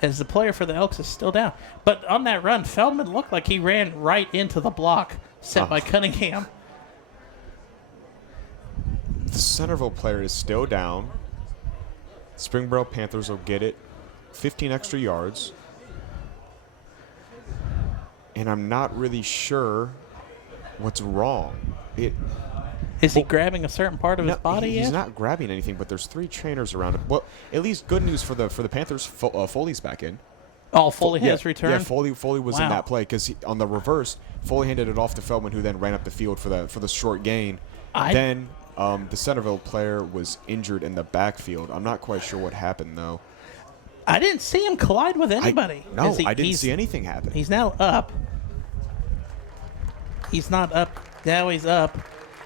as the player for the Elks is still down. But on that run, Feldman looked like he ran right into the block set by Cunningham. The Centerville player is still down. Springboro Panthers will get it. 15 extra yards. And I'm not really sure what's wrong. Is he grabbing a certain part of his body yet? He's not grabbing anything, but there's 3 trainers around him. Well, at least good news for the Panthers. Foley's back in. Oh, Foley has returned? Yeah, Foley was in that play because on the reverse, Foley handed it off to Feldman, who then ran up the field for the short gain. Then the Centerville player was injured in the backfield. I'm not quite sure what happened, though. I didn't see him collide with anybody. I didn't see anything happen. He's now up. He's not up. Now he's up.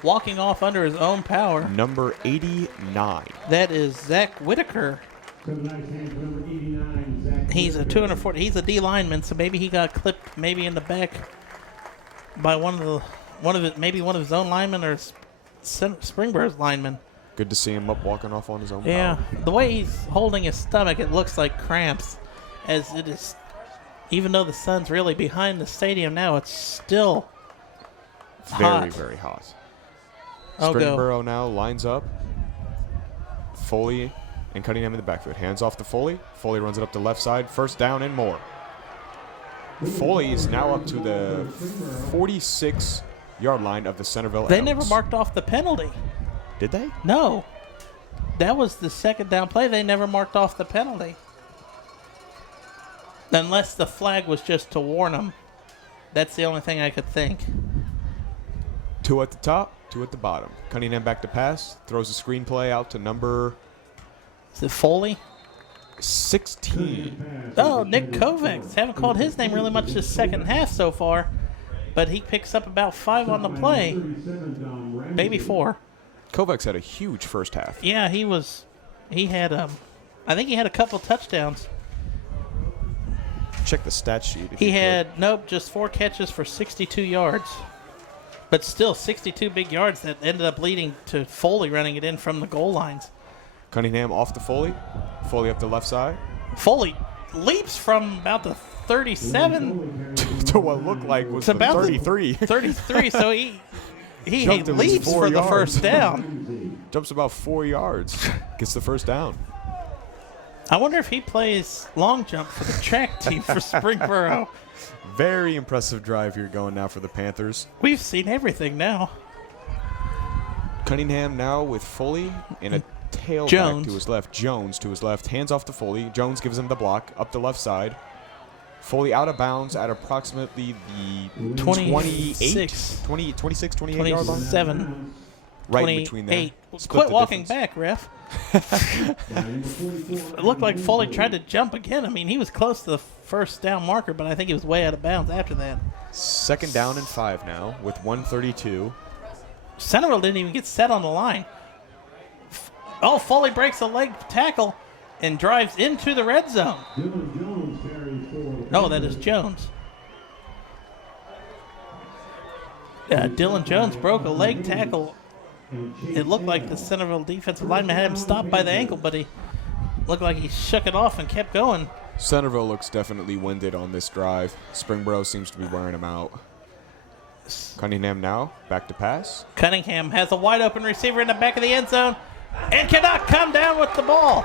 Walking off under his own power. Number 89. That is Zach Whitaker. He's a 240. He's a D lineman, so maybe he got clipped maybe in the back by one of his own linemen or Springboro's linemen. Good to see him up walking off on his own Yeah, power. the way he's holding his stomach, it looks like cramps. As it is, even though the sun's really behind the stadium now, it's still hot. Very, very hot. I'll go. Springboro now lines up. Foley and Cunningham in the backfield. Hands off to Foley. Foley runs it up the left side. First down and more. Foley is now up to the 46-yard line of the Centerville Elks. They never marked off the penalty. Did they? No. That was the second down play. They never marked off the penalty. Unless the flag was just to warn them. That's the only thing I could think. 2 at the top, 2 at the bottom. Cunningham back to pass. Throws a screen play out to number... Is it Foley? 16. Oh, Nick Kovacs. Haven't called his name really much this second half so far. But he picks up about 5 on the play. Maybe 4. Kovacs had a huge first half. Yeah, I think he had a couple touchdowns. check the stat sheet. He had, just 4 catches for 62 yards. But still, 62 big yards that ended up leading to Foley running it in from the goal lines. Cunningham off to Foley. Foley up the left side. Foley leaps from about the 37 to what looked like was the 33. 33, so he Jumped at least leaps 4 for the yards. first down. Jumps about 4 yards. Gets the first down. I wonder if he plays long jump for the track team for Springboro. Very impressive drive here going now for the Panthers. We've seen everything now. Cunningham now with Foley and a tailback Jones to his left. Jones to his left. Hands off to Foley. Jones gives him the block up the left side. Foley out of bounds at approximately the 26, 28 yard line. 27, Right 28. between there. Quit walking back, ref. It looked like Foley tried to jump again. I mean, he was close to the first down marker, but I think he was way out of bounds after that. 2nd down and 5 now with 1:32. Centerville didn't even get set on the line. Foley breaks a leg tackle and drives into the red zone. No, that is Jones. Dylan Jones broke a leg tackle. It looked like the Centerville defensive lineman had him stopped by the ankle, but he looked like he shook it off and kept going. Centerville looks definitely winded on this drive. Springboro seems to be wearing him out. Cunningham now, back to pass. Cunningham has a wide open receiver in the back of the end zone and cannot come down with the ball.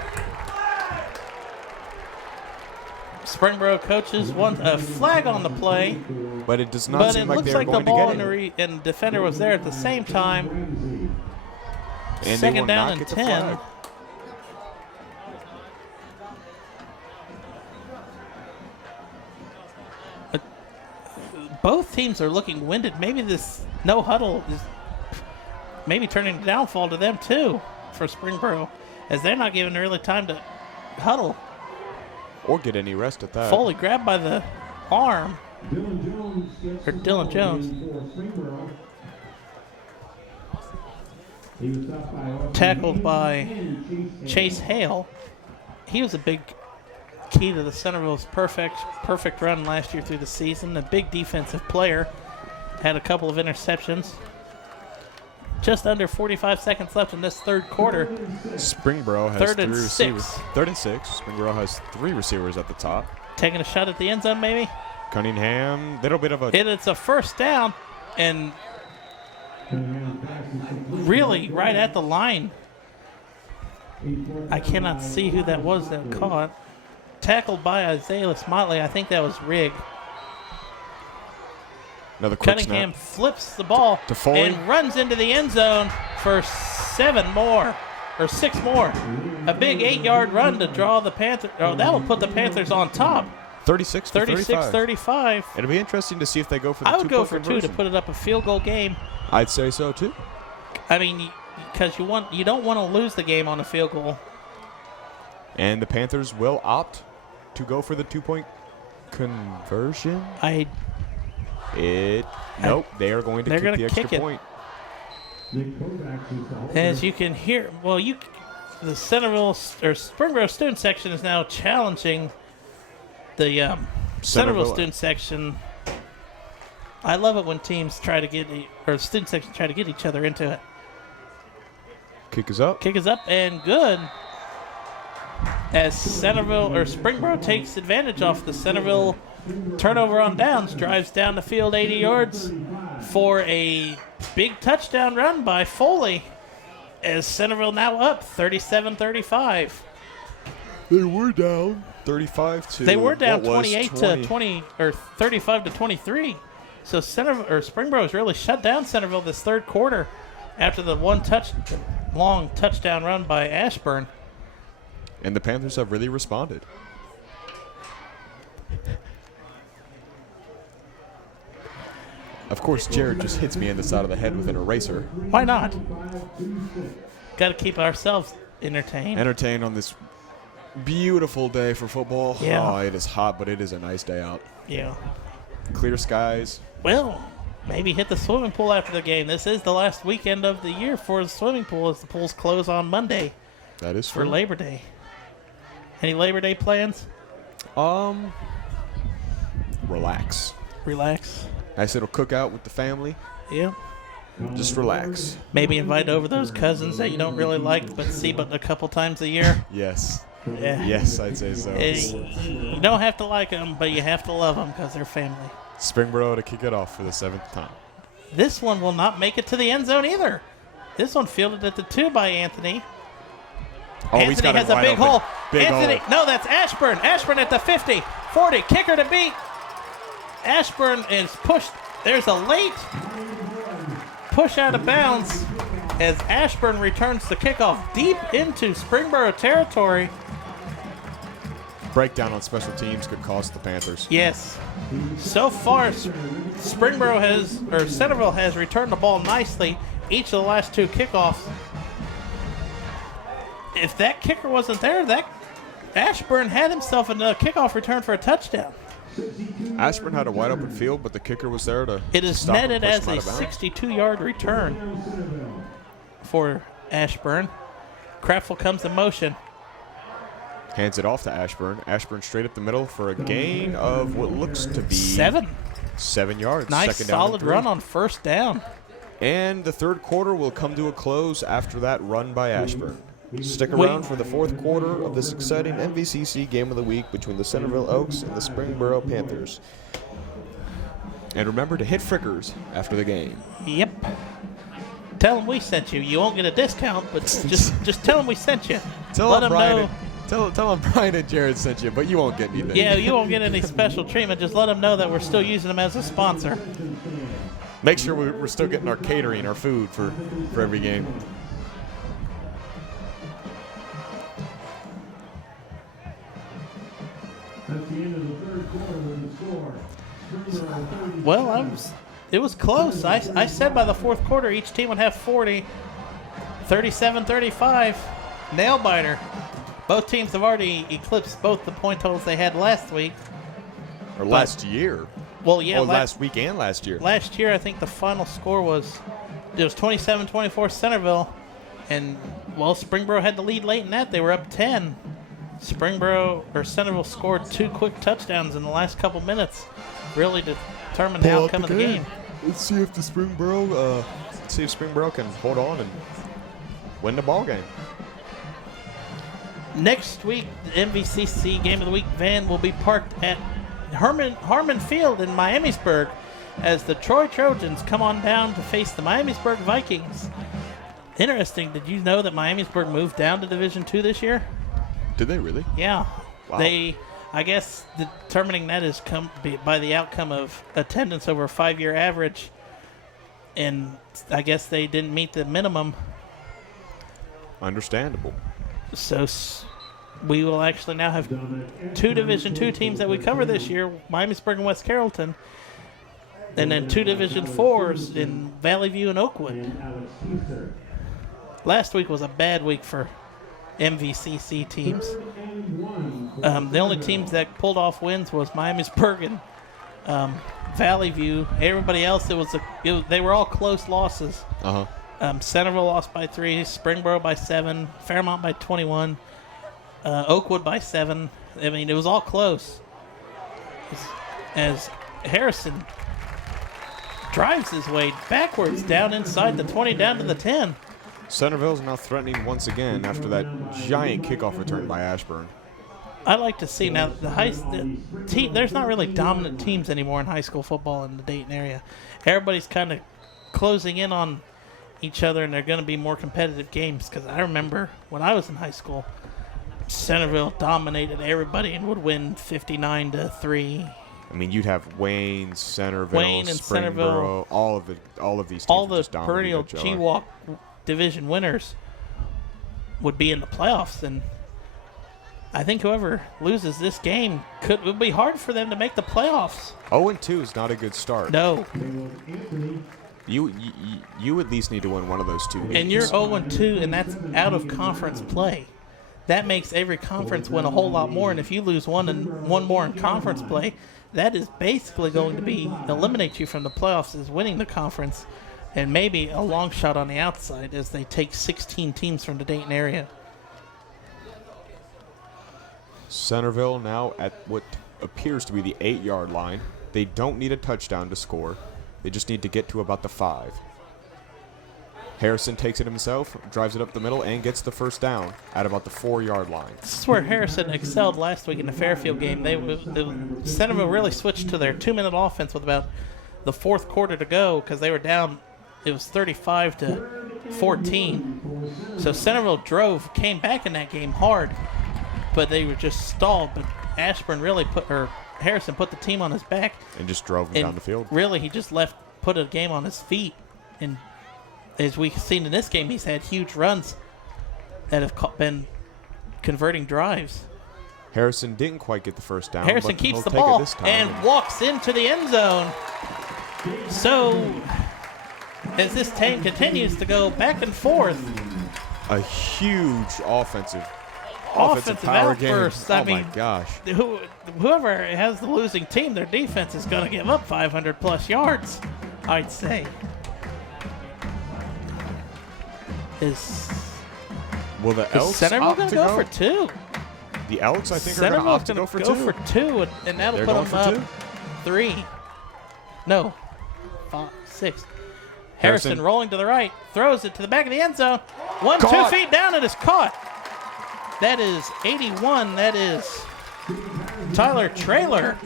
Springboro coaches want a flag on the play, but it does not but seem it like looks they're like the going ball to get it. and the defender was there at the same time. And they will 2nd down not and get the 10. flag. But both teams are looking winded. Maybe this no huddle is maybe turning the downfall to them too for Springboro, as they're not given early time to huddle. Or get any rest at that. Foley grabbed by the arm. Dylan Jones. Tackled by Chase Hale. He was a big key to the Centerville's perfect run last year through the season. A big defensive player. Had a couple of interceptions. Just under 45 seconds left in this third quarter. Springboro has 3rd 3 and receivers. 6. 3rd and 6. Springboro has 3 receivers at the top. Taking a shot at the end zone, maybe. Cunningham, little bit of a... It's a first down, and really right at the line. I cannot see who that was that caught. Tackled by Isaiah Motley. I think that was Rigg. Another quick Cunningham snap. flips the ball To Foley. and runs into the end zone for 6 more. A big 8-yard run to draw the Panthers. Oh, that will put the Panthers on top. 36-35. It'll be interesting to see if they go for the 2-point I would go for 2 to conversion. put it up a field goal game. I'd say so too. I mean, because you don't want to lose the game on a field goal. And the Panthers will opt to go for the 2-point conversion. Nope, they are going to They're kick gonna the extra kick it. point. As you can hear, the Centerville or Springboro student section is now challenging the Centerville student section. I love it when teams try to get student sections try to get each other into it. Kick is up. Kick is up and good. As Centerville or Springboro takes advantage off the Centerville turnover on downs, drives down the field 80 yards for a big touchdown run by Foley. As Centerville now up 37-35. They were down 35 to. They were down what was 28 to 20 or 35 to 23. So Springboro has really shut down Centerville this third quarter after the long touchdown run by Ashburn. And the Panthers have really responded. Of course, Jared just hits me in the side of the head with an eraser. Why not? Got to keep ourselves entertained. Entertained on this beautiful day for football. Yeah. Oh, it is hot, but it is a nice day out. Yeah. Clear skies. Well, maybe hit the swimming pool after the game. This is the last weekend of the year for the swimming pool, as the pools close on Monday. That is for true. Labor Day. Any Labor Day plans? relax. Relax. Nice little cookout with the family. Yeah. Just relax. Maybe invite over those cousins that you don't really like but see but a couple times a year. Yes. Yeah. Yes, I'd say so. You don't have to like them, but you have to love them because they're family. Springboro to kick it off for the 7th time. This one will not make it to the end zone either. This one fielded at the 2 by Anthony. Oh, Anthony he's got has it a wide big open. hole. Big Anthony, hole. no, that's Ashburn. Ashburn at the 50, 40, kicker to beat. Ashburn is pushed. There's a late push out of bounds as Ashburn returns the kickoff deep into Springboro territory. Breakdown on special teams could cost the Panthers. Yes. So far, Centerville has returned the ball nicely each of the last 2 kickoffs. If that kicker wasn't there, that Ashburn had himself a kickoff return for a touchdown. Ashburn had a wide open field, but the kicker was there to It is stop him, netted push as him out a of bounds. 62-yard return for Ashburn. Kraftful comes in motion. Hands it off to Ashburn. Ashburn straight up the middle for a gain of what looks to be 7 yards. Nice Second down and solid 3. run on first down. And the 3rd quarter will come to a close after that run by Ashburn. Stick around for the 4th quarter of this exciting MVCC game of the week between the Centerville Elks and the Springboro Panthers. And remember to hit Frickers after the game. Yep. Tell them we sent you. You won't get a discount, but just tell them we sent you. Let them know. Tell them Brian and Jared sent you, but you won't get anything. Yeah, you won't get any special treatment. Just let them know that we're still using them as a sponsor. Make sure we're still getting our catering, our food for every game. At the end of the 3rd quarter with the score, Springboro 30. Well, it was close. I said by the 4th quarter each team would have 40. 37-35. Nail biter. Both teams have already eclipsed both the point totals they had last week. Or last year. Well, yeah. Last week and last year. Last year, I think the final score was 27-24 Centerville. And, well, Springboro had the lead late in that. They were up 10. Centerville scored 2 quick touchdowns in the last couple minutes. Really determined the outcome of the game. Let's see if Springboro can hold on and win the ball game. Next week, the MVCC Game of the Week van will be parked at Harmon Field in Miamisburg as the Troy Trojans come on down to face the Miamisburg Vikings. Interesting, did you know that Miamisburg moved down to Division II this year? Did they really? Yeah. Wow. I guess determining that is by the outcome of attendance over a 5-year average, and I guess they didn't meet the minimum. Understandable. So we will actually now have 2 Division II teams that we cover this year, Miamisburg and West Carrollton, and then 2 Division IVs in Valley View and Oakwood. Last week was a bad week for MVCC teams. The only teams that pulled off wins was Miamisburg and Valley View. Everybody else, they were all close losses. Centerville lost by 3, Springboro by 7, Fairmont by 21, Oakwood by 7. I mean, it was all close. As Harrison drives his way backwards down inside the 20, down to the 10. Centerville's now threatening once again after that giant kickoff return by Ashburn. I'd like to see now there's not really dominant teams anymore in high school football in the Dayton area. Everybody's kind of closing in on each other, and they're going to be more competitive games. Because I remember when I was in high school, Centerville dominated everybody and would win 59-3. I mean, you'd have Wayne, Centerville, Wayne and Springboro, all of these teams. All the just dominated perennial each other. G-Walk division winners would be in the playoffs, and I think whoever loses this game it would be hard for them to make the playoffs. 0-2 is not a good start. No. You at least need to win one of those 2 games. And you're 0-2, and that's out of conference play. That makes every conference win a whole lot more, and if you lose one more in conference play, that is basically going to eliminate you from the playoffs as winning the conference, and maybe a long shot on the outside as they take 16 teams from the Dayton area. Centerville now at what appears to be the 8-yard line. They don't need a touchdown to score. They just need to get to about the 5. Harrison takes it himself, drives it up the middle, and gets the first down at about the 4-yard line. This is where Harrison excelled last week in the Fairfield game. Centerville really switched to their 2-minute offense with about the 4th quarter to go because they were down. It was 35-14. So Centerville came back in that game hard, but they were just stalled. But Harrison put the team on his back and just drove him down the field. Really, he just put a game on his feet. And as we've seen in this game, he's had huge runs that have been converting drives. Harrison didn't quite get the first down. Harrison keeps the ball and walks into the end zone. So, as this team continues to go back and forth, a huge offensive power outburst. Game. My gosh. Whoever has the losing team, their defense is going to give up 500-plus yards, I'd say. Will the Elks Centerville going to go for 2? The Elks, I think, are going to opt to go for 2. Go for 2, and that'll put them up 3. No. 5, 6. Harrison rolling to the right, throws it to the back of the end zone. 2 feet down, it is caught. That is 81. That is Tyler Traylor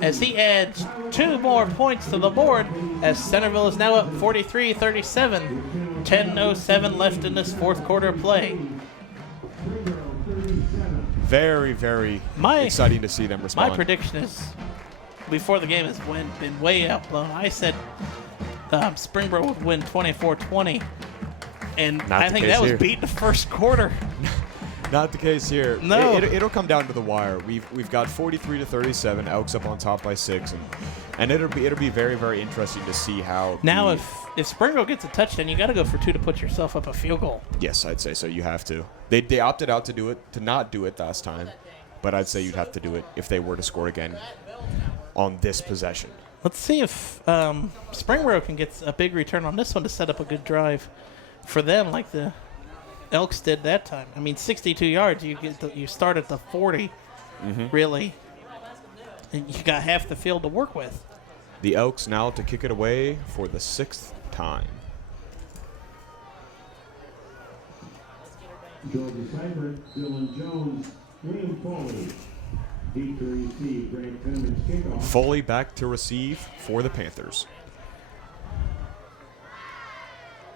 as he adds 2 more points to the board as Centerville is now up 43-37. 10:07 left in this 4th quarter play. Very, very exciting to see them respond. My prediction is, before the game has been way outblown, I said Springboro would win 24-20, and I think that was beat the first quarter. Not the case here. No. It'll come down to the wire. We've got 43-37. Elks up on top by 6, and it'll be very, very interesting to see how. Now, if Springboro gets a touchdown, you got to go for 2 to put yourself up a field goal. Yes, I'd say so. You have to. They opted out to not do it last time, but I'd say you'd have to do it if they were to score again on this possession. Let's see if Springboro can get a big return on this one to set up a good drive for them, like the Elks did that time. I mean, 62 yards. You start at the 40, really, and you got half the field to work with. The Elks now to kick it away for the 6th time. Jordan Seibert, Dylan Jones, William Foley. Deep to receive, Grant Penman's kickoff. Foley back to receive for the Panthers.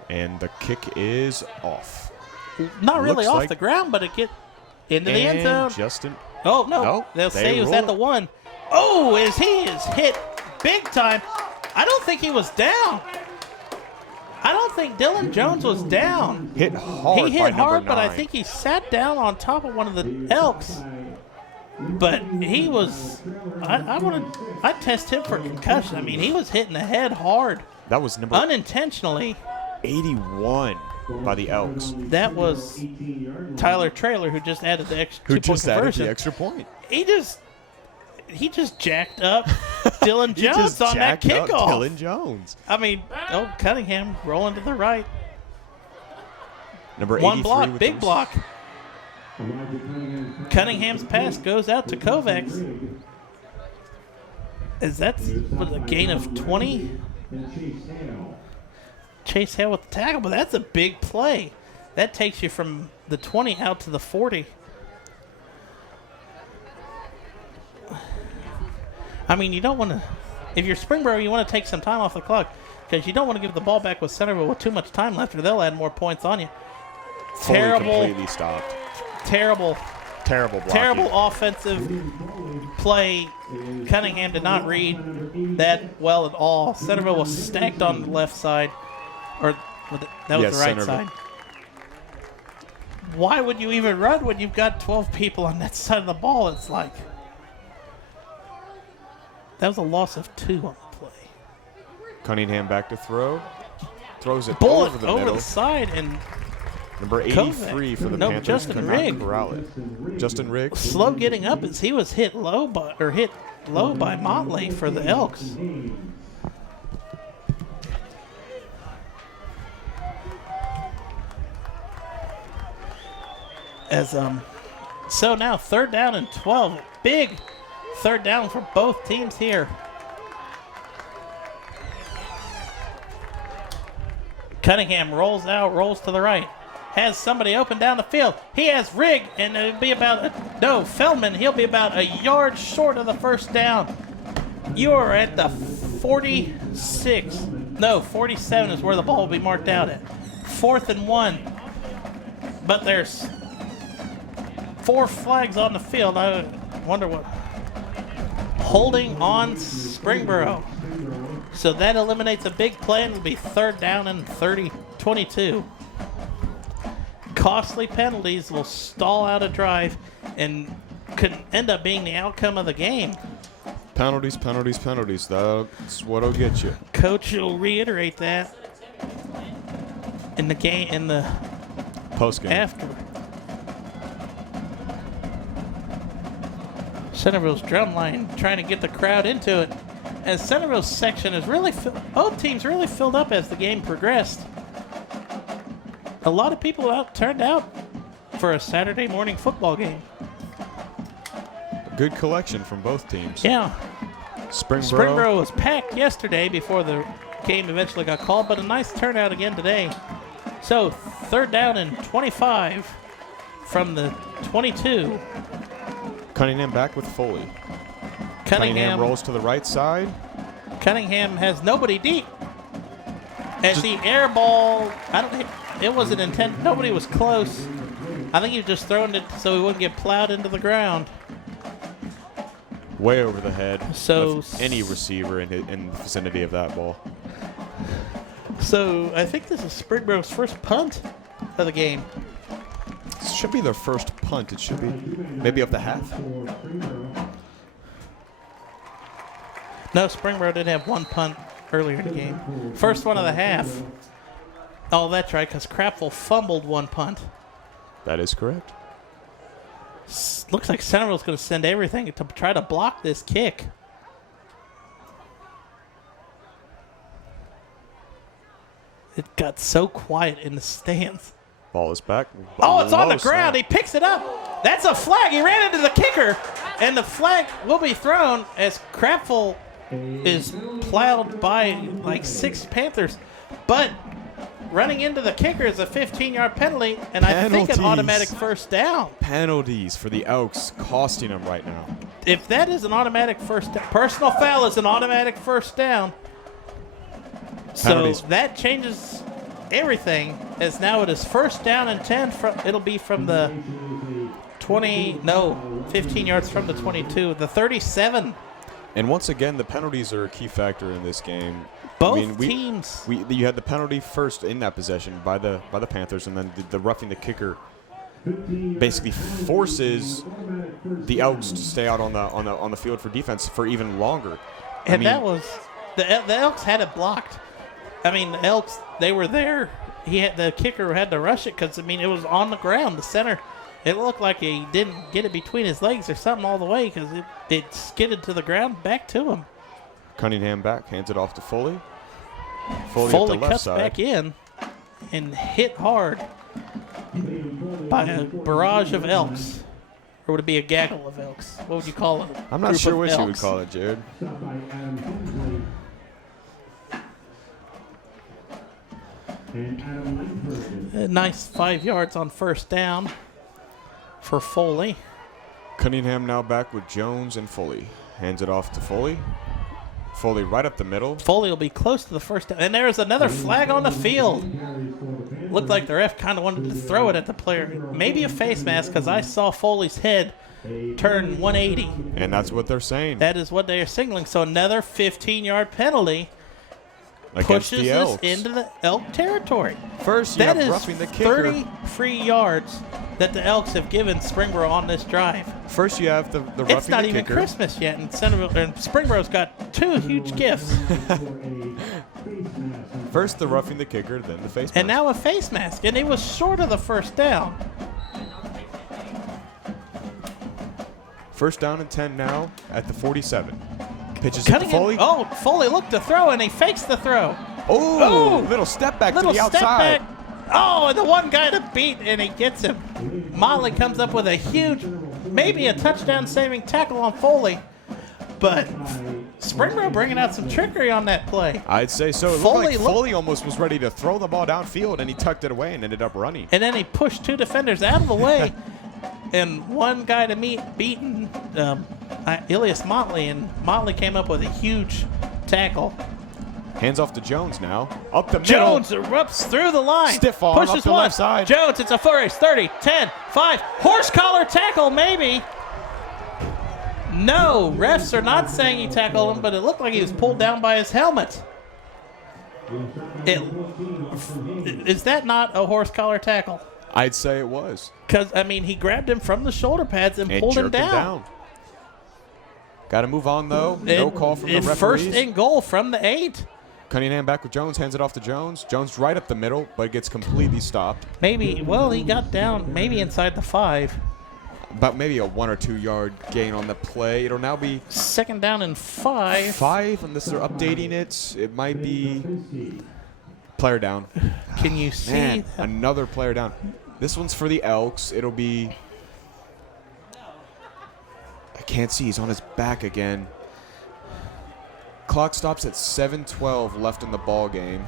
And the kick is off. Not really off the ground, but it get into the end zone. Justin. Oh, no. They'll say he was at the 1. Oh, as he is hit big time. I don't think he was down. I don't think Dylan Jones was down. Hit hard. He hit hard, but I 9. think he sat down on top of one of the Elks. But he was, I'd test him for concussion. I mean, he was hitting the head hard. That was number unintentionally. 81 by the Elks. That was Tyler Traylor who just added the extra point. He just jacked up Dylan Jones on that kickoff. Dylan Jones. I mean, Cunningham rolling to the right. Number 1 83 block, big block. Cunningham's pass goes out to Kovacs. Is that a gain of 20? Chase Hale with the tackle, but that's a big play. That takes you from the 20 out to the 40. I mean, you don't want to, if you're Springboro, you want to take some time off the clock because you don't want to give the ball back with Centerville with too much time left or they'll add more points on you. Completely stopped. Terrible blocking. Terrible offensive play. Cunningham did not read that well at all. Centerville was stacked on the left side. Or that was the right side. Why would you even run when you've got 12 people on that side of the ball? It's like that was a loss of 2 on the play. Cunningham back to throw. Throws it over the side and number 83 for the Panthers. Justin Rigg. Justin Rigg. Slow getting up as he was hit low by Motley for the Elks. So now 3rd down and 12. Big 3rd down for both teams here. Cunningham rolls out, rolls to the right. Has somebody open down the field. He has Rigg, and it'll be Feldman. He'll be about a yard short of the first down. You are at the 46. No, 47 is where the ball will be marked out at. 4th and 1. But there's 4 flags on the field. I wonder what. Holding on Springboro. So that eliminates a big play, and it'll be 3rd down and 22. Costly penalties will stall out a drive and could end up being the outcome of the game. Penalties. That's what'll get you. Coach will reiterate that in the game, in the Post game. after. Centerville's drum line trying to get the crowd into it. As Centerville's section is really both teams really filled up as the game progressed. A lot of people turned out for a Saturday morning football game. Good collection from both teams. Yeah. Springboro was packed yesterday before the game eventually got called, but a nice turnout again today. So 3rd down and 25 from the 22. Cunningham back with Foley. Cunningham rolls to the right side. Cunningham has nobody deep. As the air ball, it wasn't intended. Nobody was close. I think he was just throwing it so he wouldn't get plowed into the ground. Way over the head So of any receiver in the vicinity of that ball. So I think this is Springboro's first punt of the game. This should be their first punt. It should be maybe up the half. No, Springboro did have one punt earlier in the game. First one of the half. Oh, that's right, because Crapful fumbled one punt. That is correct. Looks like Centerville's going to send everything to try to block this kick. It got so quiet in the stands. Ball is back. Oh, it's on the Low ground. snap. He picks it up. That's a flag. He ran into the kicker, and the flag will be thrown as Crapful is plowed by like 6 Panthers. But running into the kicker is a 15-yard penalty, and I think an automatic first down. Penalties for the Elks costing them right now. If that is an automatic first down, personal foul is an automatic first down. Penalties. So that changes everything, as now it is 1st down and 10. It'll be from the 15 yards from the 22, the 37. And once again, the penalties are a key factor in this game. Both teams. You had the penalty first in that possession by the Panthers, and then the roughing the kicker basically forces the Elks to stay out on the field for defense for even longer. That was the Elks had it blocked. I mean, the Elks, they were there. The kicker had to rush it because it was on the ground. The center, it looked like he didn't get it between his legs or something all the way because it skidded to the ground back to him. Cunningham back, hands it off to Foley. Foley up the left cuts side. back in and hit hard by a barrage of Elks. Or would it be a gaggle of Elks? What would you call it? I'm not sure what you would call it, Jared. A nice 5 yards on 1st down for Foley. Cunningham now back with Jones and Foley. Hands it off to Foley. Foley right up the middle. Foley will be close to the first down. And there's another flag on the field. Looked like the ref kind of wanted to throw it at the player. Maybe a face mask because I saw Foley's head turn 180. And that's what they're saying. That is what they are signaling. So another 15-yard penalty Against pushes the us Elks. into the Elk territory. First, you That have is roughing the kicker. 30 free yards that the Elks have given Springboro on this drive. First, you have the roughing It's not the even kicker. Christmas yet, and Springboro's got 2 huge gifts. First, the roughing the kicker, then the face mask. And now a face mask, and it was short of the first down. 1st down and 10 now at the 47. Pitches it to Foley. Oh, Foley looked to throw, and he fakes the throw. Oh, little step back to the outside. Step back. Oh, and the one guy to beat, and he gets him. Motley comes up with a huge, maybe a touchdown-saving tackle on Foley. But Springboro bringing out some trickery on that play. I'd say so. It Foley looked like Foley almost was ready to throw the ball downfield, and he tucked it away and ended up running. And then he pushed 2 defenders out of the way, and one guy to beaten Elias Motley, and Motley came up with a huge tackle. Hands off to Jones now. Up the middle. Jones erupts through the line. Stiff arm Pushes up the one. left side. Jones, it's a flourish. 30, 10, 5. Horse collar tackle, maybe. No, refs are not saying he tackled him, but it looked like he was pulled down by his helmet. Is that not a horse collar tackle? I'd say it was. Because, I mean, he grabbed him from the shoulder pads and pulled him down. Got to move on, though. No call from the referees. First and goal from the 8. Cunningham back with Jones, hands it off to Jones. Jones right up the middle, but gets completely stopped. Maybe, well, he got down maybe inside the 5. About maybe a 1 or 2 yard gain on the play. It'll now be 2nd down and 5. 5, unless they're updating it. It might be player down. Can you see? Man, another player down. This one's for the Elks. It'll be... I can't see. He's on his back again. Clock stops at 7:12 left in the ball game.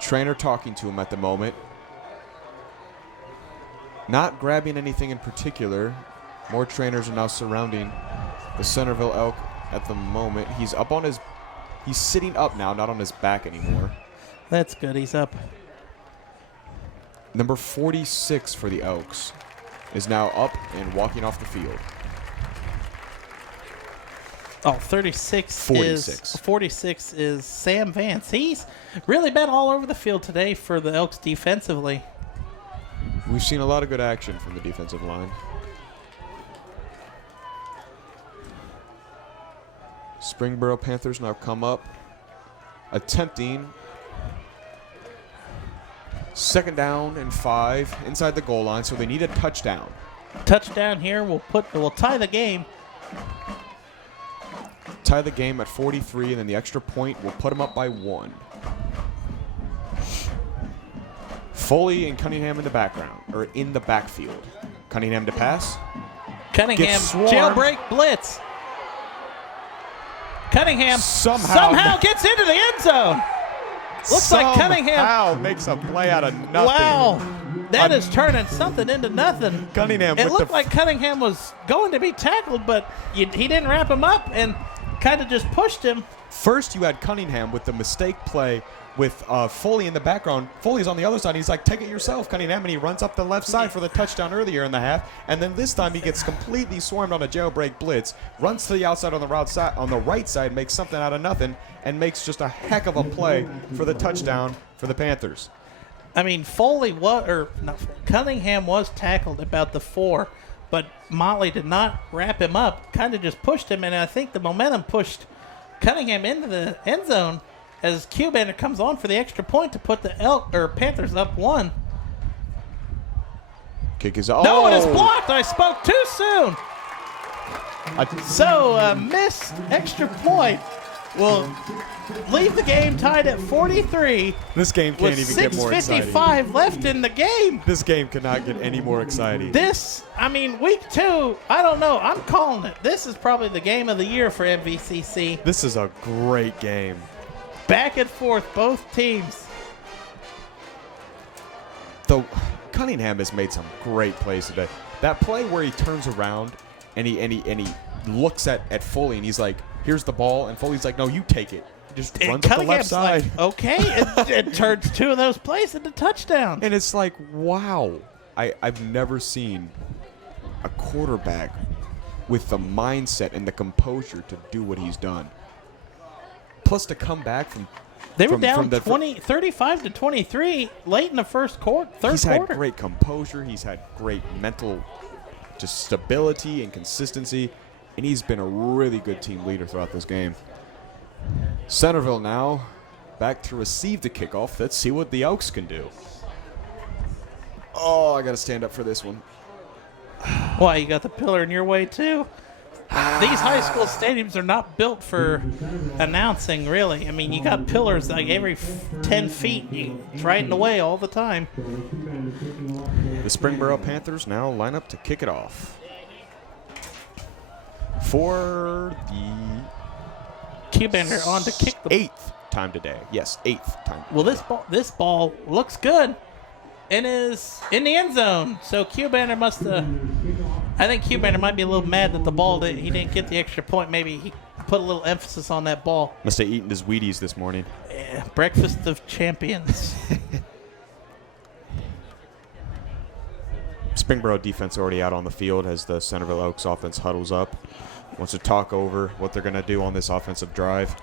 Trainer talking to him at the moment. Not grabbing anything in particular. More trainers are now surrounding the Centerville Elk at the moment. He's up on his... He's sitting up now, not on his back anymore. That's good. He's up. Number 46 for the Elks is now up and walking off the field. Oh, 46 46. 46 is Sam Vance. He's really been all over the field today for the Elks defensively. We've seen a lot of good action from the defensive line. Springboro Panthers now come up, attempting 2nd down and 5 inside the goal line, so they need a touchdown. Touchdown here will tie the game. Tie the game at 43, and then the extra point will put them up by 1. Foley and Cunningham in the background, or in the backfield. Cunningham to pass. Cunningham Gets swarmed. jailbreak blitz. Cunningham somehow gets into the end zone. Looks like Cunningham makes a play out of nothing. Wow, that is turning something into nothing. Cunningham. It looked like Cunningham was going to be tackled, but he didn't wrap him up and kind of just pushed him. First, you had Cunningham with the mistake play with Foley in the background. Foley's on the other side. He's like, take it yourself, Cunningham, and he runs up the left side for the touchdown earlier in the half. And then this time he gets completely swarmed on a jailbreak blitz, runs to the outside on the right side, makes something out of nothing, and makes just a heck of a play for the touchdown for the Panthers. I mean, Cunningham was tackled about the 4, but Motley did not wrap him up, kind of just pushed him, and I think the momentum pushed Cunningham into the end zone as Q-Banner comes on for the extra point to put the Panthers up 1. Kick is No, it is blocked. I spoke too soon. So, missed extra point will leave the game tied at 43. This game can't even get more exciting. 6:55 left in the game. This game cannot get any more exciting. Week 2, I don't know. I'm calling it. This is probably the game of the year for MVCC. This is a great game. Back and forth, both teams. Though Cunningham has made some great plays today. That play where he turns around and he looks at Foley and he's like, here's the ball, and Foley's like, no, you take it. Just runs up the left side. Like, okay, it turns 2 of those plays into touchdowns. And it's like, wow. I've never seen a quarterback with the mindset and the composure to do what he's done. Plus to come back from... They were down 35-23 late in the third quarter. He's had great composure. He's had great mental just stability and consistency. And he's been a really good team leader throughout this game. Centerville now back to receive the kickoff. Let's see what the Elks can do. Oh, I got to stand up for this one. Why, you got the pillar in your way too? These high school stadiums are not built for announcing, really. I mean, you got pillars like every 10 feet. It's right in the way all the time. The Springboro Panthers now line up to kick it off. For the Q-Bander on to kick the 8th time today. Yes, 8th time. Well, this ball looks good and is in the end zone. So Q-Bander must have. I think Q-Bander might be a little mad that the ball he didn't get the extra point. Maybe he put a little emphasis on that ball. Must have eaten his Wheaties this morning. Yeah, breakfast of champions. Springboro defense already out on the field as the Centerville Elks offense huddles up. Wants to talk over what they're going to do on this offensive drive.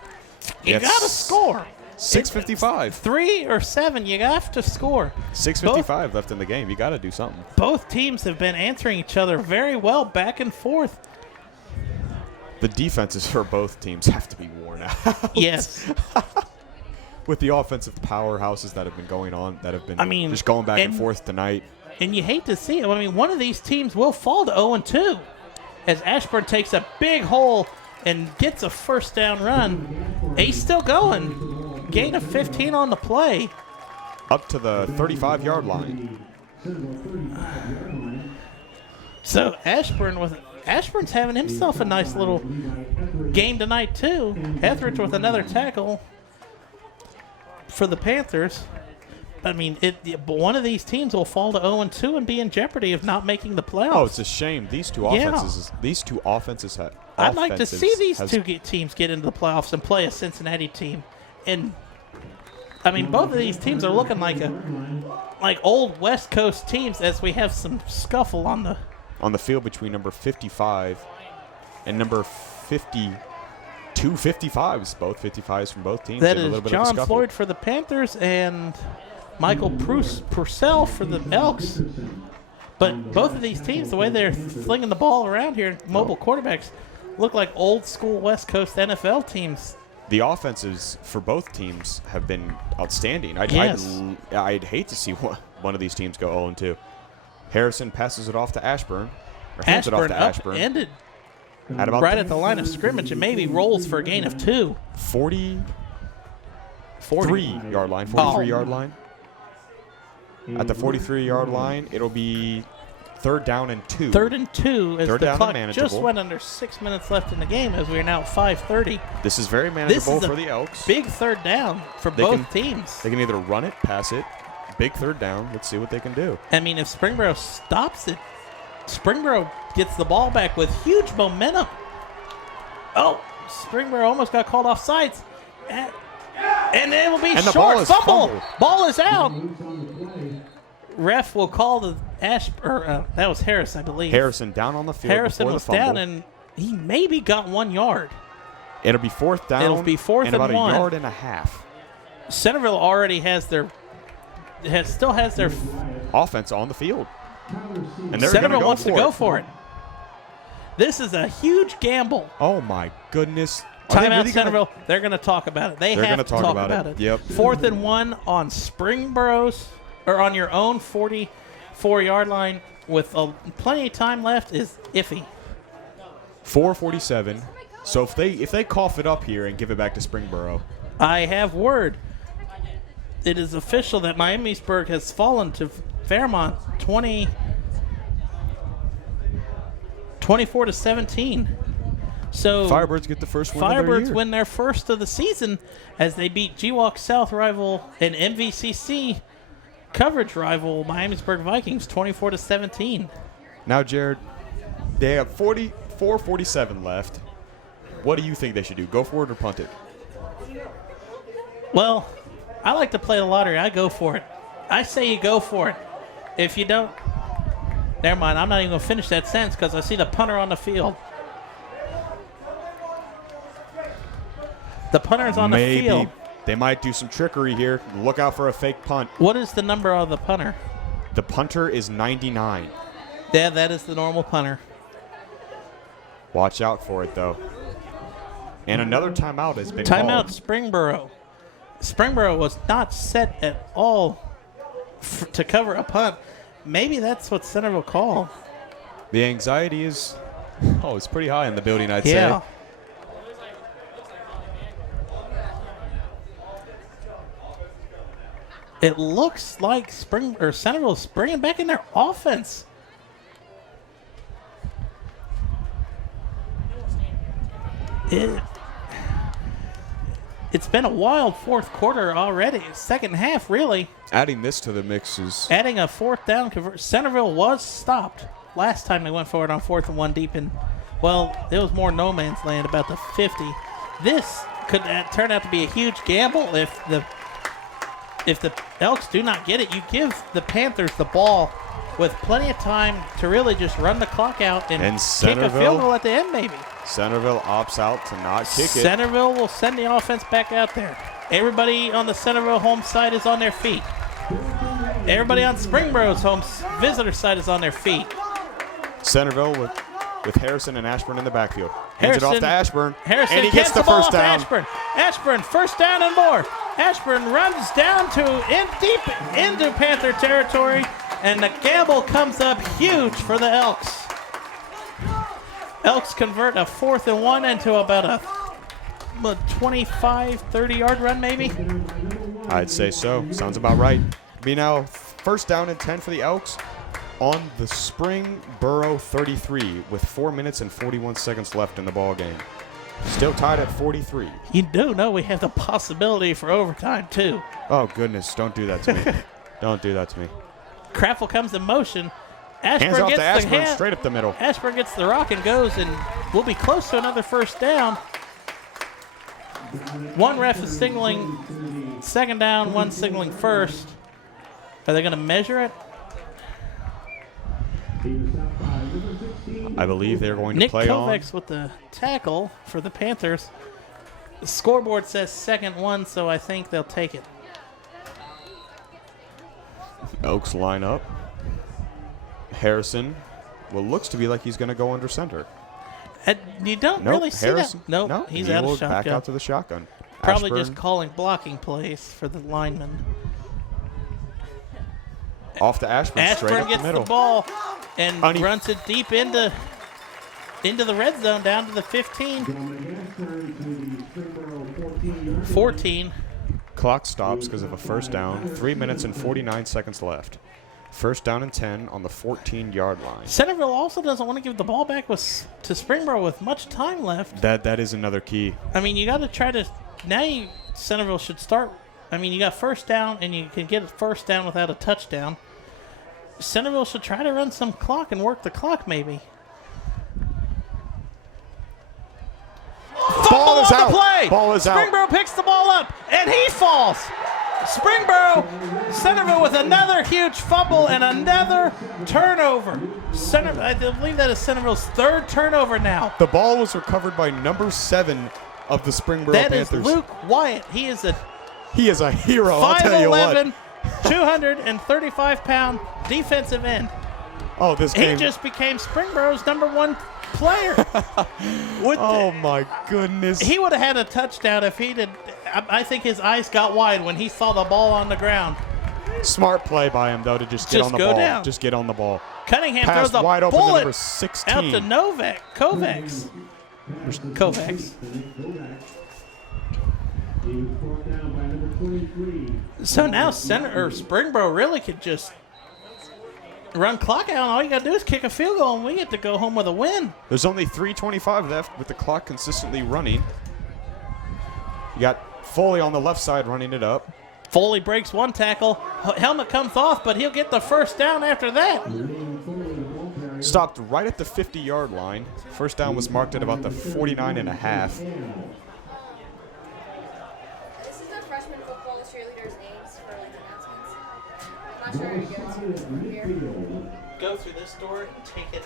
You got to score. 6:55. 3 or 7, you have to score. 6:55 left in the game. You got to do something. Both teams have been answering each other very well back and forth. The defenses for both teams have to be worn out. Yes. With the offensive powerhouses that have been going on, that have been just going back and forth tonight. And you hate to see it. I mean, one of these teams will fall to 0-2 as Ashburn takes a big hole and gets a first down run. He's still going. Gain of 15 on the play. Up to the 35-yard line. So Ashburn's having himself a nice little game tonight too. Etheridge with another tackle for the Panthers. I mean, one of these teams will fall to 0-2 and be in jeopardy of not making the playoffs. Oh, it's a shame. These two offenses. I'd like to see these two teams get into the playoffs and play a Cincinnati team. And I mean, both of these teams are looking like old West Coast teams as we have some scuffle on the field between number 55 and number 50. Two 55s, both 55s from both teams. That is John Floyd for the Panthers and Michael Purcell for the Elks. But both of these teams, the way they're flinging the ball around here, mobile quarterbacks, look like old school West Coast NFL teams. The offenses for both teams have been outstanding. I'd hate to see one of these teams go 0-2. Harrison passes it off to Ashburn. Or hands it off to Ashburn. Ended right at the line of scrimmage and maybe rolls for a gain of 2. 43-yard line. 43-yard line. At the 43-yard line, it'll be 3rd down and 2. 3rd and 2 as Third the down clock and just went under 6 minutes left in the game as we are now at 5:30. This is very manageable for the Elks. Big 3rd down for both teams. They can either run it, pass it. Big 3rd down. Let's see what they can do. I mean, if Springboro stops it, Springboro gets the ball back with huge momentum. Oh, Springboro almost got called off sides. And it will be short. Fumble. Ball is out. Ref will call the that was Harris, I believe. Harrison down on the field. Harrison was down, and he maybe got 1 yard. It'll be 4th down. It'll be 4th and about 1. a yard and a half. Centerville already has still has their offense on the field. And Centerville wants to go for it. This is a huge gamble. Oh my goodness. Timeout, Centerville. They're going to talk about it. They're have to talk about it. Yep. 4th and 1 on Springboro's, or on your own 44-yard line with plenty of time left is iffy. 4:47. So if they cough it up here and give it back to Springboro. I have word. It is official that Miamisburg has fallen to Fairmont 24-17. So Firebirds get the first win Firebirds of their year. win their first of the season as they beat GWalk South rival and MVCC coverage rival Miamisburg Vikings 24-17. Now, Jared, they have 4:47 left. What do you think they should do? Go for it or punt it? Well, I like to play the lottery. I go for it. I say you go for it. If you don't, never mind. I'm not even going to finish that sentence because I see the punter on the field. The punter's on the field. They might do some trickery here. Look out for a fake punt. What is the number of the punter? The punter is 99. Yeah, that is the normal punter. Watch out for it, though. And another timeout has been called. Timeout, Springboro. Springboro was not set at all to cover a punt. Maybe that's what Centerville called. The anxiety is, it's pretty high in the building, I'd say. It looks like Centerville's bringing back in their offense. It's been a wild fourth quarter already. Second half, really. Adding this to the mix is Adding a fourth down conversion. Centerville was stopped last time they went forward on 4th and 1 deep in, well, it was more no man's land, about the 50. This could turn out to be a huge gamble if the Elks do not get it. You give the Panthers the ball with plenty of time to really just run the clock out and kick a field goal at the end, maybe. Centerville opts out to not kick it. Centerville will send the offense back out there. Everybody on the Centerville home side is on their feet. Everybody on Springboro's home visitor side is on their feet. Centerville with Harrison and Ashburn in the backfield. Hands it off to Ashburn. Harrison and he gets the first down. Ashburn, first down and more. Ashburn runs down deep into Panther territory, and the gamble comes up huge for the Elks. Elks convert a 4th and 1 into about a 25, 30-yard run, maybe? I'd say so. Sounds about right. Be now first down and 10 for the Elks on the Springboro 33 with 4 minutes and 41 seconds left in the ball game. Still tied at 43. You do know we have the possibility for overtime, too. Oh, goodness. Don't do that to me. Don't do that to me. Craffle comes in motion. Hands off to Ashburn, straight up the middle. Ashburn gets the rock and goes, and we'll be close to another first down. One ref is signaling second down, one signaling first. Are they going to measure it? I believe they're going to play on. Nick Kovacs with the tackle for the Panthers. The scoreboard says second one, so I think they'll take it. Elks line up. Harrison, well, looks to be like he's going to go under center. You don't really see Harrison, that. Nope, he's out of shotgun. Back out to the shotgun. Probably Ashburn, just calling blocking plays for the linemen. off to Ashburn, straight Ashburn up gets the middle. the ball and runs it deep into the red zone, down to the 15. 14. Clock stops because of a first down. 3 minutes and 49 seconds left. First down and 10 on the 14-yard line. Centerville also doesn't want to give the ball back to Springboro with much time left. That is another key. I mean, you got to try to now. Centerville should start. I mean, you got first down, and you can get a first down without a touchdown. Centerville should try to run some clock and work the clock, maybe. Ball is on out. The play. Ball is out. Springboro picks the ball up, and he falls. Springboro, Centerville with another huge fumble and another turnover. I believe that is Centerville's third turnover now. The ball was recovered by number 7 of the Springboro Panthers. That is Luke Wyatt. He is a hero, I'll tell you what. 5'11", 235-pound defensive end. Oh, this game. He just became Springboro's #1 player. Oh, my goodness. He would have had a touchdown if he did. I think his eyes got wide when he saw the ball on the ground. Smart play by him, though, to just get on the ball. Down. Just get on the ball. Cunningham Pass throws a wide open to bullet number 16. out to Kovacs. So now Springboro really could just run clock out. All you got to do is kick a field goal, and we get to go home with a win. There's only 3:25 left with the clock consistently running. You got Foley on the left side running it up. Foley breaks one tackle. Helmet comes off, but he'll get the first down after that. Stopped right at the 50-yard line. First down was marked at about the 49.5. This is the freshman football cheerleaders' names for announcements. I'm not sure how to get to here. Go through this door and take it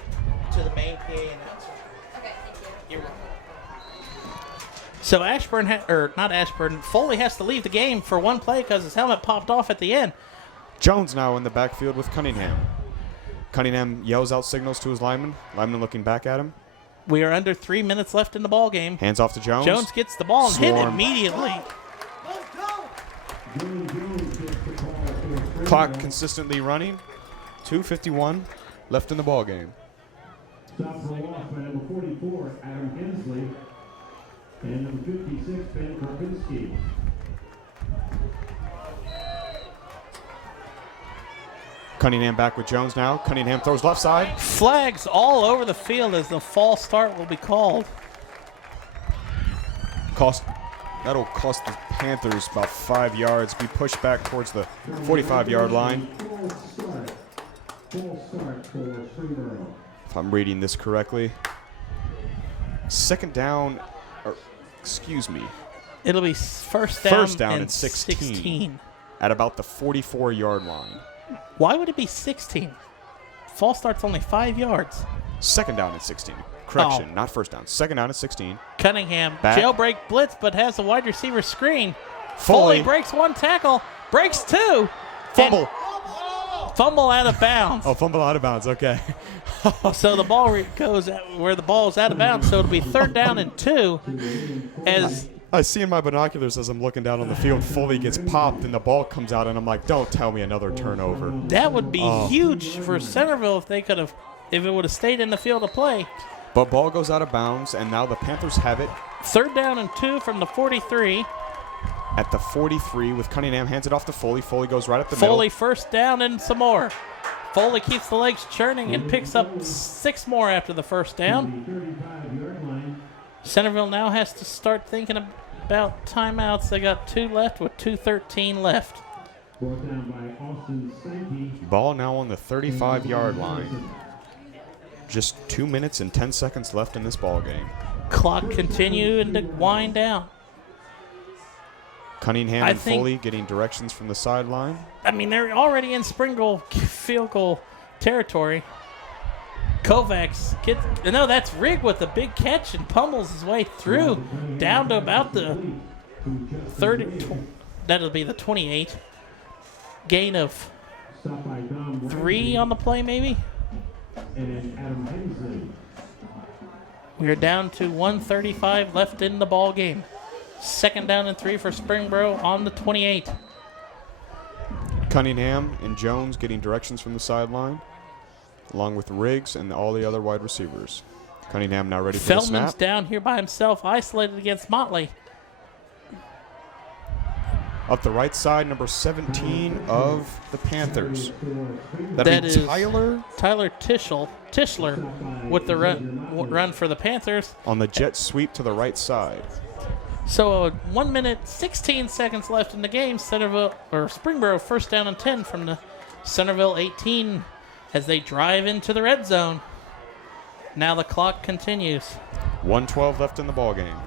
to the main PA announcer. Okay, thank you. You're welcome. So Foley has to leave the game for one play because his helmet popped off at the end. Jones now in the backfield with Cunningham. Cunningham yells out signals to his lineman. Lineman looking back at him. We are under 3 minutes left in the ball game. Hands off to Jones. Jones gets the ball and hit immediately. Clock consistently running. 2:51 left in the ball game. Stop for a loss by number 44, Adam Hensley, and number 56, Ben Karpinski. Cunningham back with Jones now. Cunningham throws left side. Flags all over the field as the false start will be called. That'll cost the Panthers about 5 yards. Be pushed back towards the 45-yard line. If I'm reading this correctly. Second down, or excuse me. It'll be first down and 16 at about the 44-yard line. Why would it be 16? False start's only 5 yards. Second down and 16. Correction, not first down. Second down and 16. Cunningham, back. Jailbreak blitz, but has the wide receiver screen. Foley breaks one tackle, breaks two. Fumble. Fumble out of bounds. Oh, fumble out of bounds. Okay. So the ball goes where the ball is out of bounds. So it'll be third down and 2. As I see in my binoculars as I'm looking down on the field, Foley gets popped and the ball comes out, and I'm like, don't tell me another turnover. That would be huge for Centerville if it would have stayed in the field of play. But ball goes out of bounds, and now the Panthers have it. Third down and 2 from the 43. At the 43 with Cunningham, hands it off to Foley. Foley goes right up the middle. Foley first down and some more. Foley keeps the legs churning and picks up 6 more after the first down. Centerville now has to start thinking about timeouts. They got 2 left with 2:13 left. Ball now on the 35-yard line. Just 2 minutes and 10 seconds left in this ball game. Clock continuing to wind down. Cunningham and Foley getting directions from the sideline. I mean, they're already in Springboro field goal territory. Kovacs that's Rigg with a big catch and pummels his way through down to about the 30. That'll be the 28. Gain of 3 on the play, maybe. We're down to 1:35 left in the ball game. Second down and 3 for Springboro on the 28. Cunningham and Jones getting directions from the sideline, along with Riggs and all the other wide receivers. Cunningham now ready for the snap. Feldman's down here by himself, isolated against Motley. Up the right side, number 17 of the Panthers. That is Tyler Tischler with the run for the Panthers. On the jet sweep to the right side. So 1 minute, 16 seconds left in the game. Springboro first down and 10 from the Centerville 18 as they drive into the red zone. Now the clock continues. 1:12 left in the ball game.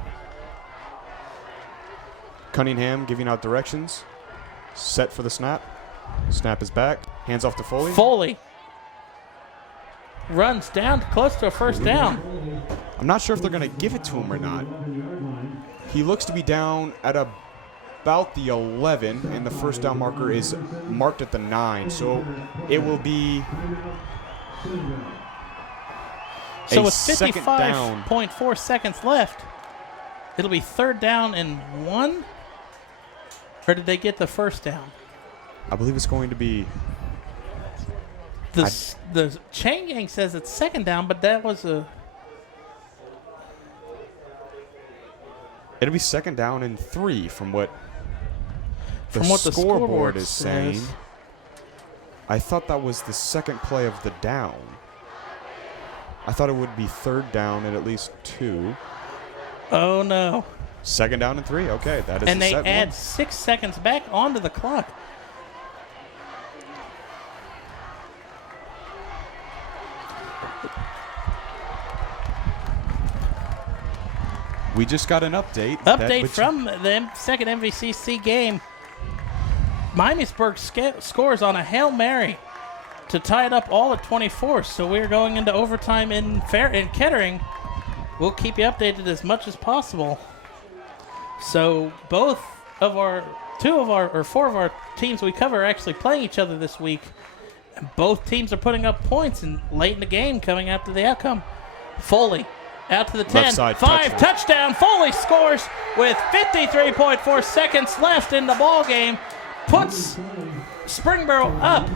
Cunningham giving out directions. Set for the snap. Snap is back. Hands off to Foley. Foley runs down close to a first down. I'm not sure if they're going to give it to him or not. He looks to be down at about the 11, and the first down marker is marked at the 9. So it will be so with 55.4 seconds left, it'll be third down and 1? Or did they get the first down? I believe it's going to be... The chain gang says it's second down, but that was a... It'll be second down and 3 from what the scoreboard is saying. I thought that was the second play of the down. I thought it would be third down and at least 2. Oh, no. Second down and 3. Okay, that is and the they set add one. 6 seconds back onto the clock. We just got an update. From the second MVCC game. Miamisburg scores on a Hail Mary to tie it up all at 24. So we're going into overtime in Kettering. We'll keep you updated as much as possible. So both of our 4 of our teams we cover are actually playing each other this week. And both teams are putting up points and late in the game coming after the outcome. Foley out to the 10. 5 touchdown. Foley scores with 53.4 seconds left in the ball game. Puts Springboro up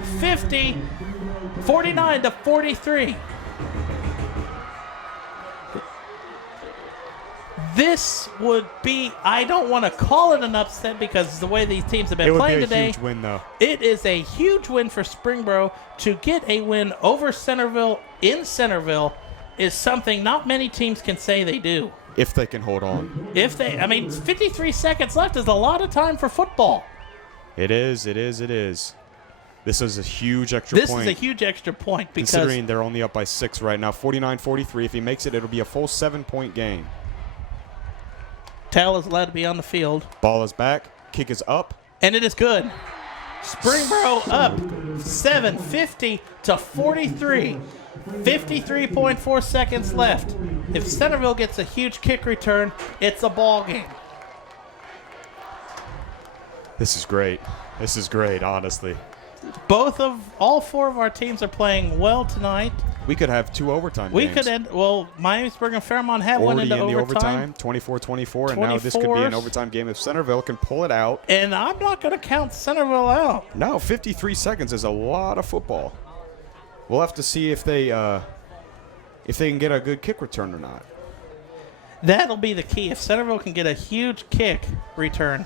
49-43. This would be, I don't want to call it an upset because the way these teams have been playing today. It would be a huge win, though. It is a huge win for Springboro. To get a win over Centerville in Centerville is something not many teams can say they do. If they can hold on. 53 seconds left is a lot of time for football. It is. This is a huge extra point. This is a huge extra point because considering they're only up by 6 right now. 49-43. If he makes it, it'll be a full 7-point game. Tal is allowed to be on the field. Ball is back. Kick is up. And it is good. Springboro up 750 to 43. 53.4 seconds left. If Centerville gets a huge kick return, it's a ball game. This is great. Honestly. All four of our teams are playing well tonight. We could have 2 overtime We games. could end. Well, Miamisburg and Fairmont have one Already into in the overtime. 24-24, and now this could be an overtime game if Centerville can pull it out. And I'm not going to count Centerville out. No, 53 seconds is a lot of football. We'll have to see if they can get a good kick return or not. That'll be the key. If Centerville can get a huge kick return.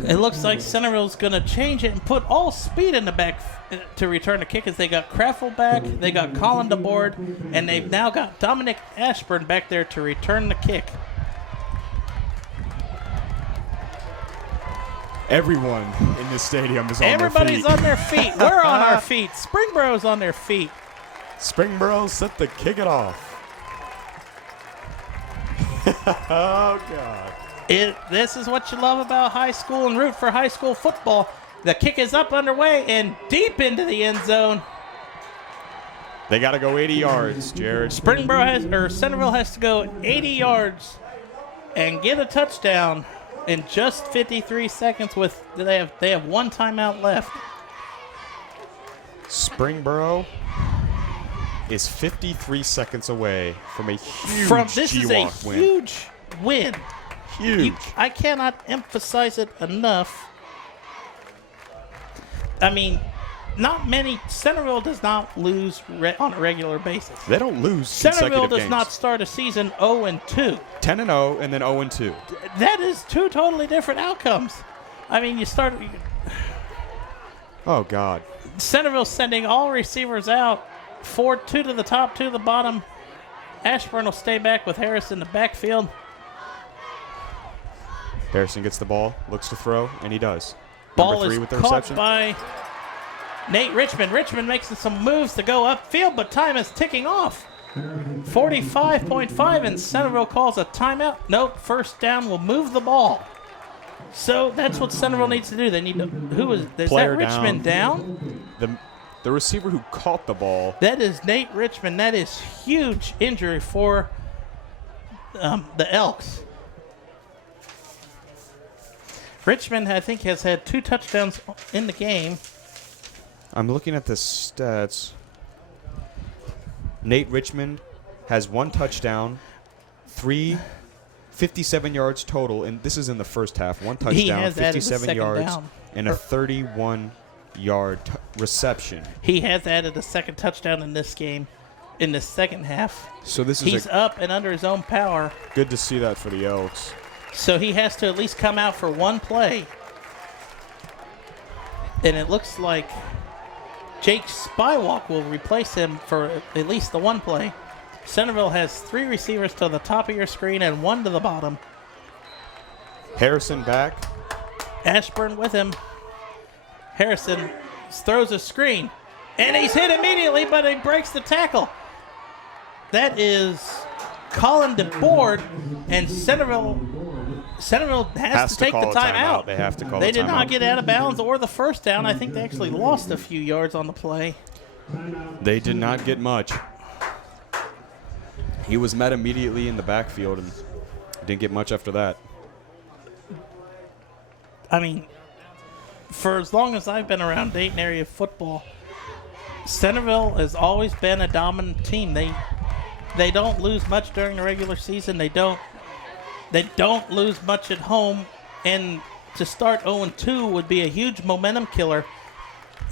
It looks like Centerville's going to change it and put all speed in the back to return the kick as they got Craffle back, they got Colin DeBoard, and they've now got Dominic Ashburn back there to return the kick. Everyone in this stadium is on Everybody's their feet. on their feet. We're on our feet. Springboro's on their feet. Springboro set to kick it off. Oh, God. This is what you love about high school and root for high school football. The kick is up underway and deep into the end zone. They got to go 80 yards, Jared. Centerville has to go 80 yards and get a touchdown in just 53 seconds. They have one timeout left. Springboro is 53 seconds away from a huge This is GWalk a win. huge win. Huge. I cannot emphasize it enough. I mean, not many. Centerville does not lose on a regular basis. They don't lose Centerville does games. not start a season 0-2. 10-0 and then 0-2. That is 2 totally different outcomes. I mean, you start. Oh, God. Centerville sending all receivers out. 2 to the top, 2 to the bottom. Ashburn will stay back with Harris in the backfield. Harrison gets the ball, looks to throw, and he does. Ball Number 3 is with the caught reception. by Nate Richmond. Richmond makes some moves to go upfield, but time is ticking off. 45.5, and Centerville calls a timeout. Nope, first down will move the ball. So that's what Centerville needs to do. They need to. Is that Richmond down? The receiver who caught the ball. That is Nate Richmond. That is huge injury for the Elks. Richmond, I think, has had 2 touchdowns in the game. I'm looking at the stats. Nate Richmond has 1 touchdown, 57 yards total, and this is in the first half. 1 touchdown, 57 yards, and a 31-yard reception. He has added a second touchdown in this game, in the second half. So this is He's up and under his own power. Good to see that for the Elks. So he has to at least come out for 1 play. And it looks like Jake Spywalk will replace him for at least the 1 play. Centerville has 3 receivers to the top of your screen and 1 to the bottom. Harrison back. Ashburn with him. Harrison throws a screen. And he's hit immediately, but he breaks the tackle. That is Colin DeBoard, and Centerville has to take the timeout. They have to call They the did not timeout. get out of bounds or the first down. I think they actually lost a few yards on the play. They did not get much. He was met immediately in the backfield and didn't get much after that. I mean, for as long as I've been around Dayton area football, Centerville has always been a dominant team. They don't lose much during the regular season. They don't lose much at home, and to start 0-2 would be a huge momentum killer.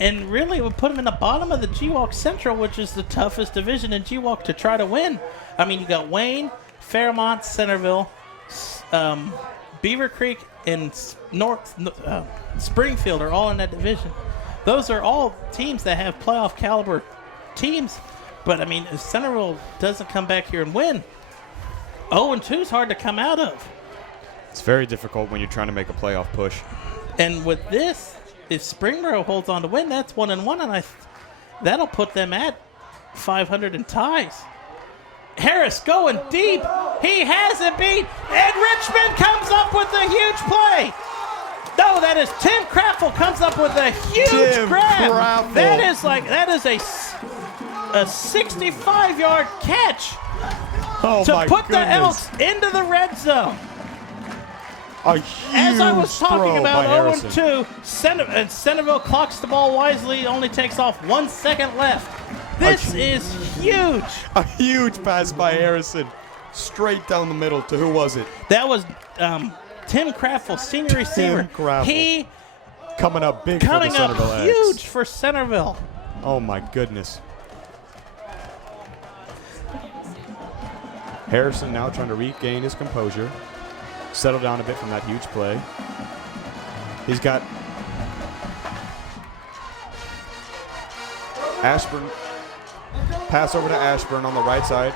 And really, it would put them in the bottom of the GWalk Central, which is the toughest division in GWalk to try to win. I mean, you got Wayne, Fairmont, Centerville, Beaver Creek and Springfield are all in that division. Those are all teams that have playoff caliber teams. But, I mean, if Centerville doesn't come back here and win, 0-2 is hard to come out of. It's very difficult when you're trying to make a playoff push. And with this, if Springboro holds on to win, that's 1-1, and that'll put them at 500 in ties. Harris going deep. He has it beat, and Richmond comes up with a huge play. No, that is Tim Craffle comes up with a huge grab. Craffle. That is a 65-yard catch to put the Elks into the red zone. A huge As I was talking throw about, by 0-2, and Centerville clocks the ball wisely, only takes off 1 second left. This is huge. A huge pass by Harrison. Straight down the middle to who was it? That was Tim Craffle, senior receiver. Craffle. He Coming up big coming for the Centerville up Elks. huge for Centerville. Oh, my goodness. Harrison now trying to regain his composure. Settle down a bit from that huge play. He's got Ashburn. Pass over to Ashburn on the right side.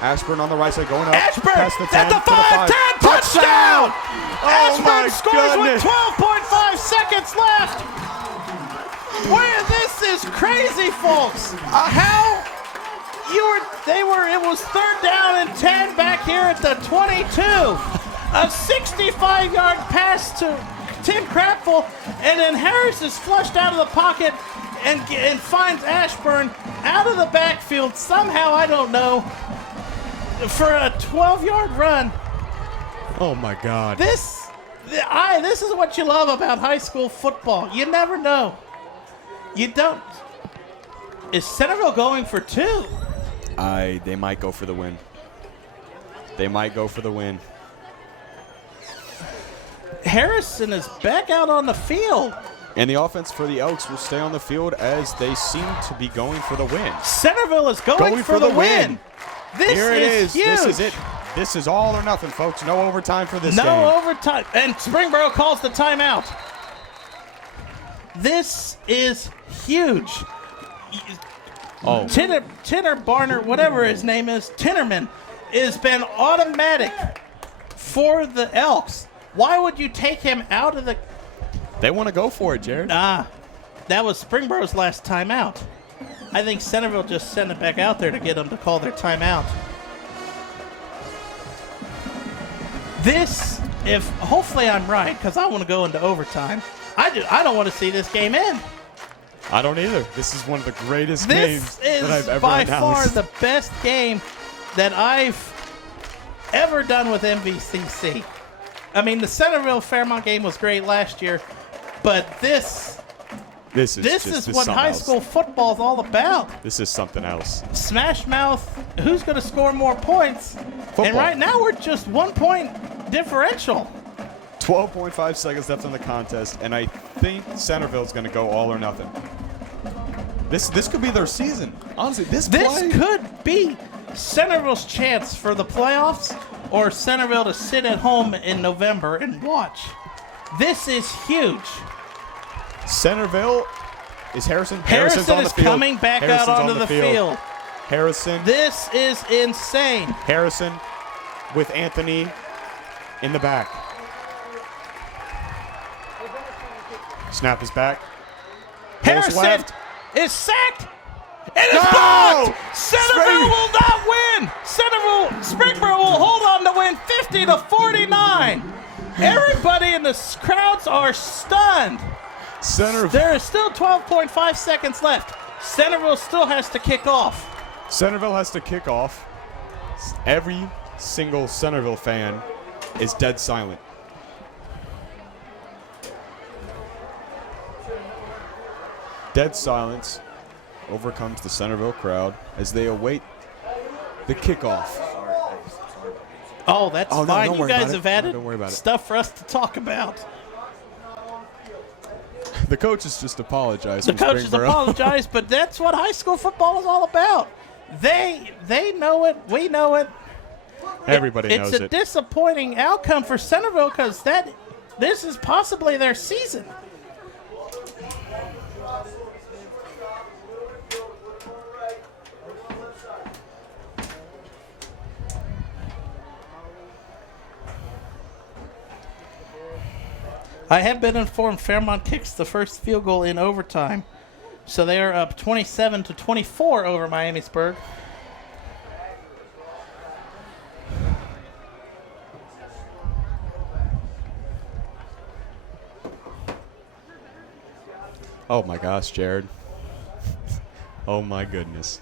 Ashburn on the right side going up. Ashburn Past the at 10, the to 5, 10, touchdown! Oh my Ashburn scores goodness. with 12.5 seconds left. This is crazy, folks. It was 3rd down and 10 back here at the 22. A 65-yard pass to Tim Craffle, and then Harris is flushed out of the pocket and finds Ashburn out of the backfield somehow, I don't know, for a 12-yard run. Oh my God. This is what you love about high school football. You never know. You don't. Is Centerville going for 2? They might go for the win. They might go for the win. Harrison is back out on the field. And the offense for the Elks will stay on the field as they seem to be going for the win. Centerville is going for the win. This Here it is. huge. This is it. This is all or nothing, folks. No overtime for this game. No overtime. And Springboro calls the timeout. This is huge. Oh. Tinner Barner, whatever his name is, Tinnerman, has been automatic for the Elks. Why would you take him out of the... They want to go for it, Jared. That was Springboro's last timeout. I think Centerville just sent it back out there to get them to call their timeout. Hopefully I'm right, because I want to go into overtime. I don't want to see this game end. I don't either. This is one of the greatest games This that I've is ever by announced. far the best game that I've ever done with MVCC. I mean, the Centerville Fairmont game was great last year, but this is what high school football is all about. This is something else. Smash mouth, who's going to score more points? Football. And right now we're just 1 point differential. 12.5 seconds left on the contest, and I think Centerville's going to go all or nothing. This could be their season. Honestly, this could be Centerville's chance for the playoffs, or Centerville to sit at home in November and watch. This is huge. Centerville is Harrison. Harrison on the is field. coming back Harrison's out on onto the field. Harrison. This is insane. Harrison with Anthony in the back. Snap is back. Harrison left. is sacked. It is No! blocked. Centerville will not win. Springboro will hold on to win 50-49. Everybody in the crowds are stunned. There is still 12.5 seconds left. Centerville still has to kick off. Centerville has to kick off. Every single Centerville fan is dead silent. Dead silence overcomes the Centerville crowd as they await the kickoff. Oh, that's no, fine. don't You worry guys about have it. added Don't worry about it. stuff for us to talk about. The coaches just apologized. The for coaches Springboro. apologize, but that's what high school football is all about. They know it. We know it. Everybody knows It's a disappointing outcome for Centerville because this is possibly their season. I have been informed Fairmont kicks the first field goal in overtime. So they are up 27-24 over Miamisburg. Oh my gosh, Jared. Oh my goodness.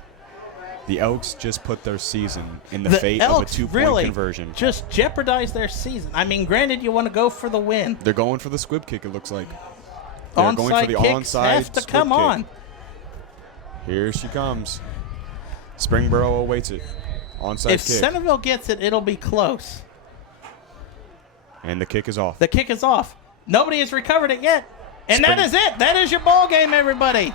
The Elks just put their season in the fate of a 2-point really conversion. Just jeopardized their season. I mean, granted, you want to go for the win. They're going for the squib kick, it looks like. They're going for Onside the kicks onside have to squib come kick. on. Here she comes. Springboro awaits it. Onside If kick. Centerville gets it, it'll be close. And the kick is off. The kick is off. Nobody has recovered it yet. And that is it. That is your ball game, everybody.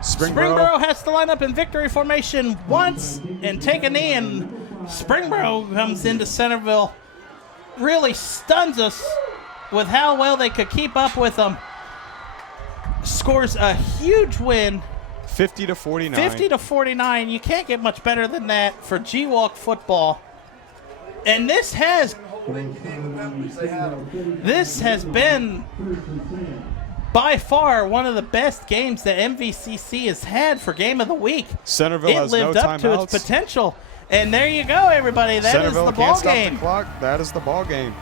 Springboro has to line up in victory formation once and take a knee, and Springboro comes into Centerville. Really stuns us with how well they could keep up with them. Scores a huge win. 50-49. 50-49. You can't get much better than that for G-Walk football. And this has been by far one of the best games that MVCC has had for Game of the Week. Centerville it has lived no up to its potential. And there you go, everybody. That Centerville is the can't ball stop game. the clock. That is the ball game.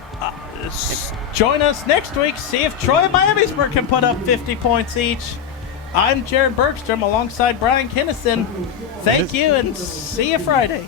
Join us next week. See if Troy and Miamisburg can put up 50 points each. I'm Jared Bergstrom alongside Brian Kinnison. Thank you and see you Friday.